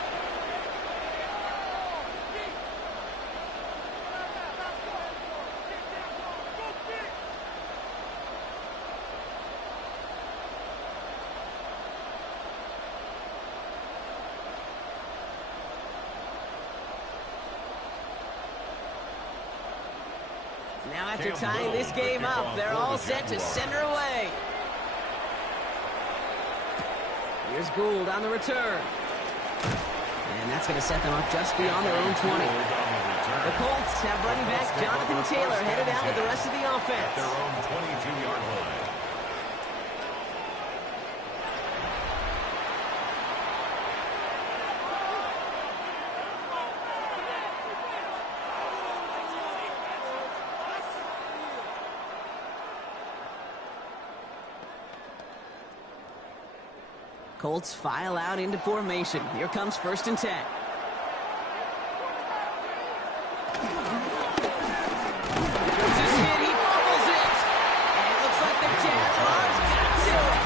Now after tying this game up, they're all set to center away. Here's Gould on the return. And that's going to set them up just beyond their own 20. The Colts have running back Jonathan Taylor headed out with the rest of the offense. Their own 22-yard line. Colts file out into formation. Here comes 1st and 10. He fumbles it. And it looks like the Jaguars got to it.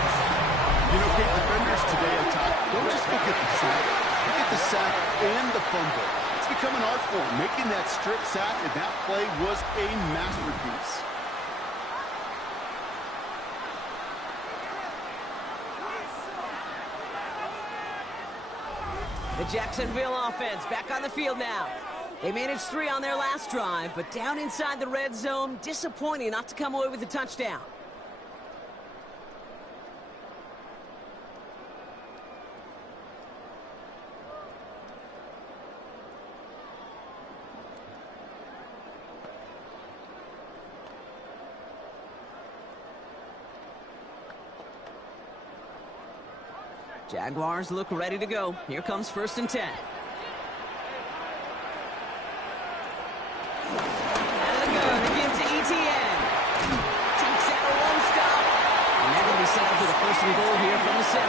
You know, Kate, defenders today on top, don't just go get the sack. Look at the sack and the fumble. It's become an art form, making that strip sack, and that play was a masterpiece. The Jacksonville offense back on the field now. They managed 3 on their last drive, but down inside the red zone, disappointing not to come away with a touchdown. Jaguars look ready to go. Here comes 1st and 10. Out of the gun, again to ETN. Takes out a 1-stop. And they're going to be set up for the 1st and goal here from the 7.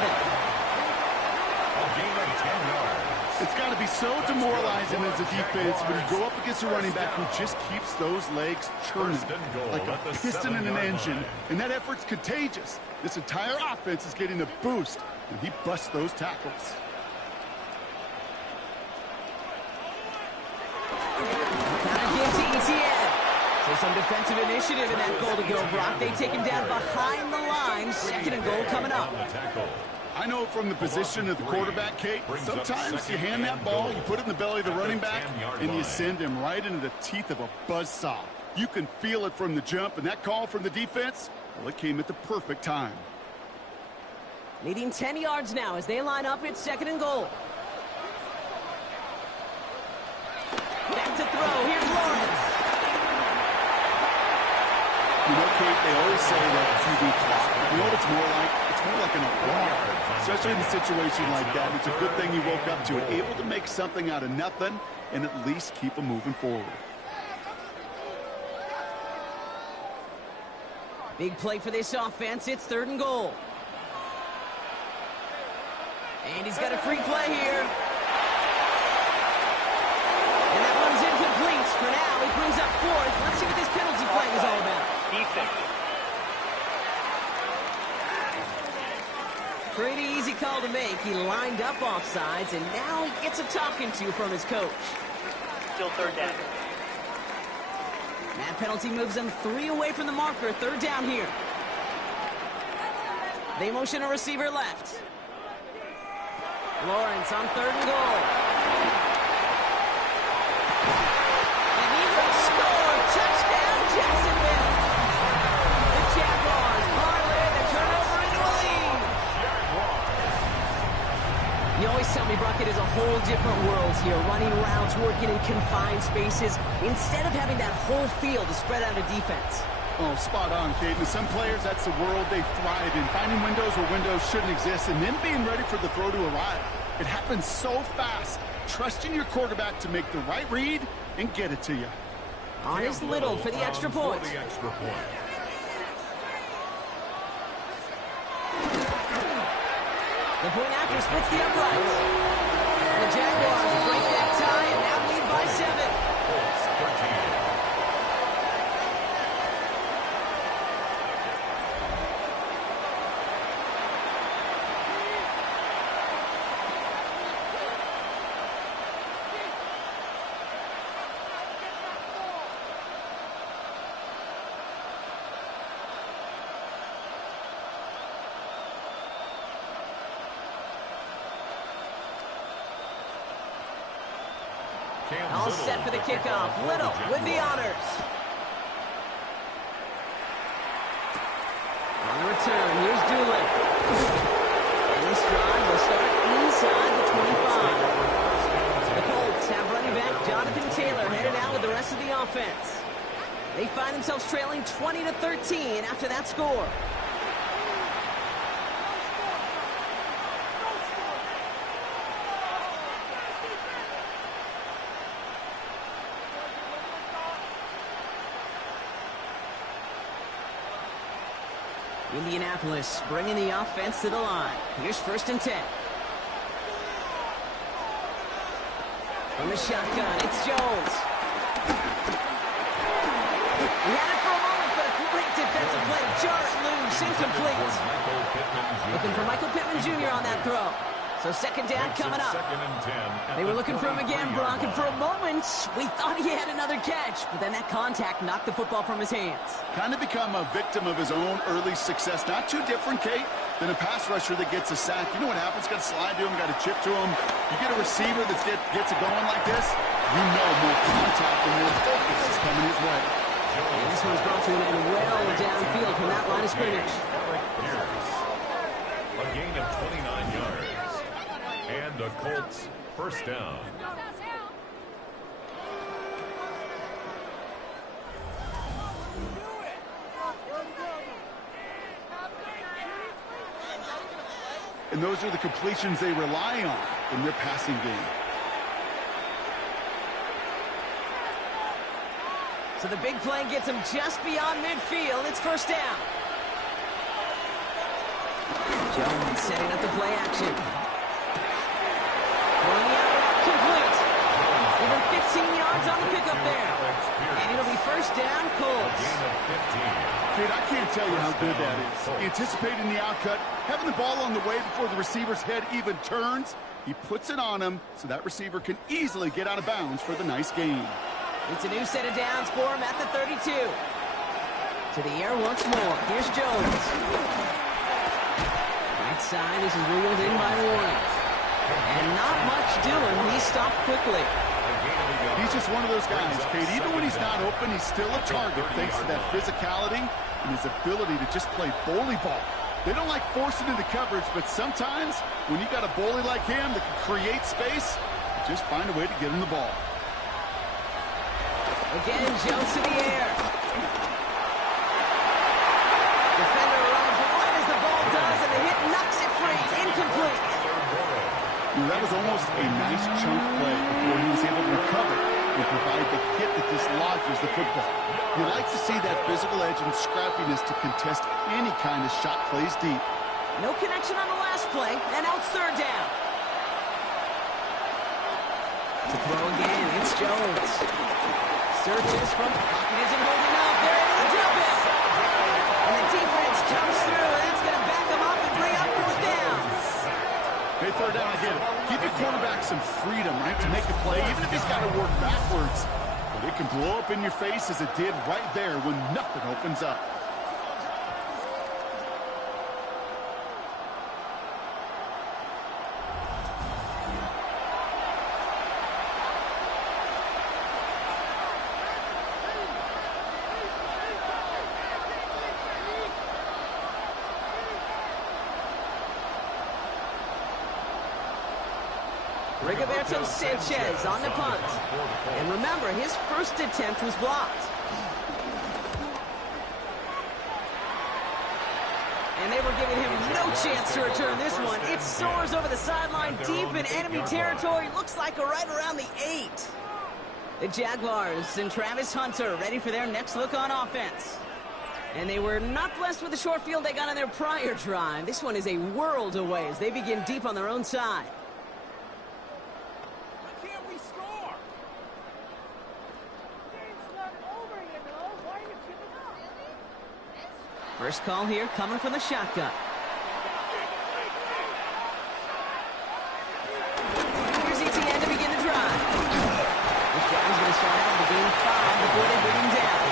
A gain of 10 yards. It's got to be so demoralizing as a defense when you go up against a running back who just keeps those legs churning like a piston in an engine, and that effort's contagious. This entire offense is getting a boost, and he busts those tackles. Again to ETN. So some defensive initiative in that goal to go, Brock. They take him down behind the line. 2nd and goal coming up. I know from the position of the quarterback, Kate, sometimes you hand that ball, you put it in the belly of the running back, and you send him right into the teeth of a buzzsaw. You can feel it from the jump, and that call from the defense, well, it came at the perfect time. Leading 10 yards now as they line up at 2nd and goal. Back to throw. Here's Lawrence. You know, Kate, they always say that QB clock. You know what it's more like? It's more like an alarm. Especially in a situation like that. It's a good thing you woke up to it. Able to make something out of nothing and at least keep them moving forward. Big play for this offense. It's 3rd and goal. And he's got a free play here. And that one's incomplete. For now, he brings up 4th. Let's see what this penalty flag is all about. Pretty easy call to make. He lined up offsides, and now he gets a talking to from his coach. Still 3rd down. That penalty moves them 3 away from the marker. 3rd down here. They motion a receiver left. Lawrence on 3rd and goal. And he will score. Touchdown, Jacksonville. The Jaguars parlay the turnover into a lead. You always tell me, Brock, it is a whole different world here. Running routes, working in confined spaces, instead of having that whole field to spread out a defense. Oh, spot on, Caden. Some players, that's the world they thrive in. Finding windows where windows shouldn't exist and then being ready for the throw to arrive. It happens so fast. Trusting your quarterback to make the right read and get it to you. On his Little for the extra point. The extra point. The point after splits the uprights. And the Jaguars break that tie and now lead by 7. Colts 13. All set for the kickoff. Little with the honors. On the return, here's Doolin. And this drive will start inside the 25. The Colts have running back Jonathan Taylor headed out with the rest of the offense. They find themselves trailing 20-13 after that score. Indianapolis bringing the offense to the line. Here's 1st and 10. From the shotgun, it's Jones. He had it for a moment, but a great defensive play. Jarrett loose, incomplete. Looking for Michael Pittman Jr. on that throw. So 2nd down coming up. They were looking for him again, Brock, and for a moment, we thought he had another catch. But then that contact knocked the football from his hands. Kind of become a victim of his own early success. Not too different, Kate, than a pass rusher that gets a sack. You know what happens? Got to slide to him, got to chip to him. You get a receiver that gets it going like this, you know more contact and more focus is coming his way. And this one's brought to an end well downfield from that line of scrimmage. A gain of 29 yards. And the Colts 1st down. And those are the completions they rely on in their passing game. So the big play gets him just beyond midfield. It's 1st down. Jones setting up the play action. Throwing the out complete. Even 15 yards on the pickup there. And it'll be 1st down, Colts. Kid, I can't tell you how good that is. Anticipating the outcut, having the ball on the way before the receiver's head even turns. He puts it on him so that receiver can easily get out of bounds for the nice gain. It's a new set of downs for him at the 32. To the air once more. Here's Jones. Right side, this is reeled in by Warren. And not much doing. He stopped quickly. He's just one of those guys, Kate. Even when he's not open, he's still a target thanks to that physicality and his ability to just play bully ball. They don't like forcing into coverage, but sometimes when you got a bully like him that can create space, just find a way to get him the ball. Again, Jones to the air. Defender runs right as the ball does, and the hit knocks it free. Incomplete. That was almost a nice chunk play before he was able to recover and provide the hit that dislodges the football. You like to see that physical edge and scrappiness to contest any kind of shot plays deep. No connection on the last play, and now it's 3rd down. To throw again, it's Jones. Searches from pocket isn't holding up. They're able to jump it. And the defense comes through. That's going to back them up and bring up 4th down. Hey, 3rd down, I get it. Give your quarterback some freedom, right, to make a play, even if he's got to work backwards. But it can blow up in your face as it did right there when nothing opens up. Rigoberto Sanchez on the punt. And remember, his first attempt was blocked. And they were giving him no chance to return this one. It soars over the sideline deep in enemy territory. Looks like right around the 8. The Jaguars and Travis Hunter ready for their next look on offense. And they were not blessed with the short field they got on their prior drive. This one is a world away as they begin deep on their own side. Why can't we score? Game's not over, you know. Why are you giving up? First call here coming from the shotgun. Here's ETN to begin the drive. This drive is going to start out with a gain of 5 before they bring him down.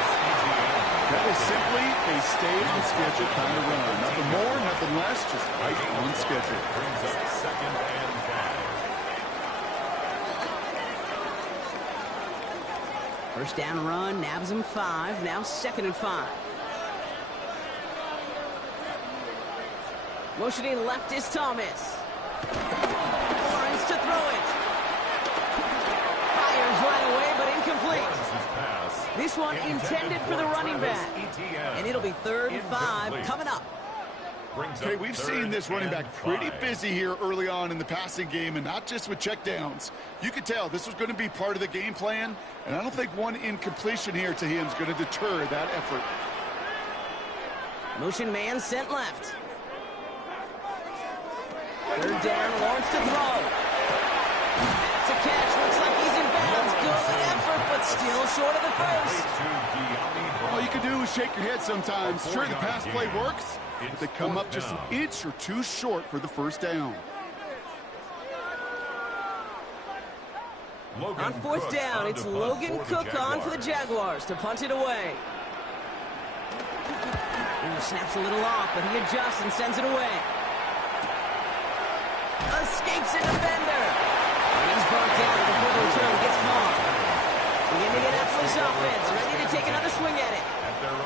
That is simply a stay-on-schedule kind of run. Nothing more, nothing less, just right on schedule. Brings up 2nd and 5. First down run, nabs him 5, now 2nd and 5. Motioning left is Thomas. Lawrence to throw it. Fires right away, but incomplete. This one intended for the running back. And it'll be 3rd and 5 coming up. Okay, we've seen this running back pretty busy here early on in the passing game, and not just with checkdowns. You could tell this was going to be part of the game plan, and I don't think one incompletion here to him is going to deter that effort. Motion man sent left. 3rd down, Lawrence to throw. That's a catch. Looks like he's in bounds. Good effort, but still short of the first. All you can do is shake your head sometimes. Sure, the pass play works, but they come up just an inch or 2 short for the first down. On 4th down, it's Logan Cook on for the Jaguars to punt it away. Ooh, snaps a little off, but he adjusts and sends it away. Escapes a defender. And he's brought down before the return gets far. The Indianapolis offense ready to take another swing at it.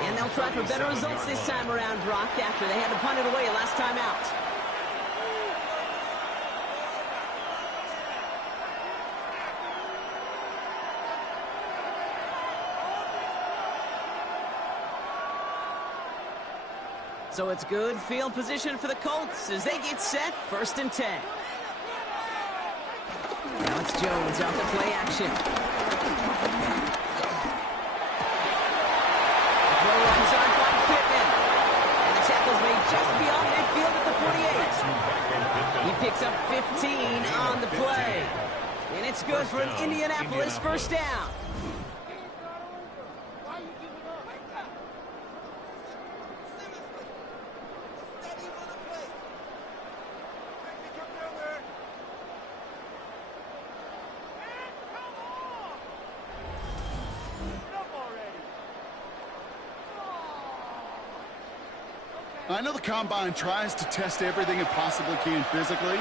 And they'll try for better results this time around, Brock, after they had to punt it away last time out. So it's good field position for the Colts as they get set, 1st and 10. Now it's Jones out to play action. Throw runs on by Pittman. And the tackle's made just beyond midfield at the 48. He picks up 15 on the play. And it's good for an Indianapolis 1st down. I know the Combine tries to test everything it possibly can physically,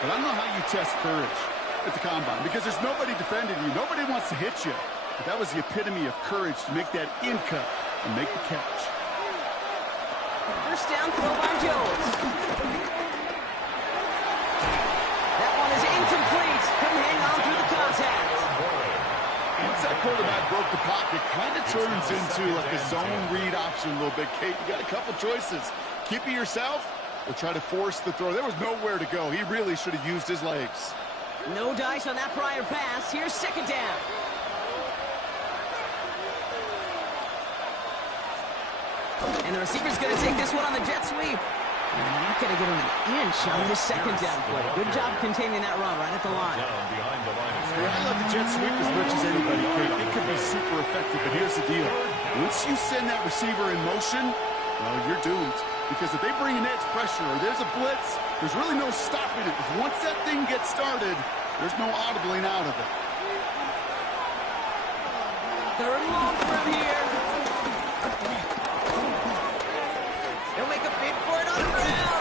but I don't know how you test courage at the Combine because there's nobody defending you. Nobody wants to hit you. But that was the epitome of courage to make that in cut and make the catch. First down throw by Jones. That one is incomplete. Couldn't hang on through the contact. Once that quarterback broke the pocket, kind of turns into like a zone read option a little bit, Kate. You got a couple choices. Keep it yourself or try to force the throw. There was nowhere to go. He really should have used his legs. No dice on that prior pass. Here's 2nd down. And the receiver's going to take this one on the jet sweep. And they're not going to give him an inch on this 2nd down play. Good job containing that run right at the line. Yeah, I love the jet sweep as much as anybody, Kate. It could be super effective, but here's the deal. Once you send that receiver in motion, well, you're doomed. Because if they bring an edge pressure or there's a blitz, there's really no stopping it. Because once that thing gets started, there's no audibling out of it. 3rd and long from here. They'll make a bid for it on the ground.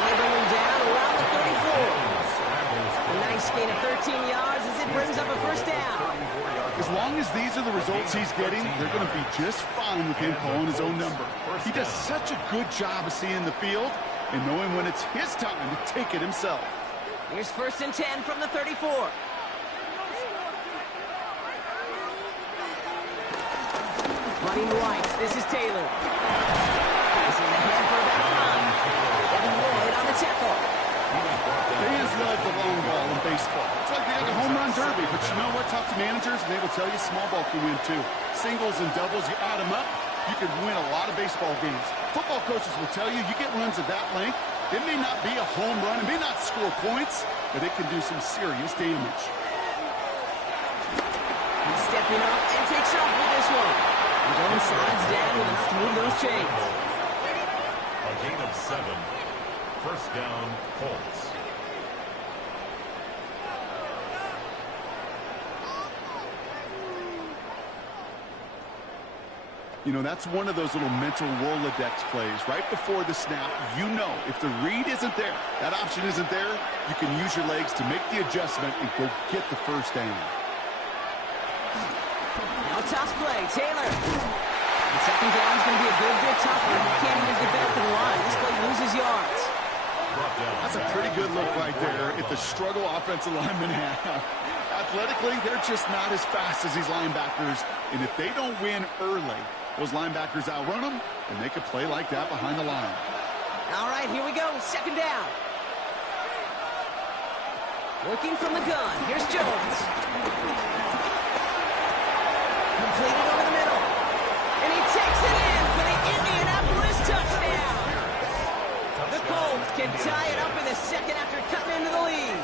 And they bring him down around the 34. A nice gain of 13 yards as it brings up a 1st down. As long as these are the results he's getting, they're going to be just fine with him calling his own number. He does such a good job of seeing the field and knowing when it's his time to take it himself. Here's 1st and 10 from the 34. Running right, this is Taylor. This is a hand for about 5. Devin Lloyd on the tackle. Fans love the long ball in baseball. It's like they got the home run derby, but you know what? Talk to managers, and they will tell you small ball can win too. Singles and doubles, you add them up, you can win a lot of baseball games. Football coaches will tell you, you get runs of that length, it may not be a home run, it may not score points, but it can do some serious damage. He's stepping up and takes off with this one. And Jones slides down with enough to move those chains. A gain of 7. 1st down, Colts. You know, that's one of those little mental Rolodex plays. Right before the snap, you know if the read isn't there, that option isn't there, you can use your legs to make the adjustment and go get the 1st down. Now toss play, Taylor. And 2nd down is going to be a good bit tougher. He can't even get back to the line. This play loses yards. That's a pretty good look right there at the struggle offensive linemen have. Athletically, they're just not as fast as these linebackers. And if they don't win early, those linebackers outrun them and make a play like that behind the line. All right, here we go. 2nd down. Working from the gun. Here's Jones. Completed over the middle. And he takes it in for the Indianapolis touchdown. The Colts can tie it up in the 2nd after cutting into the lead.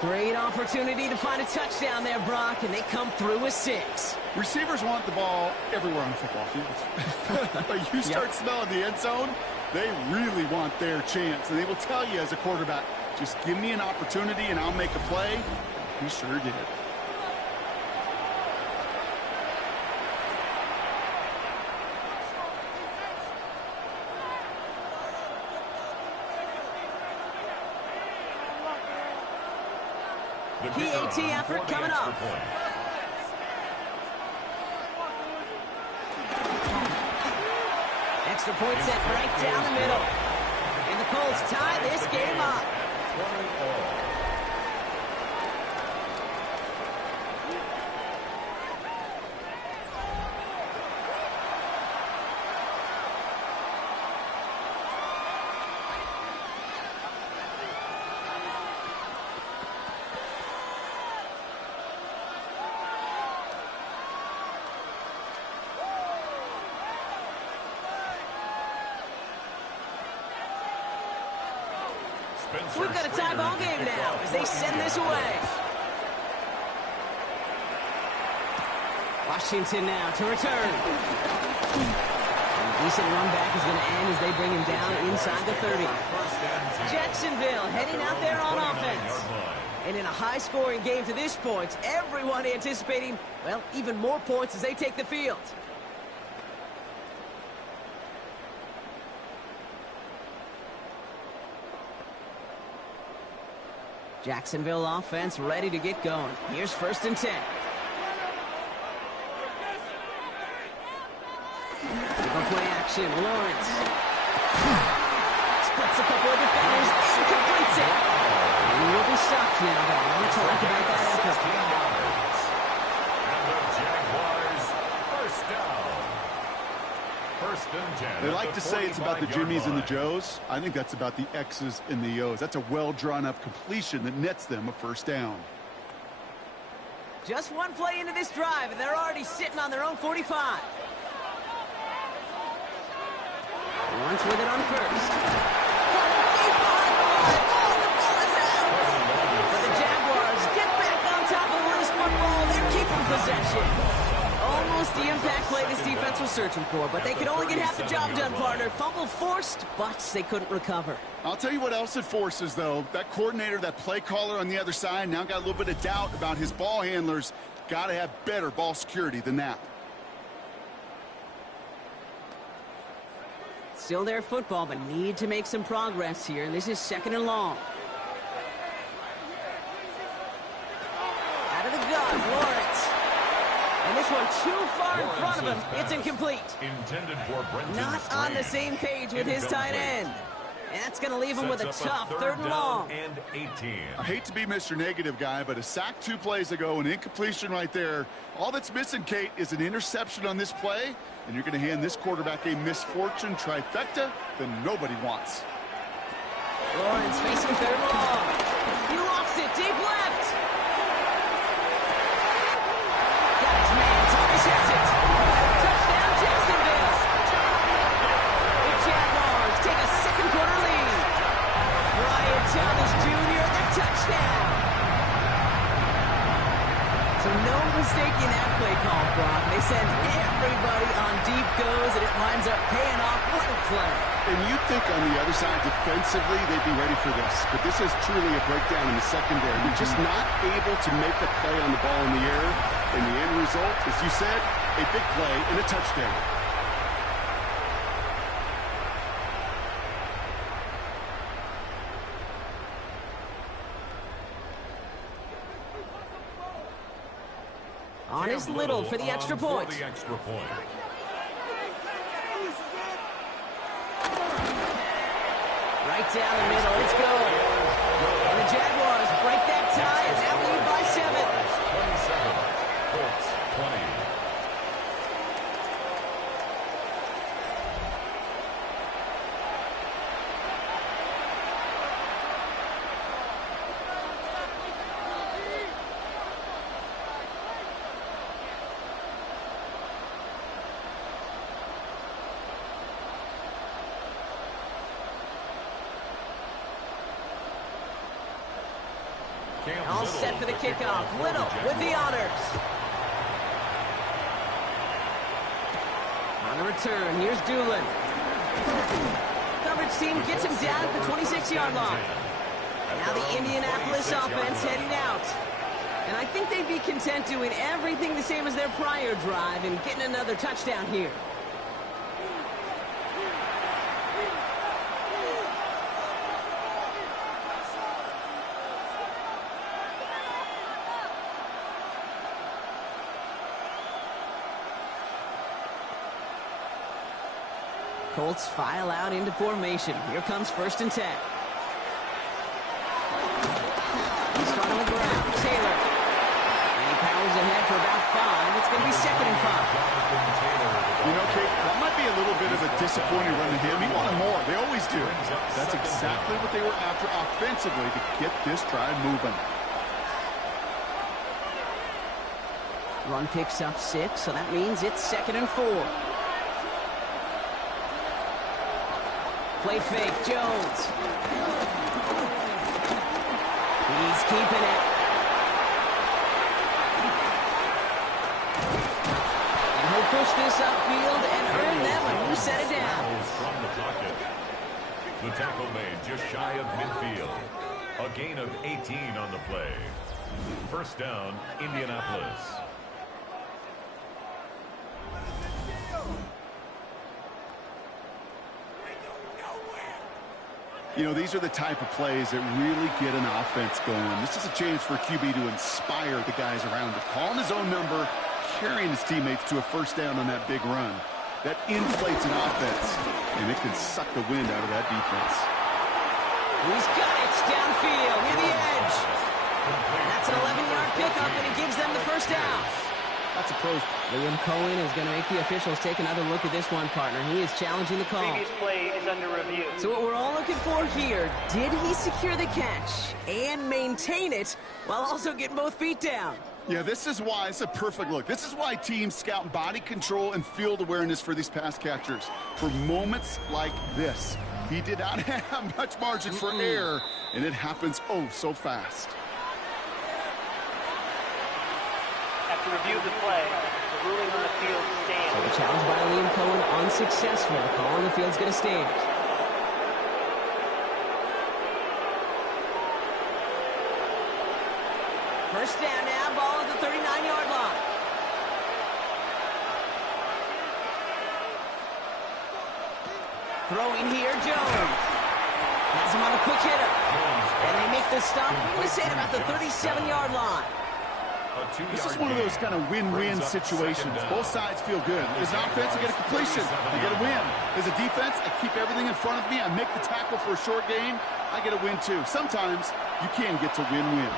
Great opportunity to find a touchdown there, Brock, and they come through with 6. Receivers want the ball everywhere on the football field. But you start smelling the end zone, they really want their chance. And they will tell you as a quarterback, just give me an opportunity and I'll make a play. He sure did. PAT effort coming up. Extra point set right down the middle. And the Colts tie this game up. We've got a tie ball game now as they send this away. Washington now to return. And a decent run back is going to end as they bring him down inside the 30. Jacksonville heading out there on offense. And in a high-scoring game to this point, everyone anticipating, well, even more points as they take the field. Jacksonville offense ready to get going. Here's 1st and 10. Big play action, Lawrence. Splits a couple of defenders and completes it. He will be stopped now, but I like to like about that effort. And the Jaguars, 1st down. 1st and 10. They like to say it's about the Jimmies and the Joes. I think that's about the X's and the O's. That's a well-drawn-up completion that nets them a 1st down. Just one play into this drive, and they're already sitting on their own 45. Once with it on 1st. For the Jaguars, get back on top of this football. They're keeping possession. Almost the impact play this defense was searching for, but they could only get half the job done, partner. Fumble forced, but they couldn't recover. I'll tell you what else it forces, though. That coordinator, that play caller on the other side, now got a little bit of doubt about his ball handlers. Got to have better ball security than that. Still their football, but need to make some progress here. This is 2nd and long. Out of the gun, Lawrence. And this one too far in front of him. It's incomplete. Intended for Brenton Not on the same page with his tight end. And that's going to leave him with a Sets up tough third and long. And 18. I hate to be Mr. Negative guy, but a sack 2 plays ago, an incompletion right there. All that's missing, Kate, is an interception on this play, and you're going to hand this quarterback a misfortune trifecta that nobody wants. Lawrence facing third long. He lofts it deep left. Got his man. Thomas has it. Touchdown, Jacksonville. The Jaguars take a second quarter lead. Brian Thomas Jr., the touchdown. So no mistaking that play call, Brock. They send everybody on deep goes, and it winds up paying off. What a play. And you'd think on the other side, defensively, they'd be ready for this. But this is truly a breakdown in the secondary. You're just not able to make a play on the ball in the air. And the end result, as you said, a big play and a touchdown. On his Little for the extra point. For the extra point. Right down the middle. Let's go. And the Jaguars break that tie and now lead by 7. 27. Colts 20. All set for the kickoff. Little with the honors. On the return, here's Doolin. Coverage team gets him down at the 26-yard line. Now the Indianapolis offense heading out. And I think they'd be content doing everything the same as their prior drive and getting another touchdown here. Colts file out into formation. Here comes 1st and 10. He's starting on the ground. Taylor. And he powers ahead for about 5. It's going to be 2nd and 5. You know, Kate, that might be a little bit of a disappointing run to him. He wanted more. They always do. That's exactly what they were after offensively to get this drive moving. Run picks up 6, so that means it's 2nd and 4. Play fake, Jones. He's keeping it. And he'll push this upfield and earn them a new set of downs. From the pocket. The tackle made just shy of midfield. A gain of 18 on the play. 1st down, Indianapolis. You know, these are the type of plays that really get an offense going. This is a chance for QB to inspire the guys around him. Calling his own number, carrying his teammates to a 1st down on that big run. That inflates an offense, and it can suck the wind out of that defense. He's got it downfield near the edge. That's an 11-yard pickup, and it gives them the 1st down. That's a pro. Liam Cohen is going to make the officials take another look at this one, partner. He is challenging the call. Previous play is under review. So what we're all looking for here, did he secure the catch and maintain it while also getting both feet down? Yeah, this is why it's a perfect look. This is why teams scout body control and field awareness for these pass catchers. For moments like this, he did not have much margin for error, and it happens oh so fast. After review of the play, the ruling on the field stands. So the challenge by Liam Cohen unsuccessful. The call on the field's going to stand. First down now, ball at the 39-yard line. Throwing here, Jones. Has him on a quick hitter. And they make the stop, we're going to say, at about the 37-yard line. This is one of those kind of win-win situations. Both sides feel good. As an offense, I get a completion. I get a win. As a defense, I keep everything in front of me. I make the tackle for a short gain. I get a win, too. Sometimes you can get to win-win.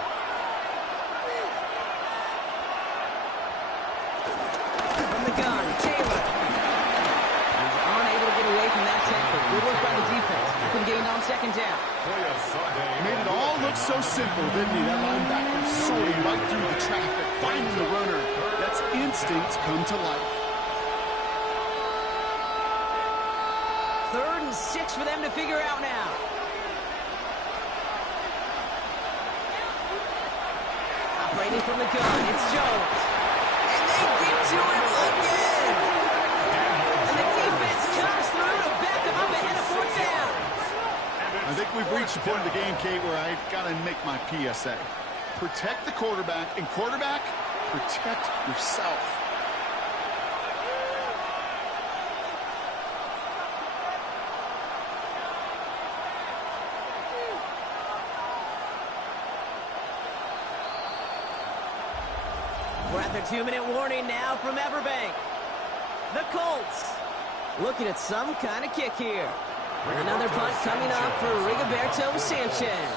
From the gun, Taylor. He's unable to get away from that tackle. Good work by the defense. Back and gained on second down. Made it all look so simple, didn't he? That linebacker soaring right through the traffic, finding the runner. That's instinct come to life. 3rd and 6 for them to figure out now. Operating from the gun, it's Jones. And they get to him again. And the defense comes through to back them up ahead of 4th down. I think we've reached the point of the game, Kate, where I got to make my PSA. Protect the quarterback, and quarterback, protect yourself. We're at the 2-minute warning now from Everbank. The Colts looking at some kind of kick here. Another punt coming up for Rigoberto Sanchez.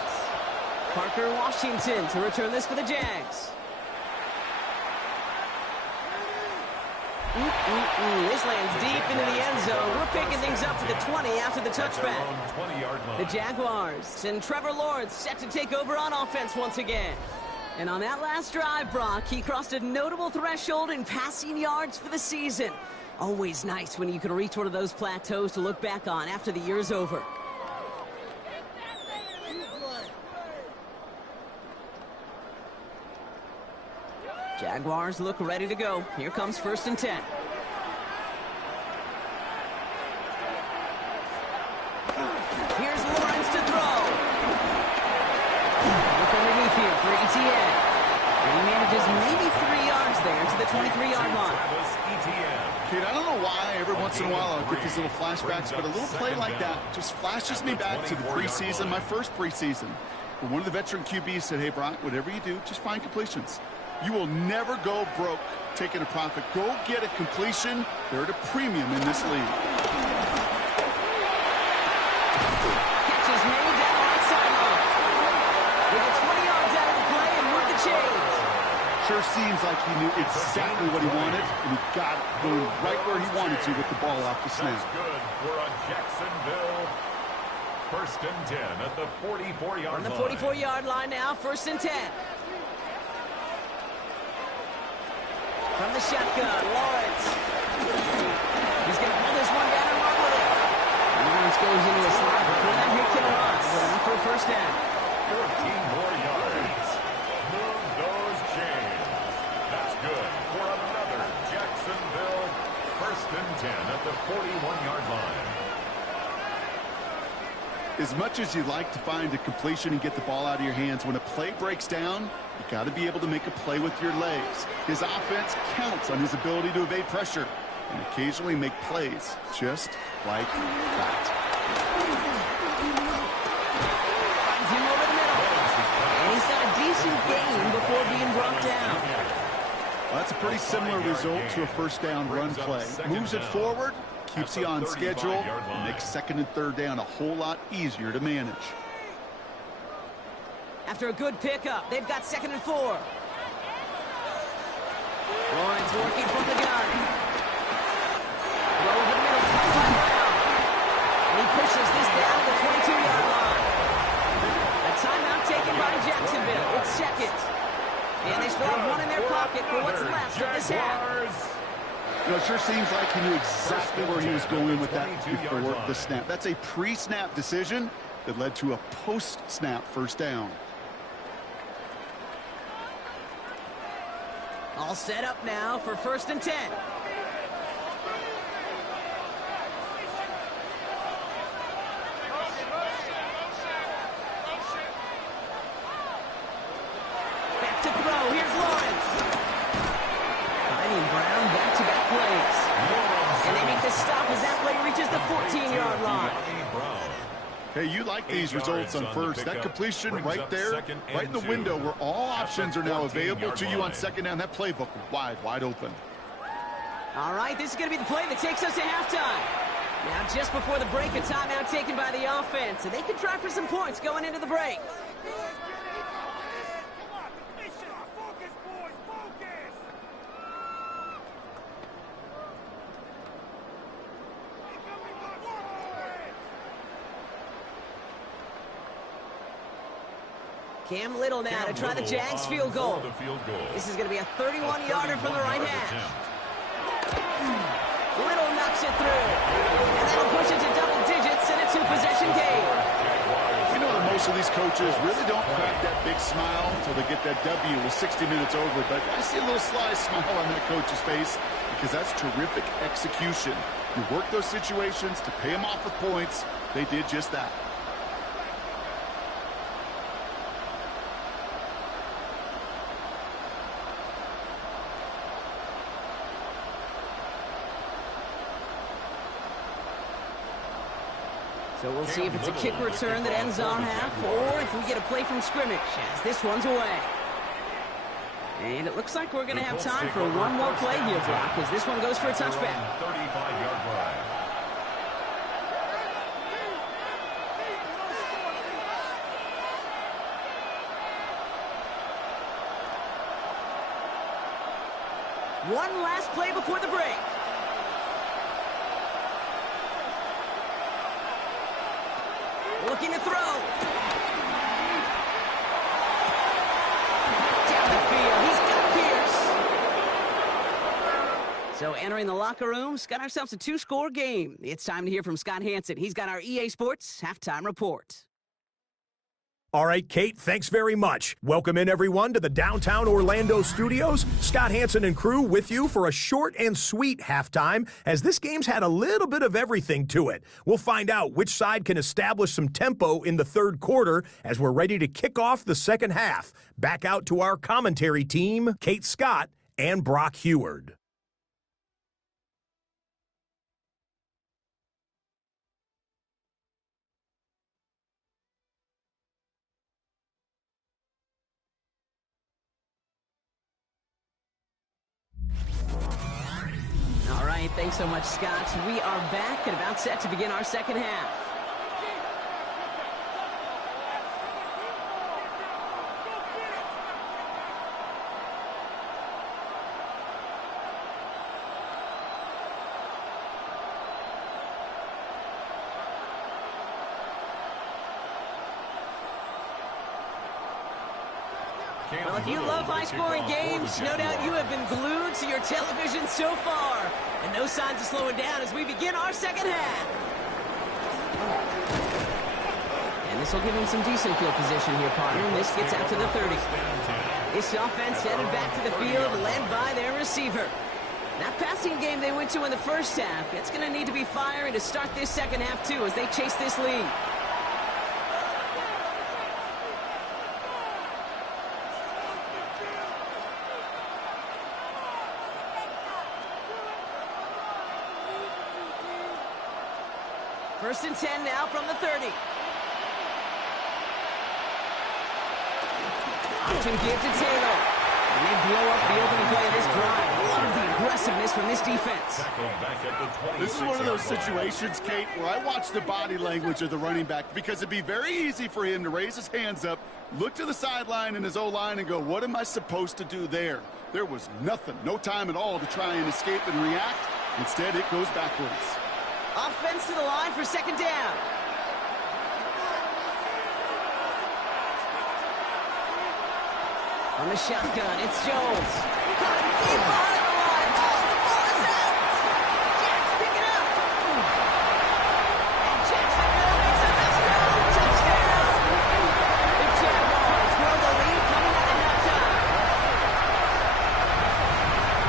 Parker Washington to return this for the Jags. This lands deep into the end zone. We're picking things up to the 20 after the touchback. The Jaguars and Trevor Lawrence set to take over on offense once again. And on that last drive, Brock, he crossed a notable threshold in passing yards for the season. Always nice when you can reach one of those plateaus to look back on after the year's over. Jaguars look ready to go. Here comes 1st and 10. Here's Lawrence to throw. Look underneath here for ETN. And he manages maybe 3 yards there to the 23-yard line. Kid, I don't know why every once in a while I'll get these little flashbacks, but a little play like that just flashes me back to the preseason, my first preseason. Where one of the veteran QBs said, hey, Brock, whatever you do, just find completions. You will never go broke taking a profit. Go get a completion. They're at a premium in this league. Catch is made down the right sideline. We get 20 yards out of the play and move the chains. Sure seems like he knew exactly what he wanted, and he got it going right where he wanted to with the ball off the snap. That's good for a Jacksonville 1st and 10 at the 44-yard line. On the 44-yard line now, 1st and 10. From the shotgun, Lawrence. He's going to pull this one down and run with it. Lawrence goes into a slot before that hit can run. But enough for a 1st down. 14 more yards. Move those chains. That's good for another Jacksonville 1st and 10 at the 41-yard line. As much as you'd like to find a completion and get the ball out of your hands, when a play breaks down, you got to be able to make a play with your legs. His offense counts on his ability to evade pressure and occasionally make plays just like that. Finds him over the middle. And he's got a decent gain before being brought down. Well, that's a pretty similar result to a 1st down run play. Moves it forward, keeps you on schedule, and makes 2nd and 3rd down a whole lot easier to manage. After a good pickup, they've got 2nd and 4. Lawrence working from the gun. Throw over the middle, caught by Brown. And he pushes this down to the 22-yard line. A timeout taken by Jacksonville. It's 2nd. And they still have one in their pocket for what's left of this half. You know, it sure seems like he knew exactly where he was going with that before the snap. That's a pre-snap decision that led to a post-snap 1st down. All set up now for 1st and 10. Back to throw. Here's Lawrence. Finding Brown back-to-back plays. And they make the stop as that play reaches the 14-yard line. Hey, you like these results on first. That completion right there, right in the window where all options are now available to you on second down. That playbook wide open. All right, this is going to be the play that takes us to halftime. Now, just before the break, a timeout taken by the offense, and they can try for some points going into the break. Cam Little now to try the Jags field goal. This is going to be a 31-yarder from the right hash. Little knocks it through. And that'll push it to double digits in a two-possession game. You know that most of these coaches really don't crack that big smile until they get that W with 60 minutes over. But I see a little sly smile on that coach's face because that's terrific execution. You work those situations to pay them off with points. They did just that. So we'll see if it's a kick return that ends our half, or if we get a play from scrimmage, as this one's away. And it looks like we're going to have time for one more play here, Brock, as this one goes for a touchback. 35-yard drive. One last play before the break. Looking to throw. Down the field. He's got Pierce. So entering the locker room, got ourselves a two-score game. It's time to hear from Scott Hansen. He's got our EA Sports halftime report. All right, Kate, thanks very much. Welcome in, everyone, to the downtown Orlando studios. Scott Hansen and crew with you for a short and sweet halftime, as this game's had a little bit of everything to it. We'll find out which side can establish some tempo in the third quarter as we're ready to kick off the second half. Back out to our commentary team, Kate Scott and Brock Heward. All right, thanks so much, Scott. We are back and about set to begin our second half. Well, if you love high-scoring games, no doubt you have been glued to your television so far. And no signs of slowing down as we begin our second half. And this will give him some decent field position here, partner. And this gets out to the 30. This offense headed back to the field, led by their receiver. That passing game they went to in the first half, it's going to need to be firing to start this second half, too, as they chase this lead. First and 10 now from the 30. Option give to Taylor. And they blow up the opening play of this drive. Love the aggressiveness from this defense. This is one of those situations, Kate, where I watch the body language of the running back because it'd be very easy for him to raise his hands up, look to the sideline in his O-line and go, what am I supposed to do there? There was nothing, no time at all to try and escape and react. Instead, it goes backwards. Offense to the line for second down. On the shotgun, it's Jones. Caught deep behind the line. Oh, the ball is out. Jacks pick it up. And Jacksonville makes a touchdown. The Jaguars grow the lead coming out of halftime.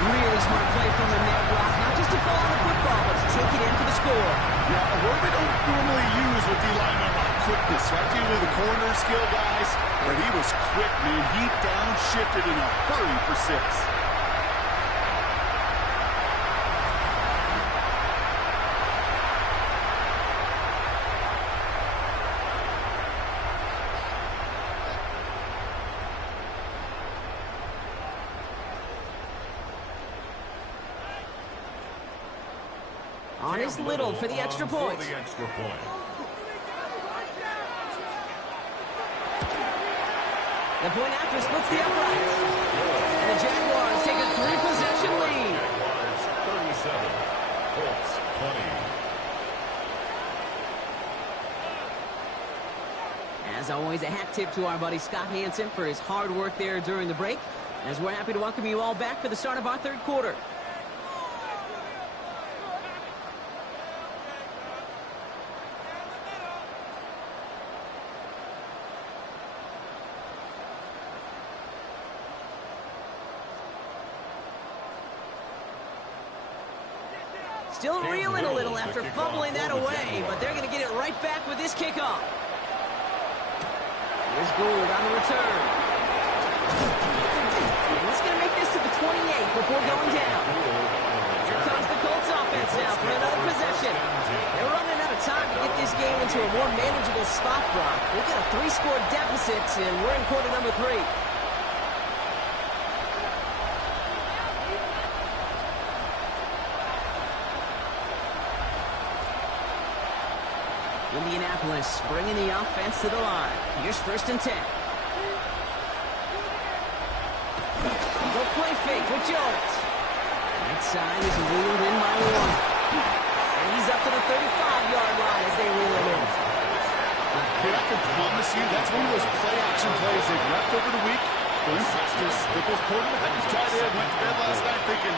Really smart play from the net block, not just to fall on the football, but to take it in for the score. Yeah, a word we don't normally use with D-linemen like quickness, right? Due to the corner skill guys, but he was quick, man. He downshifted in a hurry for 6. On his Little for the extra point. The point after splits the uprights. And the Jaguars take a 3-possession lead. Jaguars 37, Colts 20. As always, a hat tip to our buddy Scott Hansen for his hard work there during the break, as we're happy to welcome you all back for the start of our third quarter. Still reeling a little after fumbling that away, but they're going to get it right back with this kickoff. Here's Gould on the return. And he's going to make this to the 28 before going down. Here comes the Colts offense now for another possession. They're running out of time to get this game into a more manageable spot, Brock. We've got a 3-score deficit, and we're in quarter number 3. Indianapolis bringing the offense to the line. Here's 1st and 10. Go play fake with Jones. That side is wheeled in by one. And he's up to the 35-yard line as they reel it in. Hey, I can promise you that's one of those play-action plays they've repped over the week. During practice, the quarterback is tight end, went to bed last night thinking,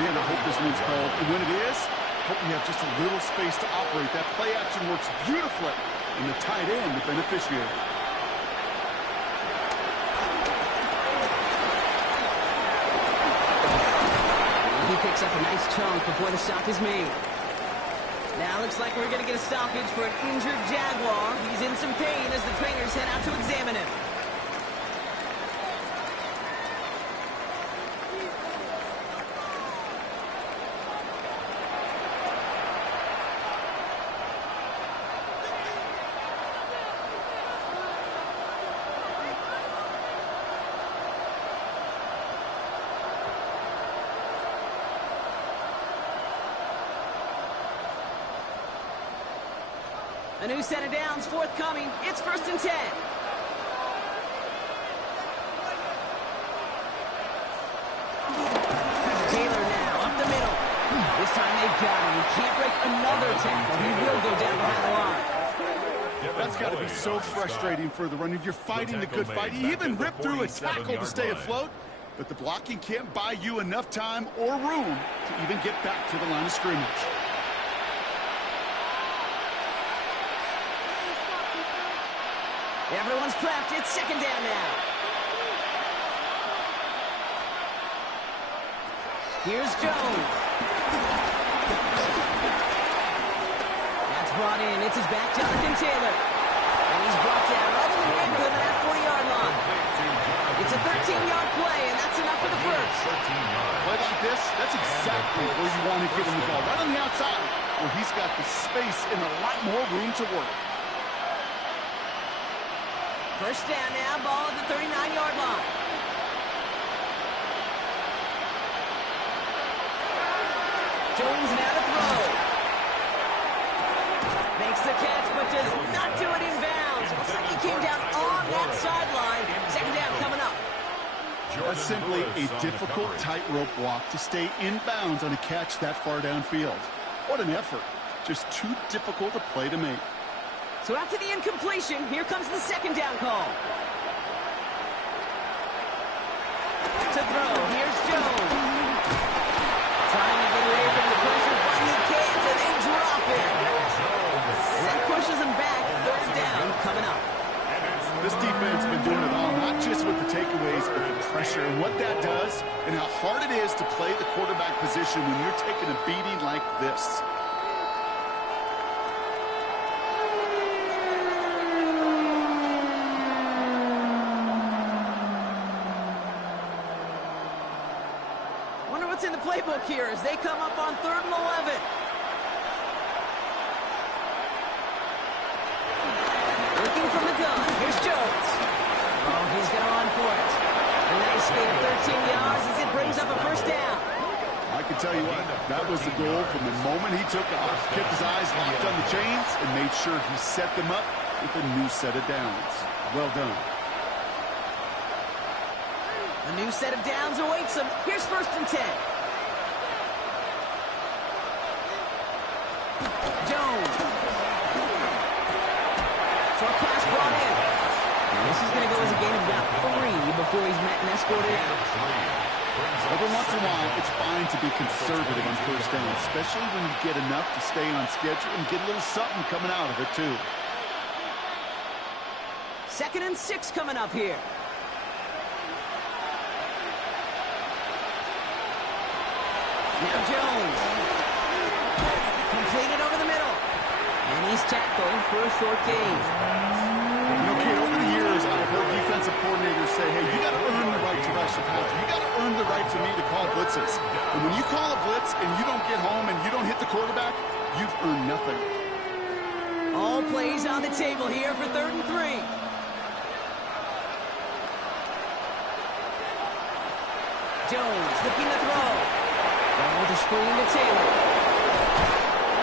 man, I hope this one's called. And when it is, hope we have just a little space to operate. That play action works beautifully, and the tight end, the beneficiary. He picks up a nice chunk before the stop is made. Now looks like we're going to get a stoppage for an injured Jaguar. He's in some pain as the trainers head out to examine him. A new set of downs forthcoming. It's 1st and 10. Taylor now up the middle. This time they've got him. He can't break another tackle. He will go down behind the line. That's got to be so frustrating for the runner. You're fighting the good fight. He even ripped through a tackle to stay afloat, but the blocking can't buy you enough time or room to even get back to the line of scrimmage. Everyone's prepped. It's 2nd down now. Here's Jones. That's brought in. It's his back, Jonathan Taylor. And he's brought down right in the neighborhood of that 40-yard line. It's a 13-yard play, and that's enough for the first. Play like this, that's exactly where you want to get him the ball. Right on the outside, where he's got the space and a lot more room to work. 1st down now, ball at the 39-yard line. Jones now to throw. Makes the catch, but does not do it in bounds. Looks like he came down on that sideline. 2nd down coming up. That's simply a difficult tightrope walk to stay in bounds on a catch that far downfield. What an effort. Just too difficult a play to make. So after the incompletion, here comes the 2nd down call. To throw, here's Jones. Trying to get away from the pressure, but he can't, and they drop him. And that pushes him back. 3rd down coming up. This defense has been doing it all, not just with the takeaways, but the pressure and what that does and how hard it is to play the quarterback position when you're taking a beating like this. In the playbook here as they come up on 3rd and 11. Looking from the gun. Here's Jones. Oh, he's going to run for it. A nice gain of 13 yards as it brings up a 1st down. I I can tell you what, that was the goal from the moment he took off. Kept his eyes locked on the chains and made sure he set them up with a new set of downs. Well done. A new set of downs awaits him. Here's 1st and 10. Jones. Short pass brought in. And this is going to go as a gain of about 3 before he's met and escorted out. Every once in a while, it's fine to be conservative on 1st down, especially when you get enough to stay on schedule and get a little something coming out of it, too. 2nd and 6 coming up here. Now Jones. Completed over the middle. And he's tackled for a short gain. You know, Kate, over the years, I've heard defensive coordinators say, hey, you got to earn the right to rush the passer. You got to earn the right for me to call blitzes. And when you call a blitz and you don't get home and you don't hit the quarterback, you've earned nothing. All plays on the table here for 3rd and 3. Jones looking to throw. Going with a screen to Taylor.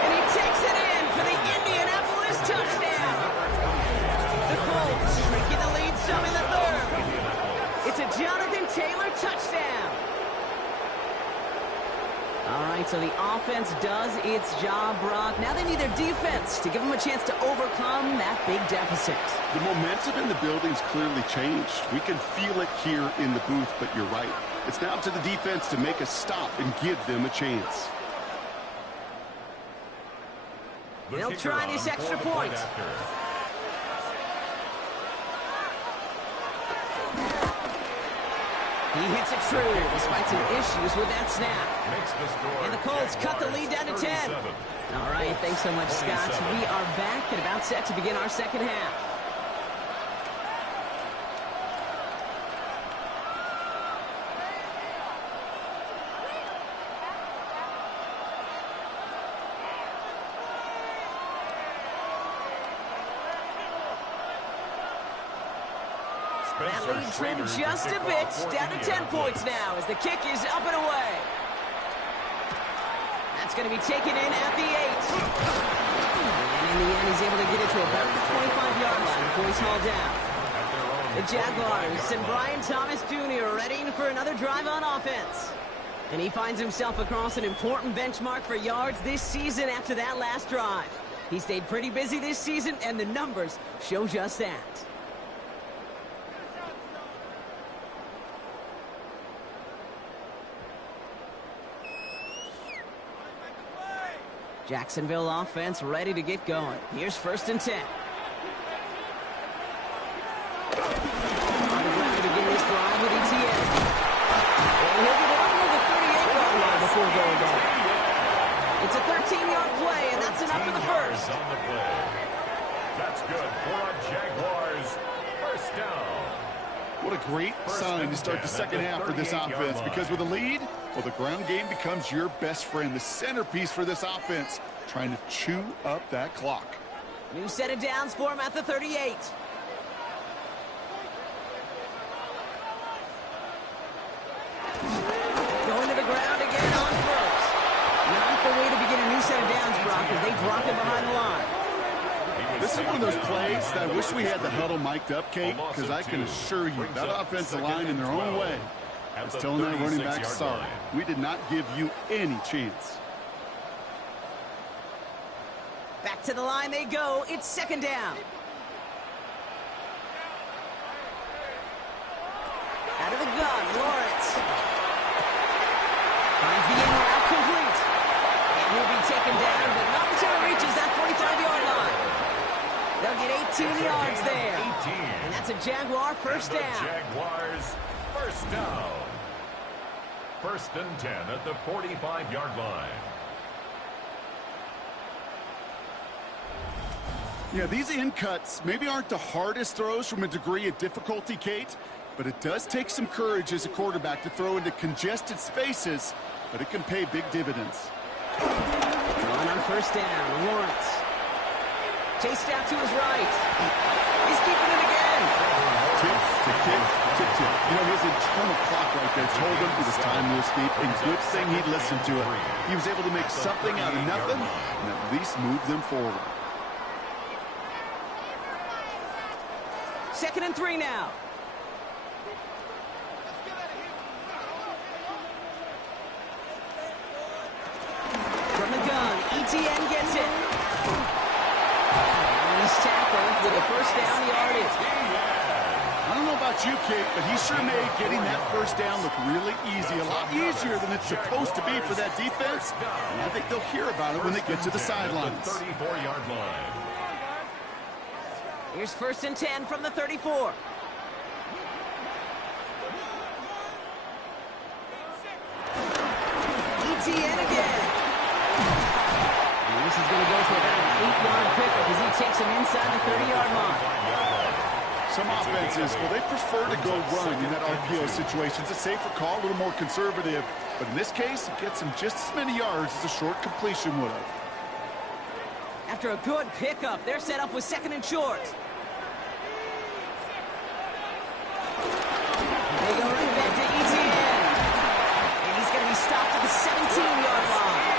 And he takes it in for the Indianapolis touchdown. The Colts shrinking the lead some in the 3rd. It's a Jonathan Taylor touchdown. All right, so the offense does its job, Brock. Now they need their defense to give them a chance to overcome that big deficit. The momentum in the building's clearly changed. We can feel it here in the booth, but you're right. It's now to the defense to make a stop and give them a chance. They'll try this extra point. He hits it true despite some issues with that snap. And the Colts cut the lead down to 10. All right, thanks so much, Scott. We are back and about set to begin our 2nd half. That lead trimmed just a bit, down to 10 points now as the kick is up and away. That's going to be taken in at the 8. And in the end, he's able to get it to about the 25-yard line before he's hauled down. The Jaguars and Brian Thomas Jr. readying for another drive on offense. And he finds himself across an important benchmark for yards this season after that last drive. He stayed pretty busy this season, and the numbers show just that. Jacksonville offense ready to get going. Here's 1st and 10. On the ground to begin this drive with ETN. And he'll get it up near the 38-yard line before going down. It's a 13-yard play, and that's enough for the 1st. On the play. That's good for a Jaguars 1st down. What a great sign to start the 2nd half for this offense, because with a lead, well, the ground game becomes your best friend, the centerpiece for this offense, trying to chew up that clock. New set of downs for him at the 38. Going to the ground again on 1st. Not the way to begin a new set of downs, Brock, as they drop it behind the line. This is one of those plays that I wish we had the huddle mic'd up, Kate, because I can assure you that offensive line in their own way is telling that running back, sorry, we did not give you any chance. Back to the line they go. It's 2nd down. Out of the gun, Lawrence. Finds the in route complete. And he'll be taken down, but not until he reaches that 45-yard line. They'll get 18 yards there. And that's a Jaguar 1st down. Jaguars 1st down. 1st and 10 at the 45-yard line. Yeah, these in cuts maybe aren't the hardest throws from a degree of difficulty, Kate, but it does take some courage as a quarterback to throw into congested spaces, but it can pay big dividends. On 1st down, Lawrence. Chased out to his right. He's keeping it again. Tip to tip to tip. You know, his internal clock right there told him it was time to escape, and good thing he listened to it. He was able to make something out of nothing and at least move them forward. 2nd and 3 now. From the gun, ETN gets it. And he's tackled with a first down yardage. I don't know about you, Kate, but he sure made getting that first down look really easy. A lot easier than it's supposed to be for that defense. And I think they'll hear about it when they get to the sidelines. 34-yard line. Here's 1st and 10 from the 34. ETN again. And this is going to go for about an 8-yard pickup as he takes him inside the 30-yard line. Some offenses, well, they prefer to go run in that RPO situation. It's a safer call, a little more conservative. But in this case, it gets him just as many yards as a short completion would have. After a good pickup, they're set up with 2nd and short. They go right back to ETN. And he's going to be stopped at the 17-yard line.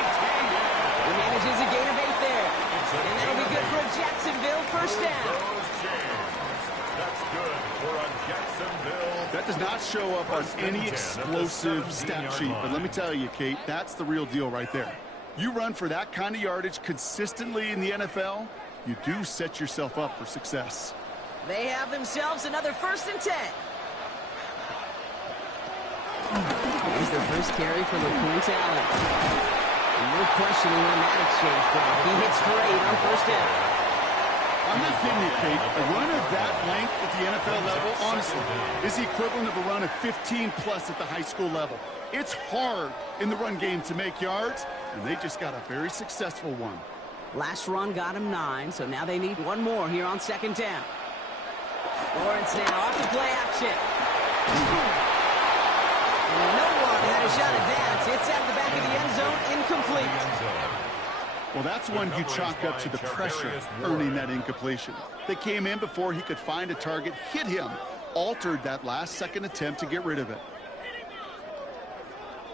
He manages a gain of 8 there. And that'll be good for a Jacksonville first down. That's good for a Jacksonville. That does not show up on any explosive stat sheet. But let me tell you, Kate, that's the real deal right there. You run for that kind of yardage consistently in the NFL, you do set yourself up for success. They have themselves another 1st and 10. Here's the first carry for LaQuint Allen. No questioning on that exchange, Brock. He hits for 8 on first down. I'm not kidding you, Kate. A run of that length at the NFL level, honestly, is the equivalent of a run of 15-plus at the high school level. It's hard in the run game to make yards, and they just got a very successful one. Last run got him 9, so now they need one more here on 2nd down. Lawrence now off the play action. And no one had a shot at that. It's at the back of the end zone, incomplete. Well, that's one you chalk up to the pressure earning that incompletion. They came in before he could find a target, hit him, altered that last-second attempt to get rid of it.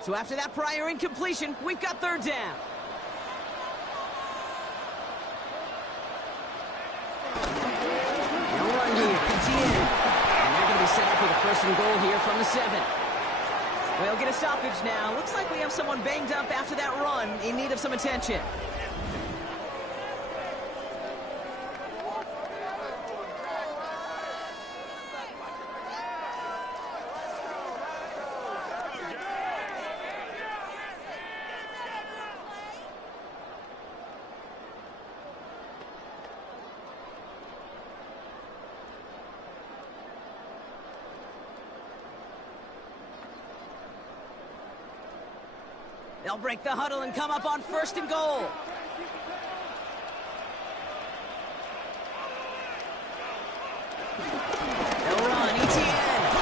So after that prior incompletion, we've got 3rd down. No run here, ETN. And they're going to be set up with a 1st and goal here from the 7. We'll get a stoppage now. Looks like we have someone banged up after that run in need of some attention. They'll break the huddle and come up on 1st and goal. They'll run, ETN.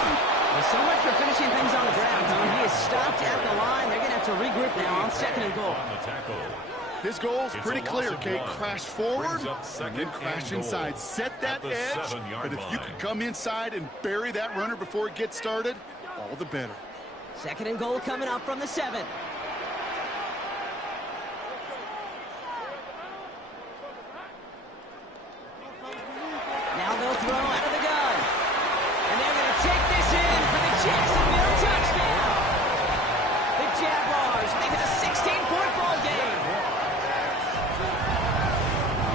Well, so much for finishing things on the ground, Tom. He is stopped at the line. They're going to have to regroup now on 2nd and goal. His goal is pretty clear, Kate. Crash forward and then crash inside. Set that edge, but if you can come inside and bury that runner before it gets started, all the better. 2nd and goal coming up from the 7. Now they'll throw out of the gun. And they're going to take this in for the Jacksonville touchdown. The Jaguars make it a 16-point ball game.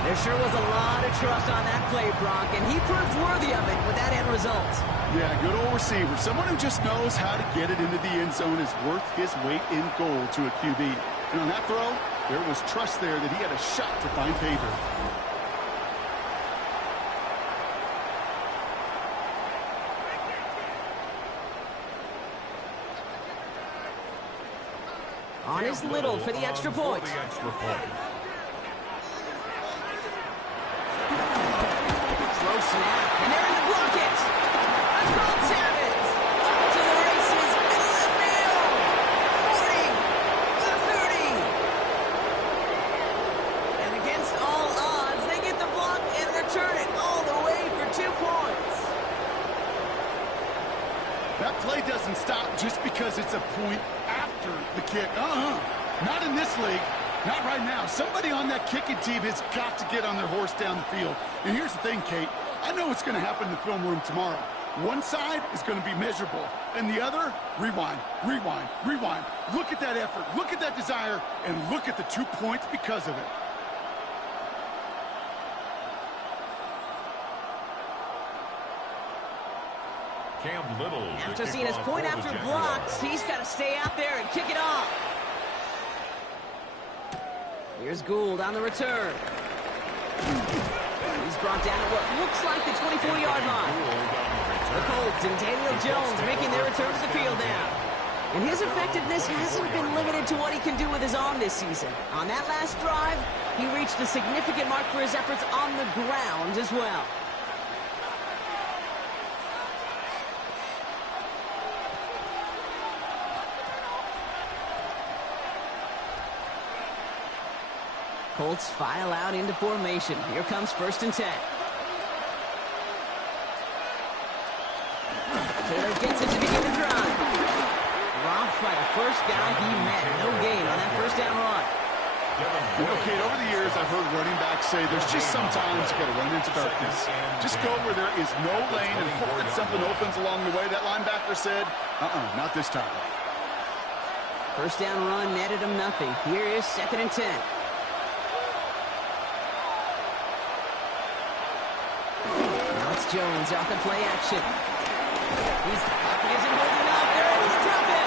There sure was a lot of trust on that play, Brock, and he proved worthy of it with that end result. Yeah, good old receiver. Someone who just knows how to get it into the end zone is worth his weight in gold to a QB. And on that throw, there was trust there that he had a shot to find pay dirt. On is Little for the extra point. Slow snap, and they're in the pocket. Uncalled Savage. Off to the races, middle of the field. 40, the 30. And against all odds, they get the block doesn't stop just because it's a point after the kick. Not in this league. Not right now. Somebody on that kicking team has got to get on their horse down the field. And here's the thing, Kate. I know what's going to happen in the film room tomorrow. One side is going to be miserable, and the other, rewind, rewind, rewind. Look at that effort, look at that desire, and look at the 2 points because of it. Cam Little. After seeing his point after blocked, he's got to stay out there and kick it off. Here's Gould on the return. He's brought down at what looks like the 24-yard line. The Colts and Daniel Jones making their return to the field now. And his effectiveness hasn't been limited to what he can do with his arm this season. On that last drive, he reached a significant mark for his efforts on the ground as well. Colts file out into formation. Here comes 1st and 10. Taylor gets it to begin the drive. Dropped by the first guy he met. No gain on that first down run. Okay, over the years, I've heard running backs say there's just sometimes you got to run into darkness. Just go where there is no lane and hope that something opens along the way. That linebacker said, not this time. First down run netted him nothing. Here is 2nd and 10. Jones off the play action. He's pocket isn't holding up. They're able to drop it.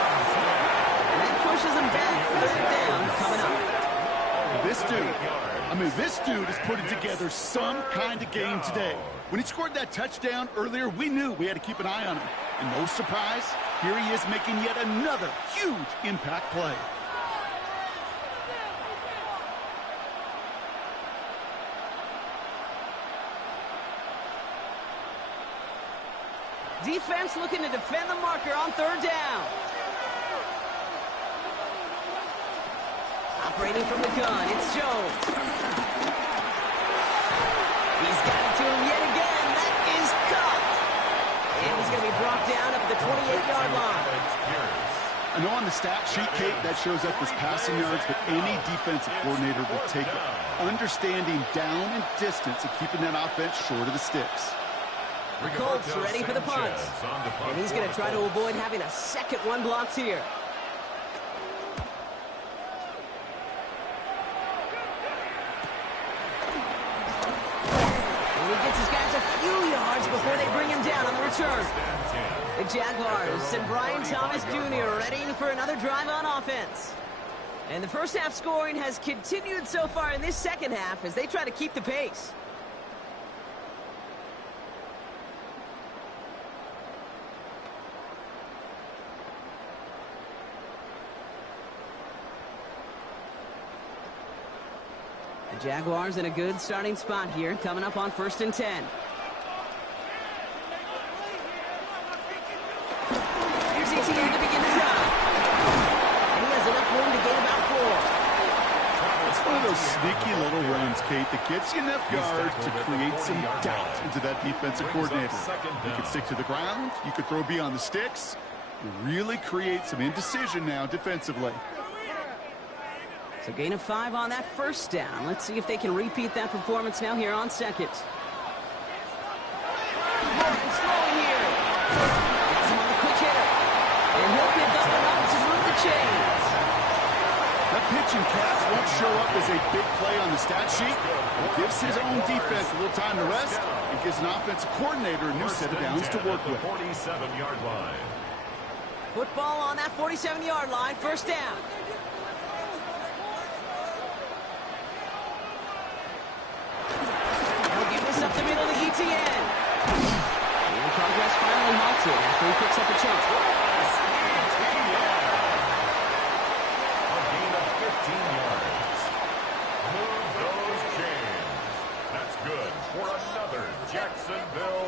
And that pushes him back. 3rd down coming up. This dude is putting together some kind of game today. When he scored that touchdown earlier, we knew we had to keep an eye on him. And no surprise, here he is making yet another huge impact play. Defense looking to defend the marker on 3rd down. Operating from the gun, it's Jones. He's got it to him yet again. That is caught. And he's going to be brought down up at the 28-yard line. I know on the stat sheet, Kate, that shows up as passing yards, but any defensive coordinator will take it. Understanding down and distance and keeping that offense short of the sticks. The Colts ready for the punt. And he's going to try to avoid having a second one blocked here. And he gets his guys a few yards before they bring him down on the return. The Jaguars and Brian Thomas Jr. ready for another drive on offense. And the first half scoring has continued so far in this second half as they try to keep the pace. The Jaguars in a good starting spot here, coming up on 1st and 10. Here's ETN to begin the drive. And he has enough room to gain about 4. It's one of those sneaky little runs, Kate, that gets you enough yards to create some doubt into that defensive coordinator. You can stick to the ground, you could throw beyond the sticks, you really create some indecision now defensively. So gain of 5 on that first down. Let's see if they can repeat that performance now here on 2nd. Morton's throwing here. Gets him on the quick hitter. And he'll pick up enough to move the chains. That pitch and catch won't show up as a big play on the stat sheet. It gives his own defense a little time to rest and gives an offensive coordinator a new set of downs to work with. 47-yard line. Football on that 47-yard line. First down. Up the middle to ETN. And progress finally halted after he picks up a chunk. A gain of 15 yards. Move those chains. That's good for another Jacksonville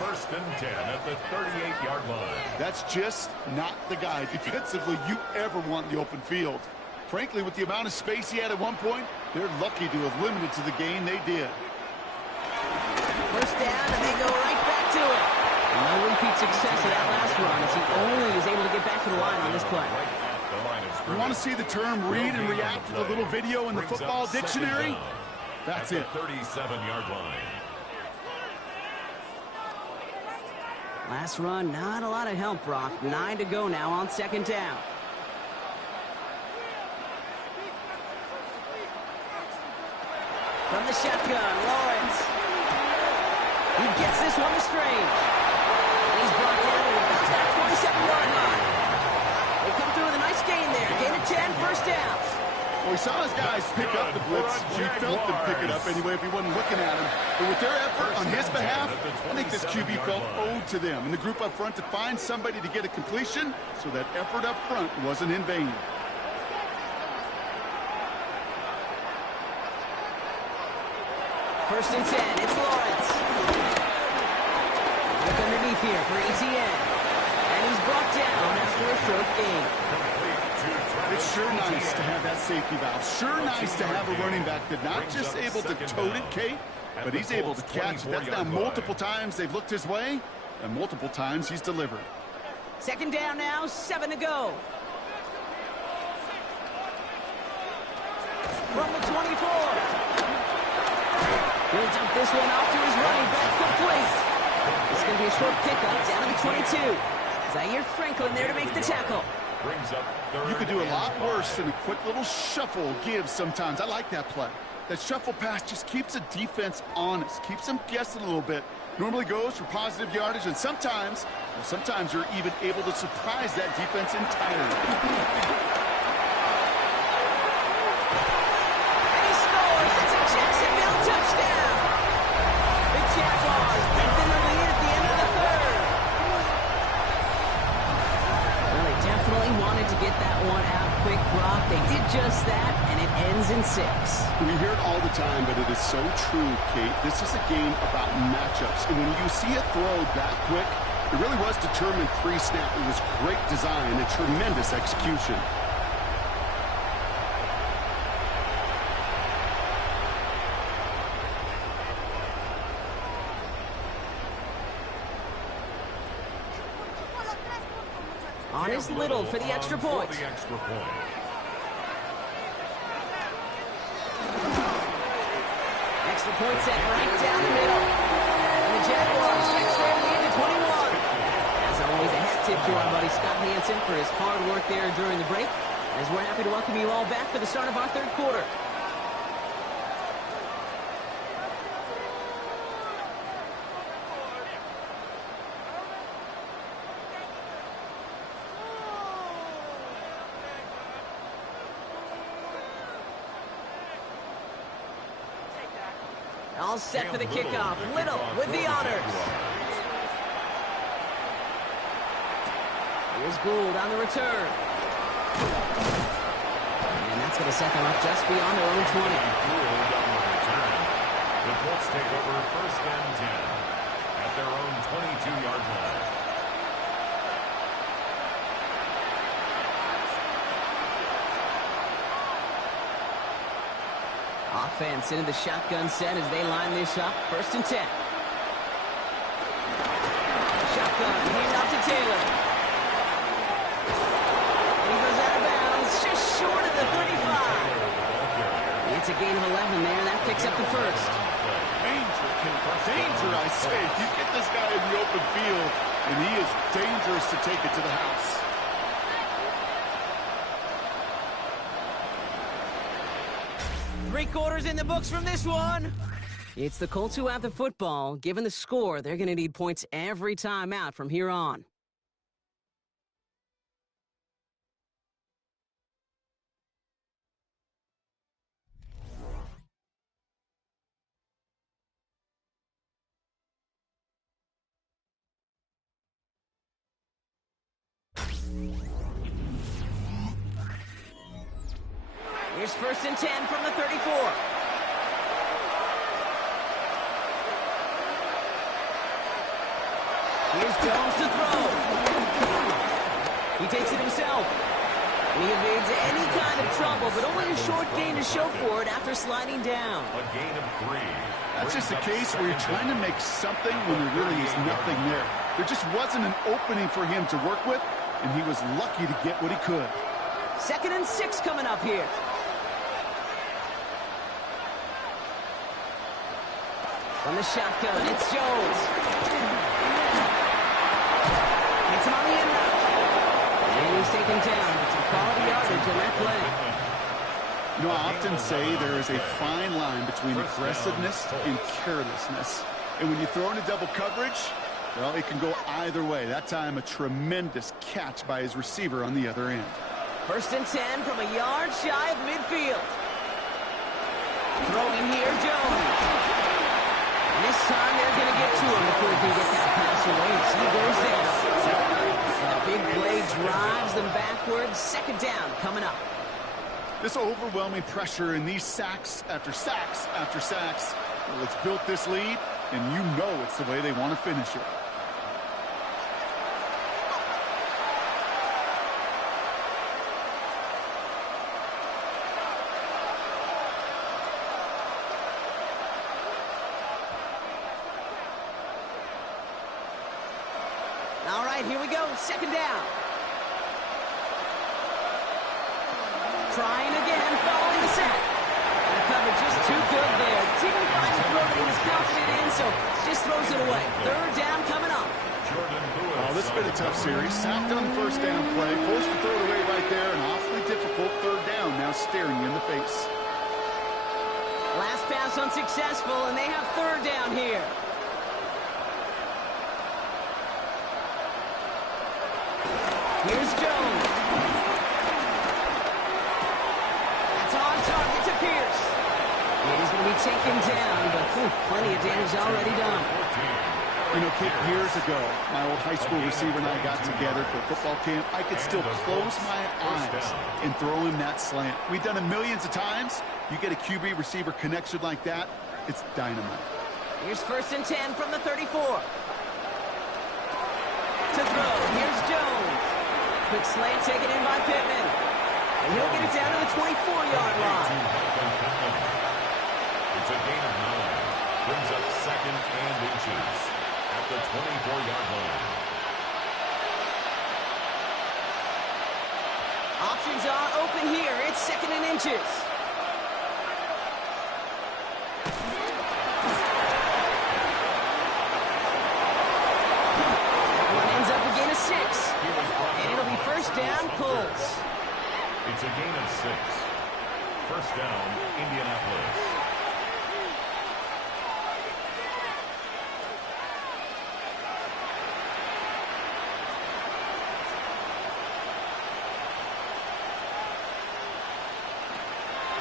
1st and 10 at the 38-yard line. That's just not the guy defensively you ever want in the open field. Frankly, with the amount of space he had at one point, they're lucky to have limited to the gain they did. First down, and they go right back to it. No repeat success of that last run as he only is able to get back to the line on this play. You want to see the term read and react to the little video in the football dictionary? That's it. 37-yard line. Last run, not a lot of help, Brock. 9 to go now on second down. From the shotgun, Lawrence. He gets this one to Strange. And he's brought down to about that 27-yard line. They come through with a nice gain there. Gain of 10, first down. Well, we saw his guys pick up the blitz. We felt them pick it up anyway if he wasn't looking at him. But with their effort on his behalf, I think this QB felt owed to them. And the group up front to find somebody to get a completion, so that effort up front wasn't in vain. First and 10, it's Lawrence. Look underneath here for ETN. And he's brought down after a short gain. It's sure nice to have that safety valve. Sure nice to have a running back that's not just able to tote it, Kate, but he's able to catch it. That's now multiple times they've looked his way, and multiple times he's delivered. Second down now, 7 to go. From the 24. He'll dump this one off to his running back, complete. It's going to be a short pickup down to the 22. Zaire Franklin there to make the tackle. You could do a lot worse than a quick little shuffle give sometimes. I like that play. That shuffle pass just keeps the defense honest, keeps them guessing a little bit. Normally goes for positive yardage, and sometimes you're even able to surprise that defense entirely. And he scores. It's a Jacksonville touchdown. The Jaguars lengthen the lead at the end of the third. Well, they definitely wanted to get that one out quick, Brock. They did just that, and it ends in 6. We hear it all the time, but it is so true, Kate. This is a game about matchups. And when you see a throw that quick, it really was determined pre-snap. It was great design and tremendous execution. On his Little for the extra point. Extra point set right down the middle. And the Jaguars take their lead to 21. As always, a hat tip to our buddy Scott Hansen for his hard work there during the break, as we're happy to welcome you all back for the start of our third quarter. All set for the kickoff. Little with the honors. Here's Gould on the return. And that's going to set them up just beyond their own 20. The Colts take over first and 10 at their own 22-yard line. Offense into the shotgun set as they line this up. First and 10. Shotgun, hand off to Taylor. And he goes out of bounds, just short of the 35. It's a gain of 11 there, and that picks up the first. Danger, I say. You get this guy in the open field, and he is dangerous to take it to the house. Three quarters in the books from this one. It's the Colts who have the football. Given the score, they're going to need points every time out from here on. Here's first and 10 from the 34. Here's Jones to throw. He takes it himself. And he evades any kind of trouble, but only a short gain to show for it after sliding down. A gain of 3. That's just a case where you're trying to make something when there really is nothing there. There just wasn't an opening for him to work with, and he was lucky to get what he could. 2nd and 6 coming up here. From the shotgun, it's Jones. Hits him on the end route. And he's taken down. It's a quality yardage on that play. You know, I often say there is a fine line between aggressiveness and carelessness. And when you throw into double coverage, well, it can go either way. That time, a tremendous catch by his receiver on the other end. 1st and 10 from a yard shy of midfield. Throwing here, Jones. And this time they're going to get to him before he can get that pass away. So he goes down. And a big play drives them backwards. 2nd down coming up. This overwhelming pressure and these sacks after sacks after sacks, well, it's built this lead, and you know it's the way they want to finish it. All right, here we go. 2nd down. Trying again, following the sack. And the coverage just too good there. Didn't find the throw that he was confident in, so just throws it away. 3rd down coming up. Oh, this has been a tough series. Sacked on the 1st down play. Forced to throw it away right there. An awfully difficult 3rd down now staring you in the face. Last pass unsuccessful, and they have 3rd down here. Here's Jones. That's on target to Pierce. And he's going to be taken down, but plenty of damage already done. You know, Kip, years ago, my old high school receiver and I got together for football camp. I could still close my eyes and throw him that slant. We've done it millions of times. You get a QB receiver connection like that, it's dynamite. Here's 1st and 10 from the 34. To throw, here's Jones. Quick slant taken in by Pittman. And he'll get it down to the 24-yard line. It's a gain of 9. Brings up 2nd and inches at the 24-yard line. Options are open here. It's 2nd and inches. That one ends up a gain of 6. And it'll be 1st down, Colts. It's a gain of 6. 1st down, Indianapolis.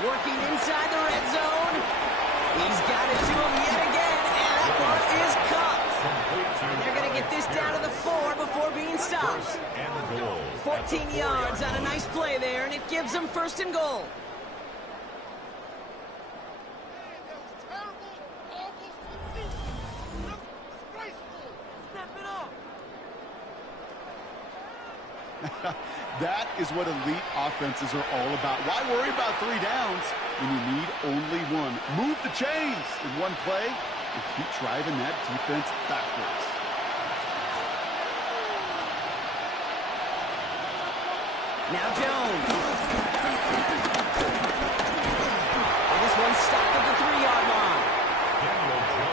Working inside the red zone. He's got it to him yet again, and that one is caught. And they're going to get this down to the 4 before being stopped. 14 yards on a nice play there, and it gives them 1st and goal. That is what elite offenses are all about. Why worry about 3 downs when you need only 1? Move the chains in one play and keep driving that defense backwards. Now Jones. And this one's stopped at the 3-yard line.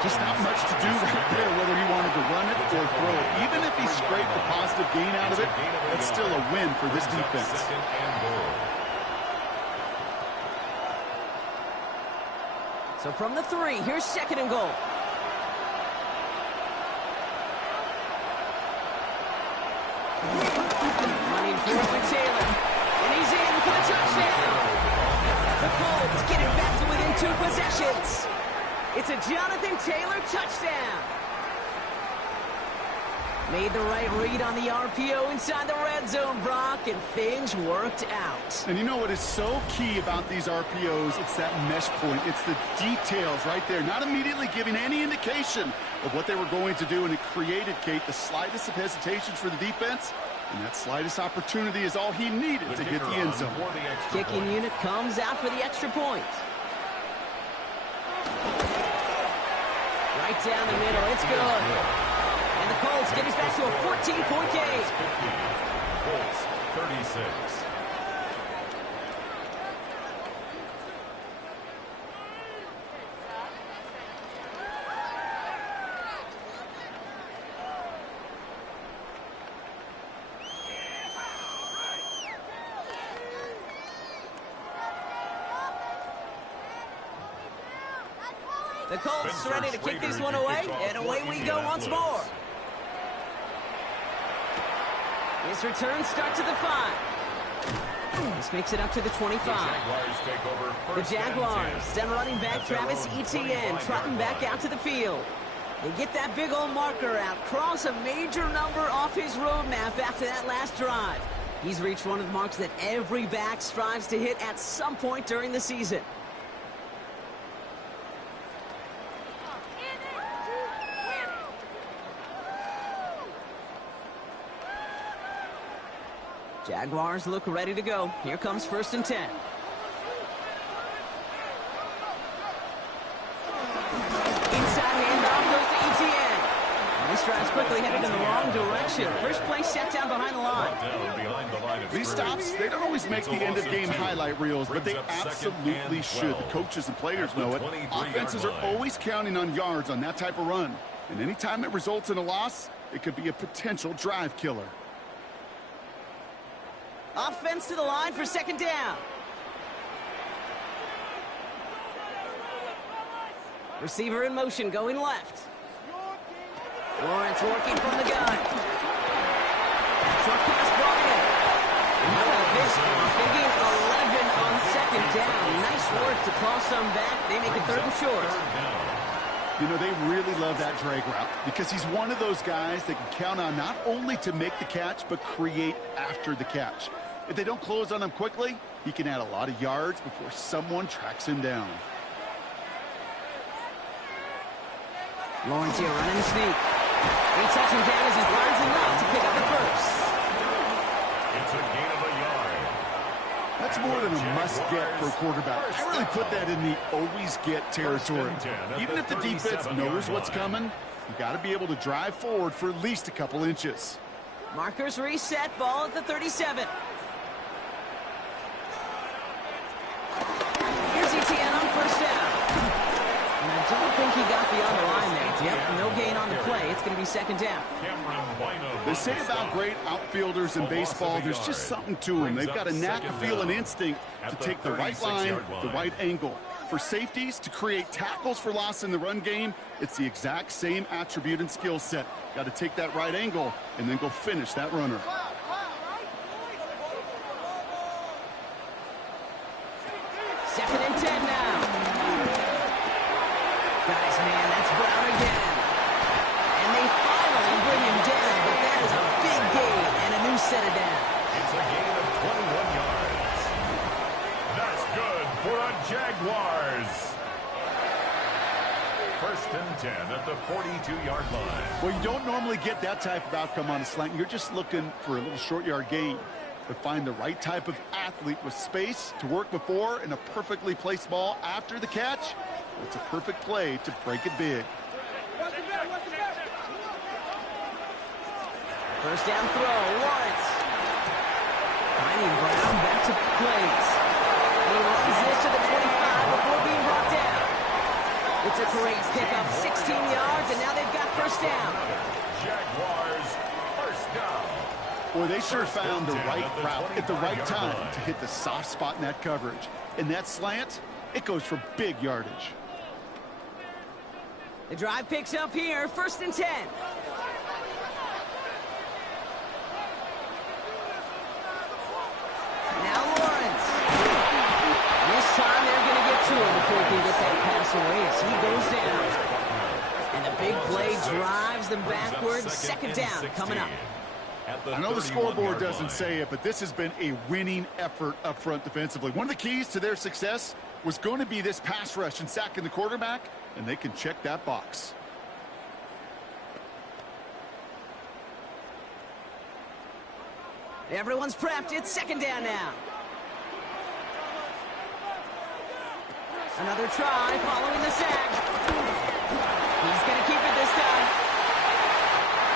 Just not much to do right there, whether he wanted to run it or throw it. Even if he scraped a positive gain out of it, that's still a win for this defense. So from the 3, here's 2nd and goal. Running for it with Taylor. And he's in for the touchdown. The Colts get it back to within 2 possessions. It's a Jonathan Taylor touchdown. Made the right read on the RPO inside the red zone, Brock, and things worked out. And you know what is so key about these RPOs? It's that mesh point. It's the details right there. Not immediately giving any indication of what they were going to do, and it created, Kate, the slightest of hesitations for the defense. And that slightest opportunity is all he needed to hit the end zone. Kicking unit comes out for the extra point. Right down the middle. It's good. And the Colts get it back to a 14-point game. Colts 36. The Colts ready to kick this one away, and away we go once more. His return starts at the 5. This makes it up to the 25. The Jaguars, then running back Travis Etienne, trotting back out to the field. They get that big old marker out, cross a major number off his roadmap after that last drive. He's reached one of the marks that every back strives to hit at some point during the season. Jaguars look ready to go. Here comes 1st and 10. Inside handoff goes to Etienne. And this drive's quickly headed in the wrong direction. First play set down behind the line. These stops, they don't always make the end-of-game highlight reels, but they absolutely should. The coaches and players know it. Offenses are always counting on yards on that type of run. And anytime it results in a loss, it could be a potential drive killer. Offense to the line for 2nd down. Receiver in motion, going left. Lawrence working from the gun. Short pass brought in. And how about this one? They gain 11 on 2nd down. Nice work to claw some back. They make it 3rd and short. You know, they really love that drag route because he's one of those guys that can count on not only to make the catch, but create after the catch. If they don't close on him quickly, he can add a lot of yards before someone tracks him down. Lawrence here running the sneak. He touches him down as he finds enough to pick up the first. It's a gain of a yard. That's more than a must-get for a quarterback. I really put that in the always-get territory. Even if the defense knows what's coming, you got to be able to drive forward for at least a couple inches. Markers reset, ball at the 37. Here's Etienne on 1st down. And I don't think he got beyond the line there. Yep, no gain on the play. It's going to be 2nd down. They say about great outfielders in baseball, there's just something to them. They've got a knack, a feel, and instinct to take the right line, the right angle. For safeties, to create tackles for loss in the run game, it's the exact same attribute and skill set. Got to take that right angle and then go finish that runner. Second and 10 now. Guys, man, that's Brown again. And they finally bring him down, but that is a big gain and a new set of down. It's a gain of 21 yards. That's good for the Jaguars. 1st and 10 at the 42-yard line. Well, you don't normally get that type of outcome on a slant. You're just looking for a little short yard gain. But find the right type of athlete with space to work before and a perfectly placed ball after the catch. It's a perfect play to break it big. 1st down throw, Lawrence. Finding Brown back to plays. He runs this to the 25 before being brought down. It's a great pickup, 16 yards, and now they've got 1st down. Jaguars, 1st down. Boy, they sure found the right route at the right time to hit the soft spot in that coverage. And that slant, it goes for big yardage. The drive picks up here, 1st and 10. Now Lawrence. This time they're going to get to him before he can get that pass away as he goes down. And a big play drives them backwards. 2nd down coming up. I know the scoreboard doesn't say it, but this has been a winning effort up front defensively. One of the keys to their success was going to be this pass rush and sacking the quarterback, and they can check that box. Everyone's prepped. It's 2nd down now. Another try following the sack. He's going to keep it this time.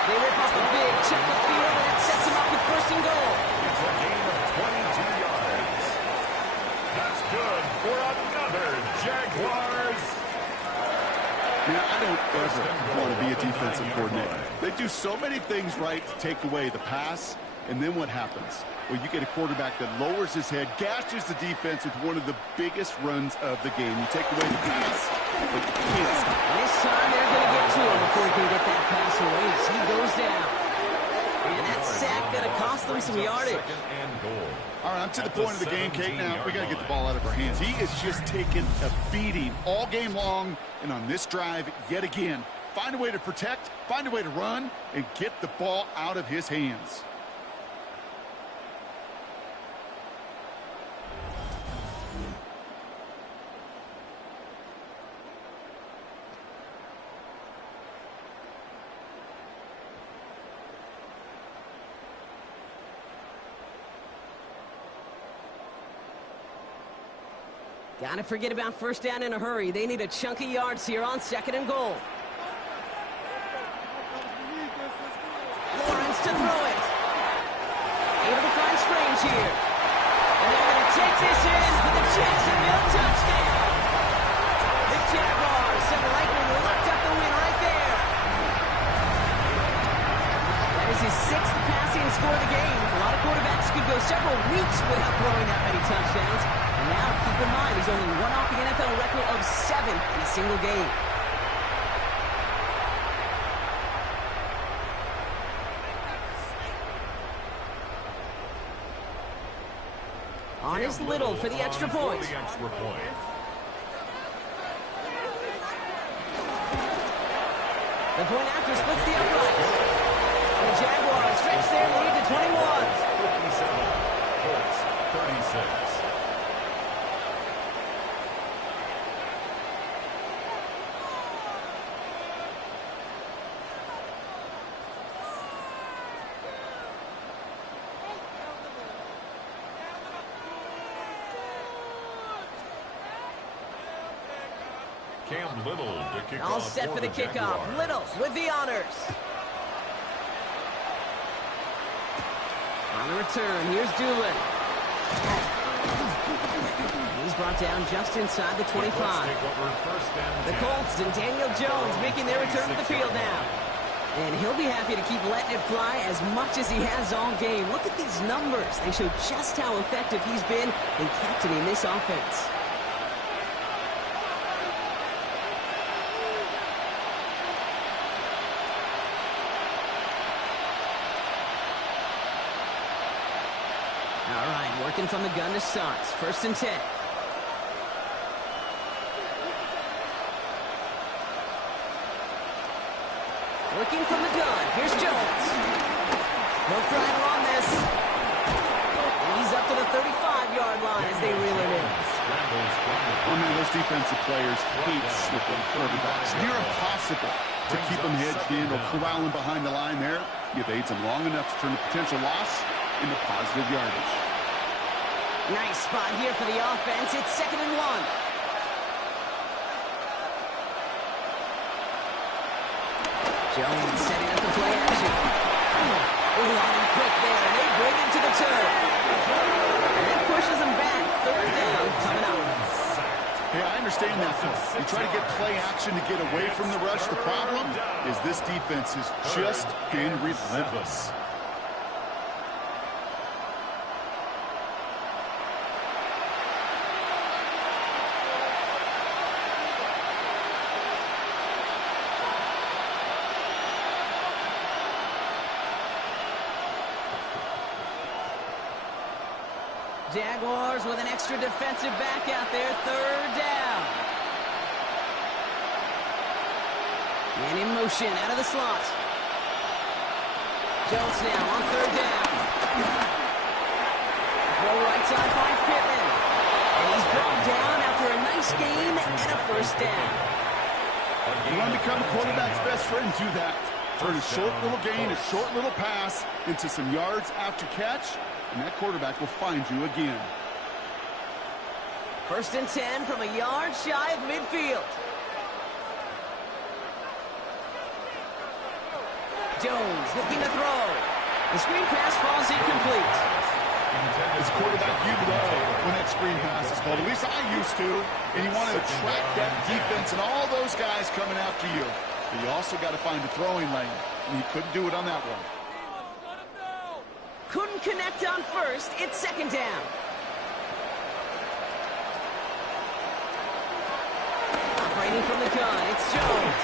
They rip off a big chunk of field, and that sets him up with first and goal. It's a gain of 22 yards. That's good for another Jaguars. Now, I don't ever want to be a defensive coordinator. They do so many things right to take away the pass, and then what happens? Well, you get a quarterback that lowers his head, gashes the defense with one of the biggest runs of the game. You take away the pass, but you can't stop. This time they're going to get to him before he can get that pass away as he goes down. And that sack going to cost them some yardage. Second and goal. All right, I'm to the point of the game, Kate. Now, we got to get the ball out of our hands. He is just taking a beating all game long, and on this drive, yet again, find a way to protect, find a way to run, and get the ball out of his hands. Gotta forget about first down in a hurry. They need a chunk of yards here on second and goal. Lawrence to throw it. Able to find Strange here. And they're going to take this in for the Jacksonville touchdown. The Jaguars have likely locked up the win right there. That is his 6th passing score of the game. A lot of quarterbacks could go several weeks without throwing that many touchdowns. And now, keep in mind, he's only one off the NFL record of 7 in a single game. On is Little for the extra point. The extra point. The point after splits the uprights. And the Jaguars stretch their lead to 21. 57. Colts 36. Cam Little to kick All off set for the kickoff. Jaguars. Little with the honors. On the return, here's Doolin. He's brought down just inside the 25. The Colts and Daniel Jones making their return to the field now. And he'll be happy to keep letting it fly as much as he has all game. Look at these numbers. They show just how effective he's been in captaining this offense. All right, working from the gun to start. First and 10. Working from the gun. Here's Jones. Hook rider on this. And he's up to the 35-yard line as they reel him in. Oh, man, those defensive players hate slipping quarterbacks. Near impossible to keep them hedged in or corral them behind the line there. You've aids them long enough to turn a potential loss into positive yardage. Nice spot here for the offense. It's 2nd and 1. Jones setting up the play action. On him quick there, and they bring him to the turf. And that pushes him back. 3rd down coming up. Hey, I understand that. You try to get play action to get away from the rush. The problem is this defense has just been relentless. Jaguars with an extra defensive back out there. 3rd down. And in motion out of the slot. Jones now on 3rd down. Throw right side finds Pittman. And he's brought down after a nice gain and a 1st down. You want to become a quarterback's best friend, do that. Turn a short little gain, a short little pass into some yards after catch, and that quarterback will find you again. 1st and 10 from a yard shy of midfield. Jones looking to throw. The screen pass falls incomplete. As a quarterback, you love when that screen pass is called. At least I used to. And you want to attract that defense and all those guys coming after you. But you also got to find a throwing lane. And you couldn't do it on that one. Couldn't connect on first. It's second down. Operating from the gun, it's Jones.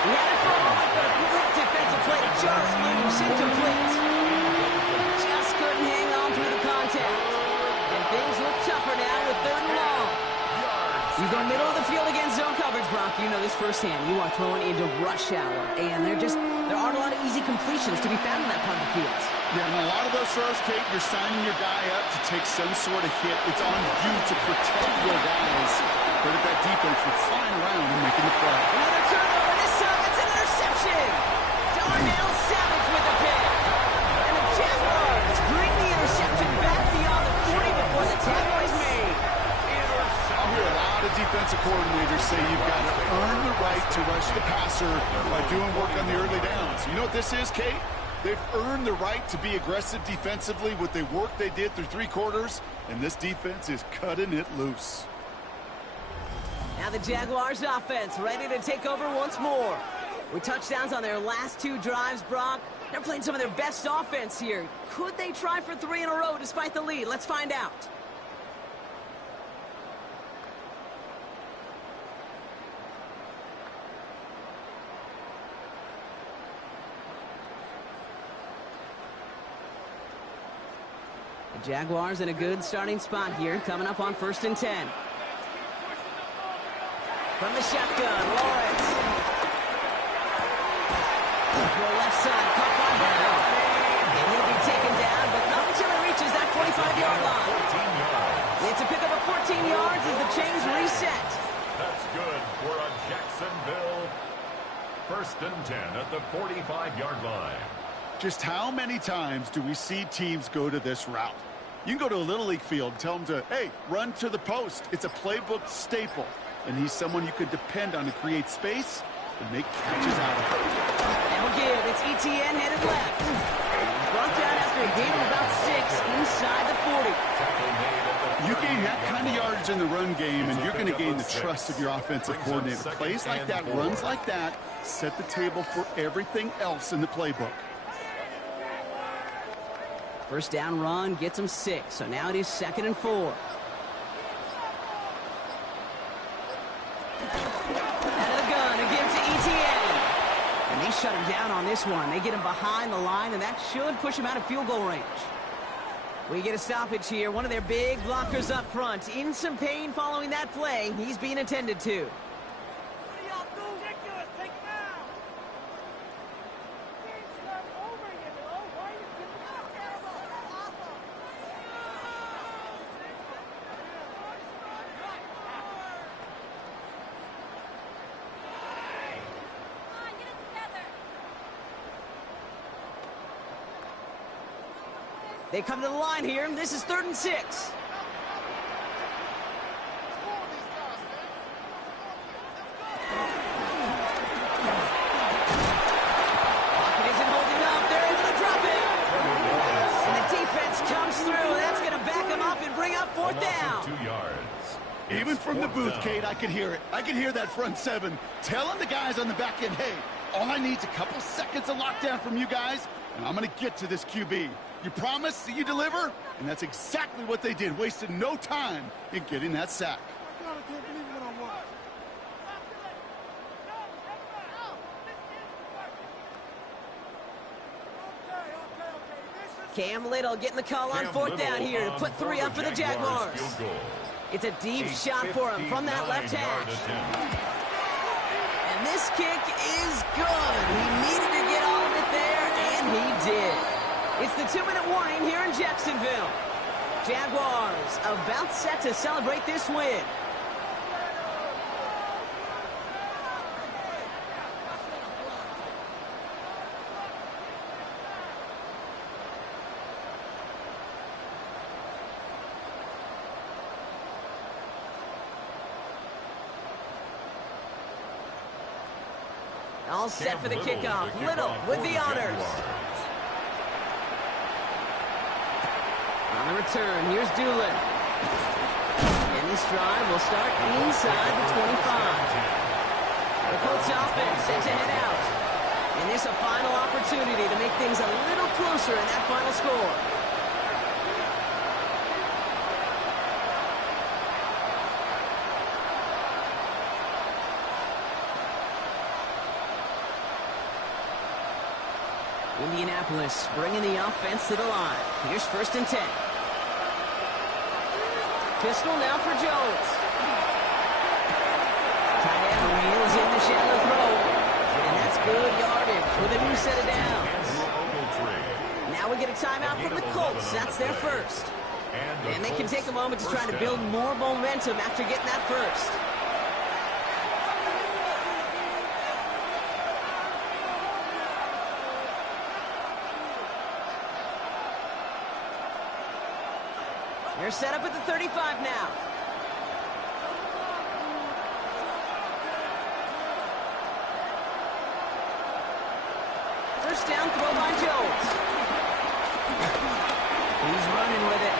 He had it for a moment, but a great defensive play to Jarvis loose, incomplete. Just couldn't hang on through the contact. And things look tougher now with third and long. You go middle of the field against zone coverage, Brock. You know this firsthand. You are throwing into rush hour, and there aren't a lot of easy completions to be found in that part of the field. Yeah, and a lot of those throws, Kate, you're signing your guy up to take some sort of hit. It's on you to protect your guys. Credit that defense for flying around and making the play. Another turnover. This time it's an interception. Darnell Savage with the pick. And the Jaguars bring the interception back beyond the 40 before the tackle is made. I'll hear a lot of defensive coordinators say you've got to earn the right to rush the passer by doing work on the early downs. You know what this is, Kate? They've earned the right to be aggressive defensively with the work they did through 3 quarters, and this defense is cutting it loose. Now the Jaguars offense ready to take over once more. With touchdowns on their last 2 drives, Brock, they're playing some of their best offense here. Could they try for 3 in a row despite the lead? Let's find out. The Jaguars in a good starting spot here, coming up on 1st and 10. From the shotgun, Lawrence. To the left side, caught by Bell. And he'll be taken down, but not until he reaches that 45-yard line. It's a pickup of 14 yards as the chains reset. That's good for a Jacksonville 1st and 10 at the 45-yard line. Just how many times do we see teams go to this route? You can go to a Little League field and tell them to, hey, run to the post. It's a playbook staple. And he's someone you could depend on to create space and make catches out of it. And we'll give. It's ETN headed left. He's brought down after a gain of about 6 inside the 40. You gain that kind of yardage in the run game, and you're going to gain the trust of your offensive coordinator. Plays like that, runs like that, set the table for everything else in the playbook. First down run gets him 6, so now it is 2nd and 4. Out of the gun, a give to ETN. And they shut him down on this one. They get him behind the line, and that should push him out of field goal range. We get a stoppage here. One of their big blockers up front. In some pain following that play. He's being attended to. They come to the line here. This is 3rd and 6. Pocket isn't holding up. They're able to drop it. And the defense comes through. That's going to back them up and bring up 4th down. 2 yards. Even from the booth, Kate, I could hear it. I could hear that front 7 telling the guys on the back end, hey, all I need is a couple seconds of lockdown from you guys, and I'm going to get to this QB. You promise that you deliver? And that's exactly what they did. Wasted no time in getting that sack. Cam Little getting the call on 4th down here to put 3 up for the Jaguars. It's a deep shot for him from that left hash. And this kick is good. He needed to get all of it there, and he did. It's the 2-minute warning here in Jacksonville. Jaguars about set to celebrate this win. All set for the kickoff. Little with the honors. On the return, here's Doolin. And this drive will start inside the 25. The Colts offense set to head out. And this a final opportunity to make things a little closer in that final score. Indianapolis bringing the offense to the line. Here's 1st and 10. Pistol now for Jones. Tight end reels in the shallow throw. And that's good yardage with a new set of downs. Now we get a timeout from the Colts. That's their first. And they can take a moment to try to build more momentum after getting that first. They're set up at the 35 now. First down throw by Jones. He's running with it.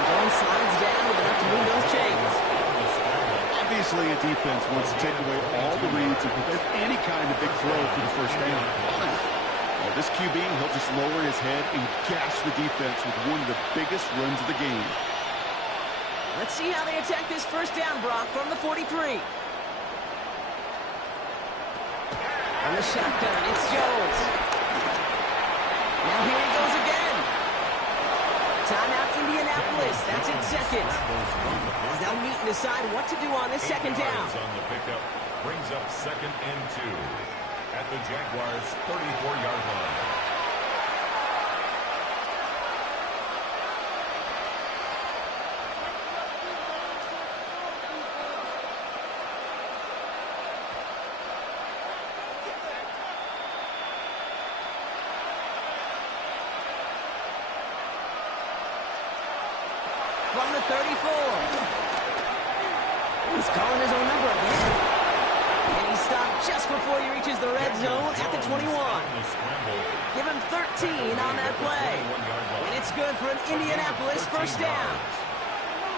Jones slides down with enough to move those chains. Obviously, a defense wants to take away all the reads and prevent any kind of big throw for the first down. Well, this QB, he'll just lower his head and gash the defense with one of the biggest runs of the game. Let's see how they attack this first down, Brock, from the 43. On the shotgun, it's Jones. Now here he goes again. Timeout, Indianapolis. That's in second. As they'll meet and decide what to do on this second down. On the pickup brings up 2nd and 2. At the Jaguars' 34-yard line. From the 34. He's calling his own number again. And he's stopped just before he reaches the red zone at the 21. Give him 13 on that play. And it's good for an Indianapolis first down.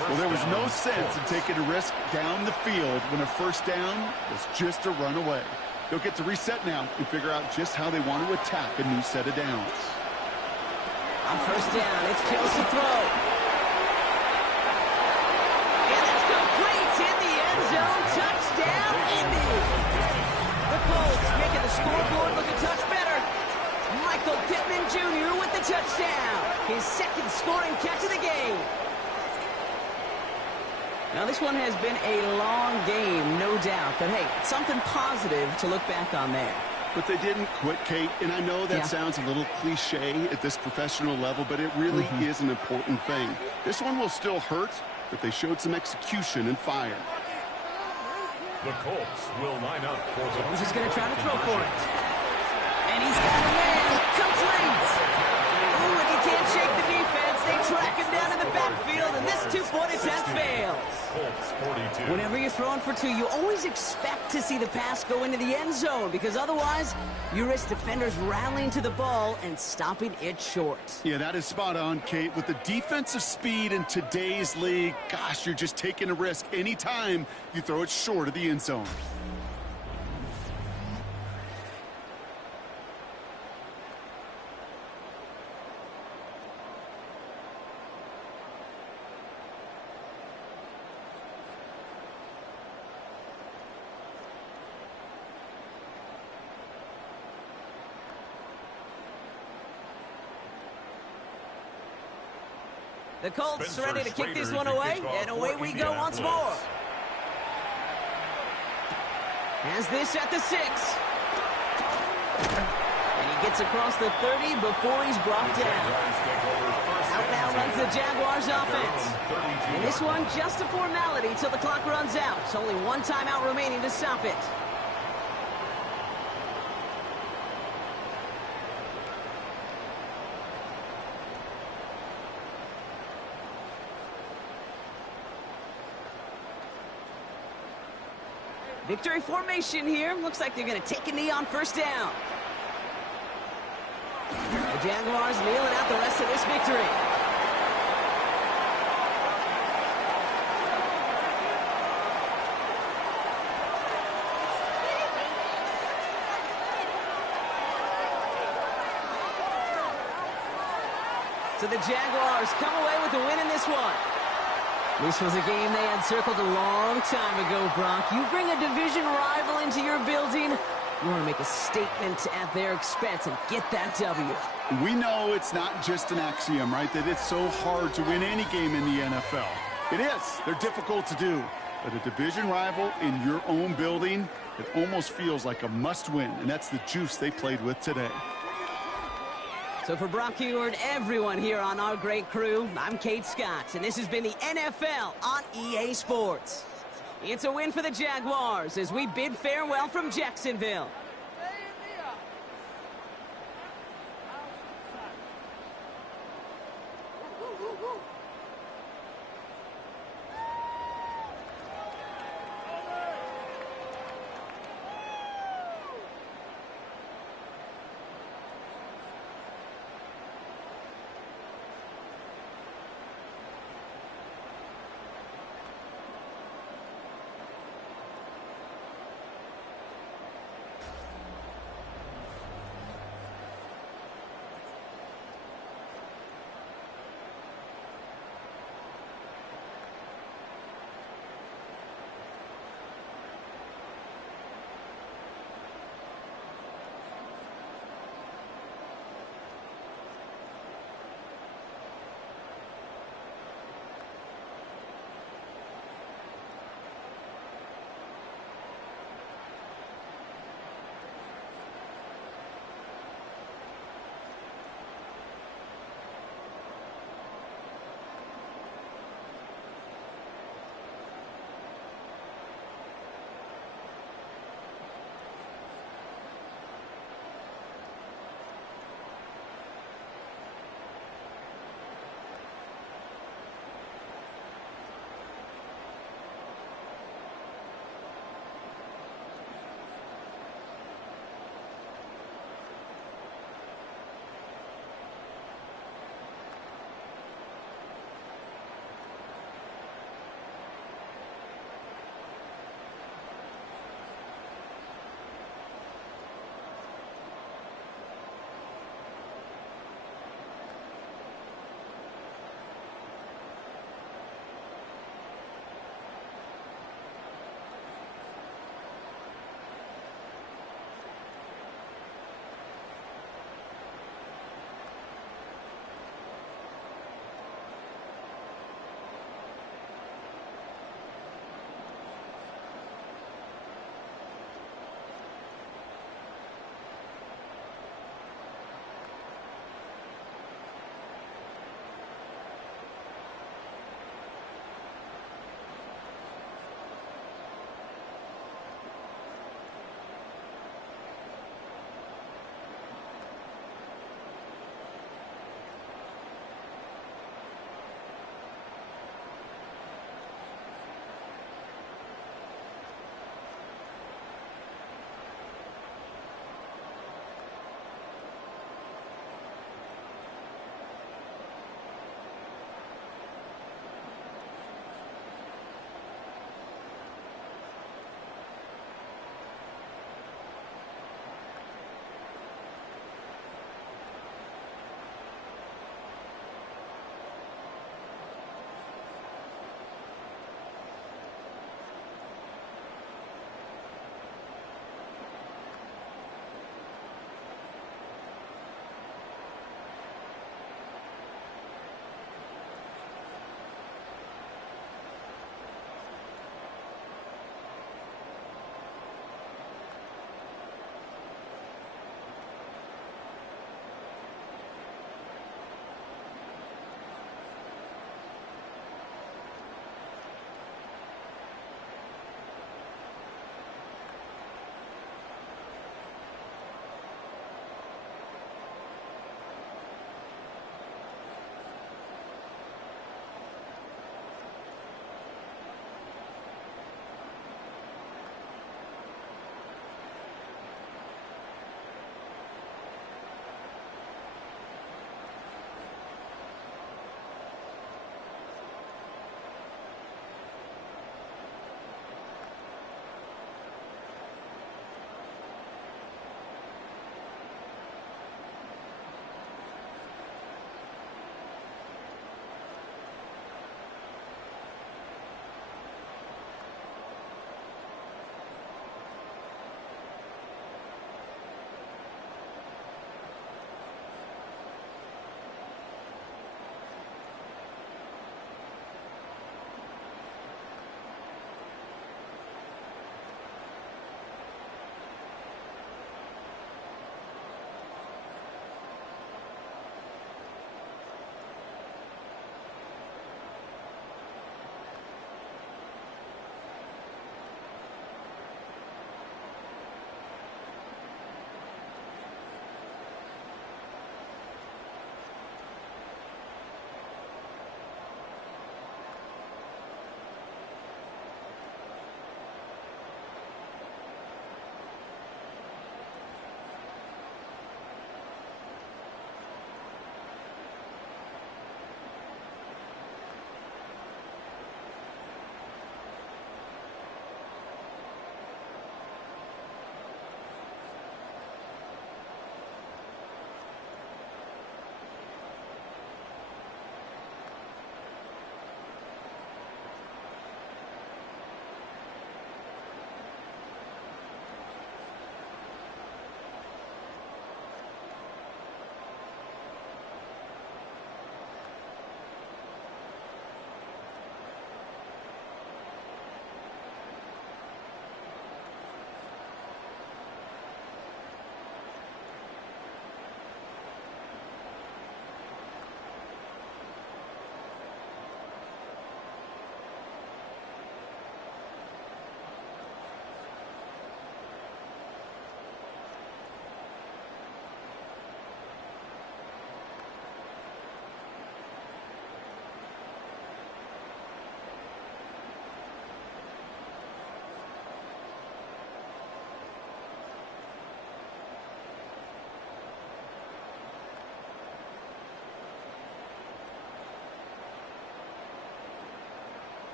Well, there was no sense in taking a risk down the field when a first down was just a run away. They'll get to reset now and figure out just how they want to attack a new set of downs. On first down, it's Kills to throw. And it's complete in the end zone. Touchdown, Indy. The Colts making the scoreboard look a touch better. Michael Pittman Jr. with the touchdown. His second scoring catch of the game. Now, this one has been a long game, no doubt. But, hey, something positive to look back on there. But they didn't quit, Kate. And I know that sounds a little cliche at this professional level, but it really is an important thing. This one will still hurt, but they showed some execution and fire. The Colts will line up for the... Jones is going to try to throw for it. And he's got a man. Complete. Ooh, and he can't shake the defense. They track him down in the backfield, and this two-point attempt fails. Colts 42. Whenever you're throwing for two, you always expect to see the pass go into the end zone, because otherwise you risk defenders rallying to the ball and stopping it short. Yeah, that is spot on, Kate. With the defensive speed in today's league, gosh, you're just taking a risk anytime you throw it short of the end zone. The Colts ready to kick this one away, and away we go once more. Has this at the 6. And he gets across the 30 before he's brought down. Out now runs the Jaguars offense. And this one just a formality till the clock runs out. It's only one timeout remaining to stop it. Victory formation here. Looks like they're going to take a knee on first down. The Jaguars kneeling out the rest of this victory. So the Jaguars come away with the win in this one. This was a game they had circled a long time ago, Brock. You bring a division rival into your building, you want to make a statement at their expense and get that W. We know it's not just an axiom, right, that it's so hard to win any game in the NFL. It is. They're difficult to do. But a division rival in your own building, it almost feels like a must-win, and that's the juice they played with today. So for Brock Huard, everyone here on our great crew, I'm Kate Scott, and this has been the NFL on EA Sports. It's a win for the Jaguars as we bid farewell from Jacksonville.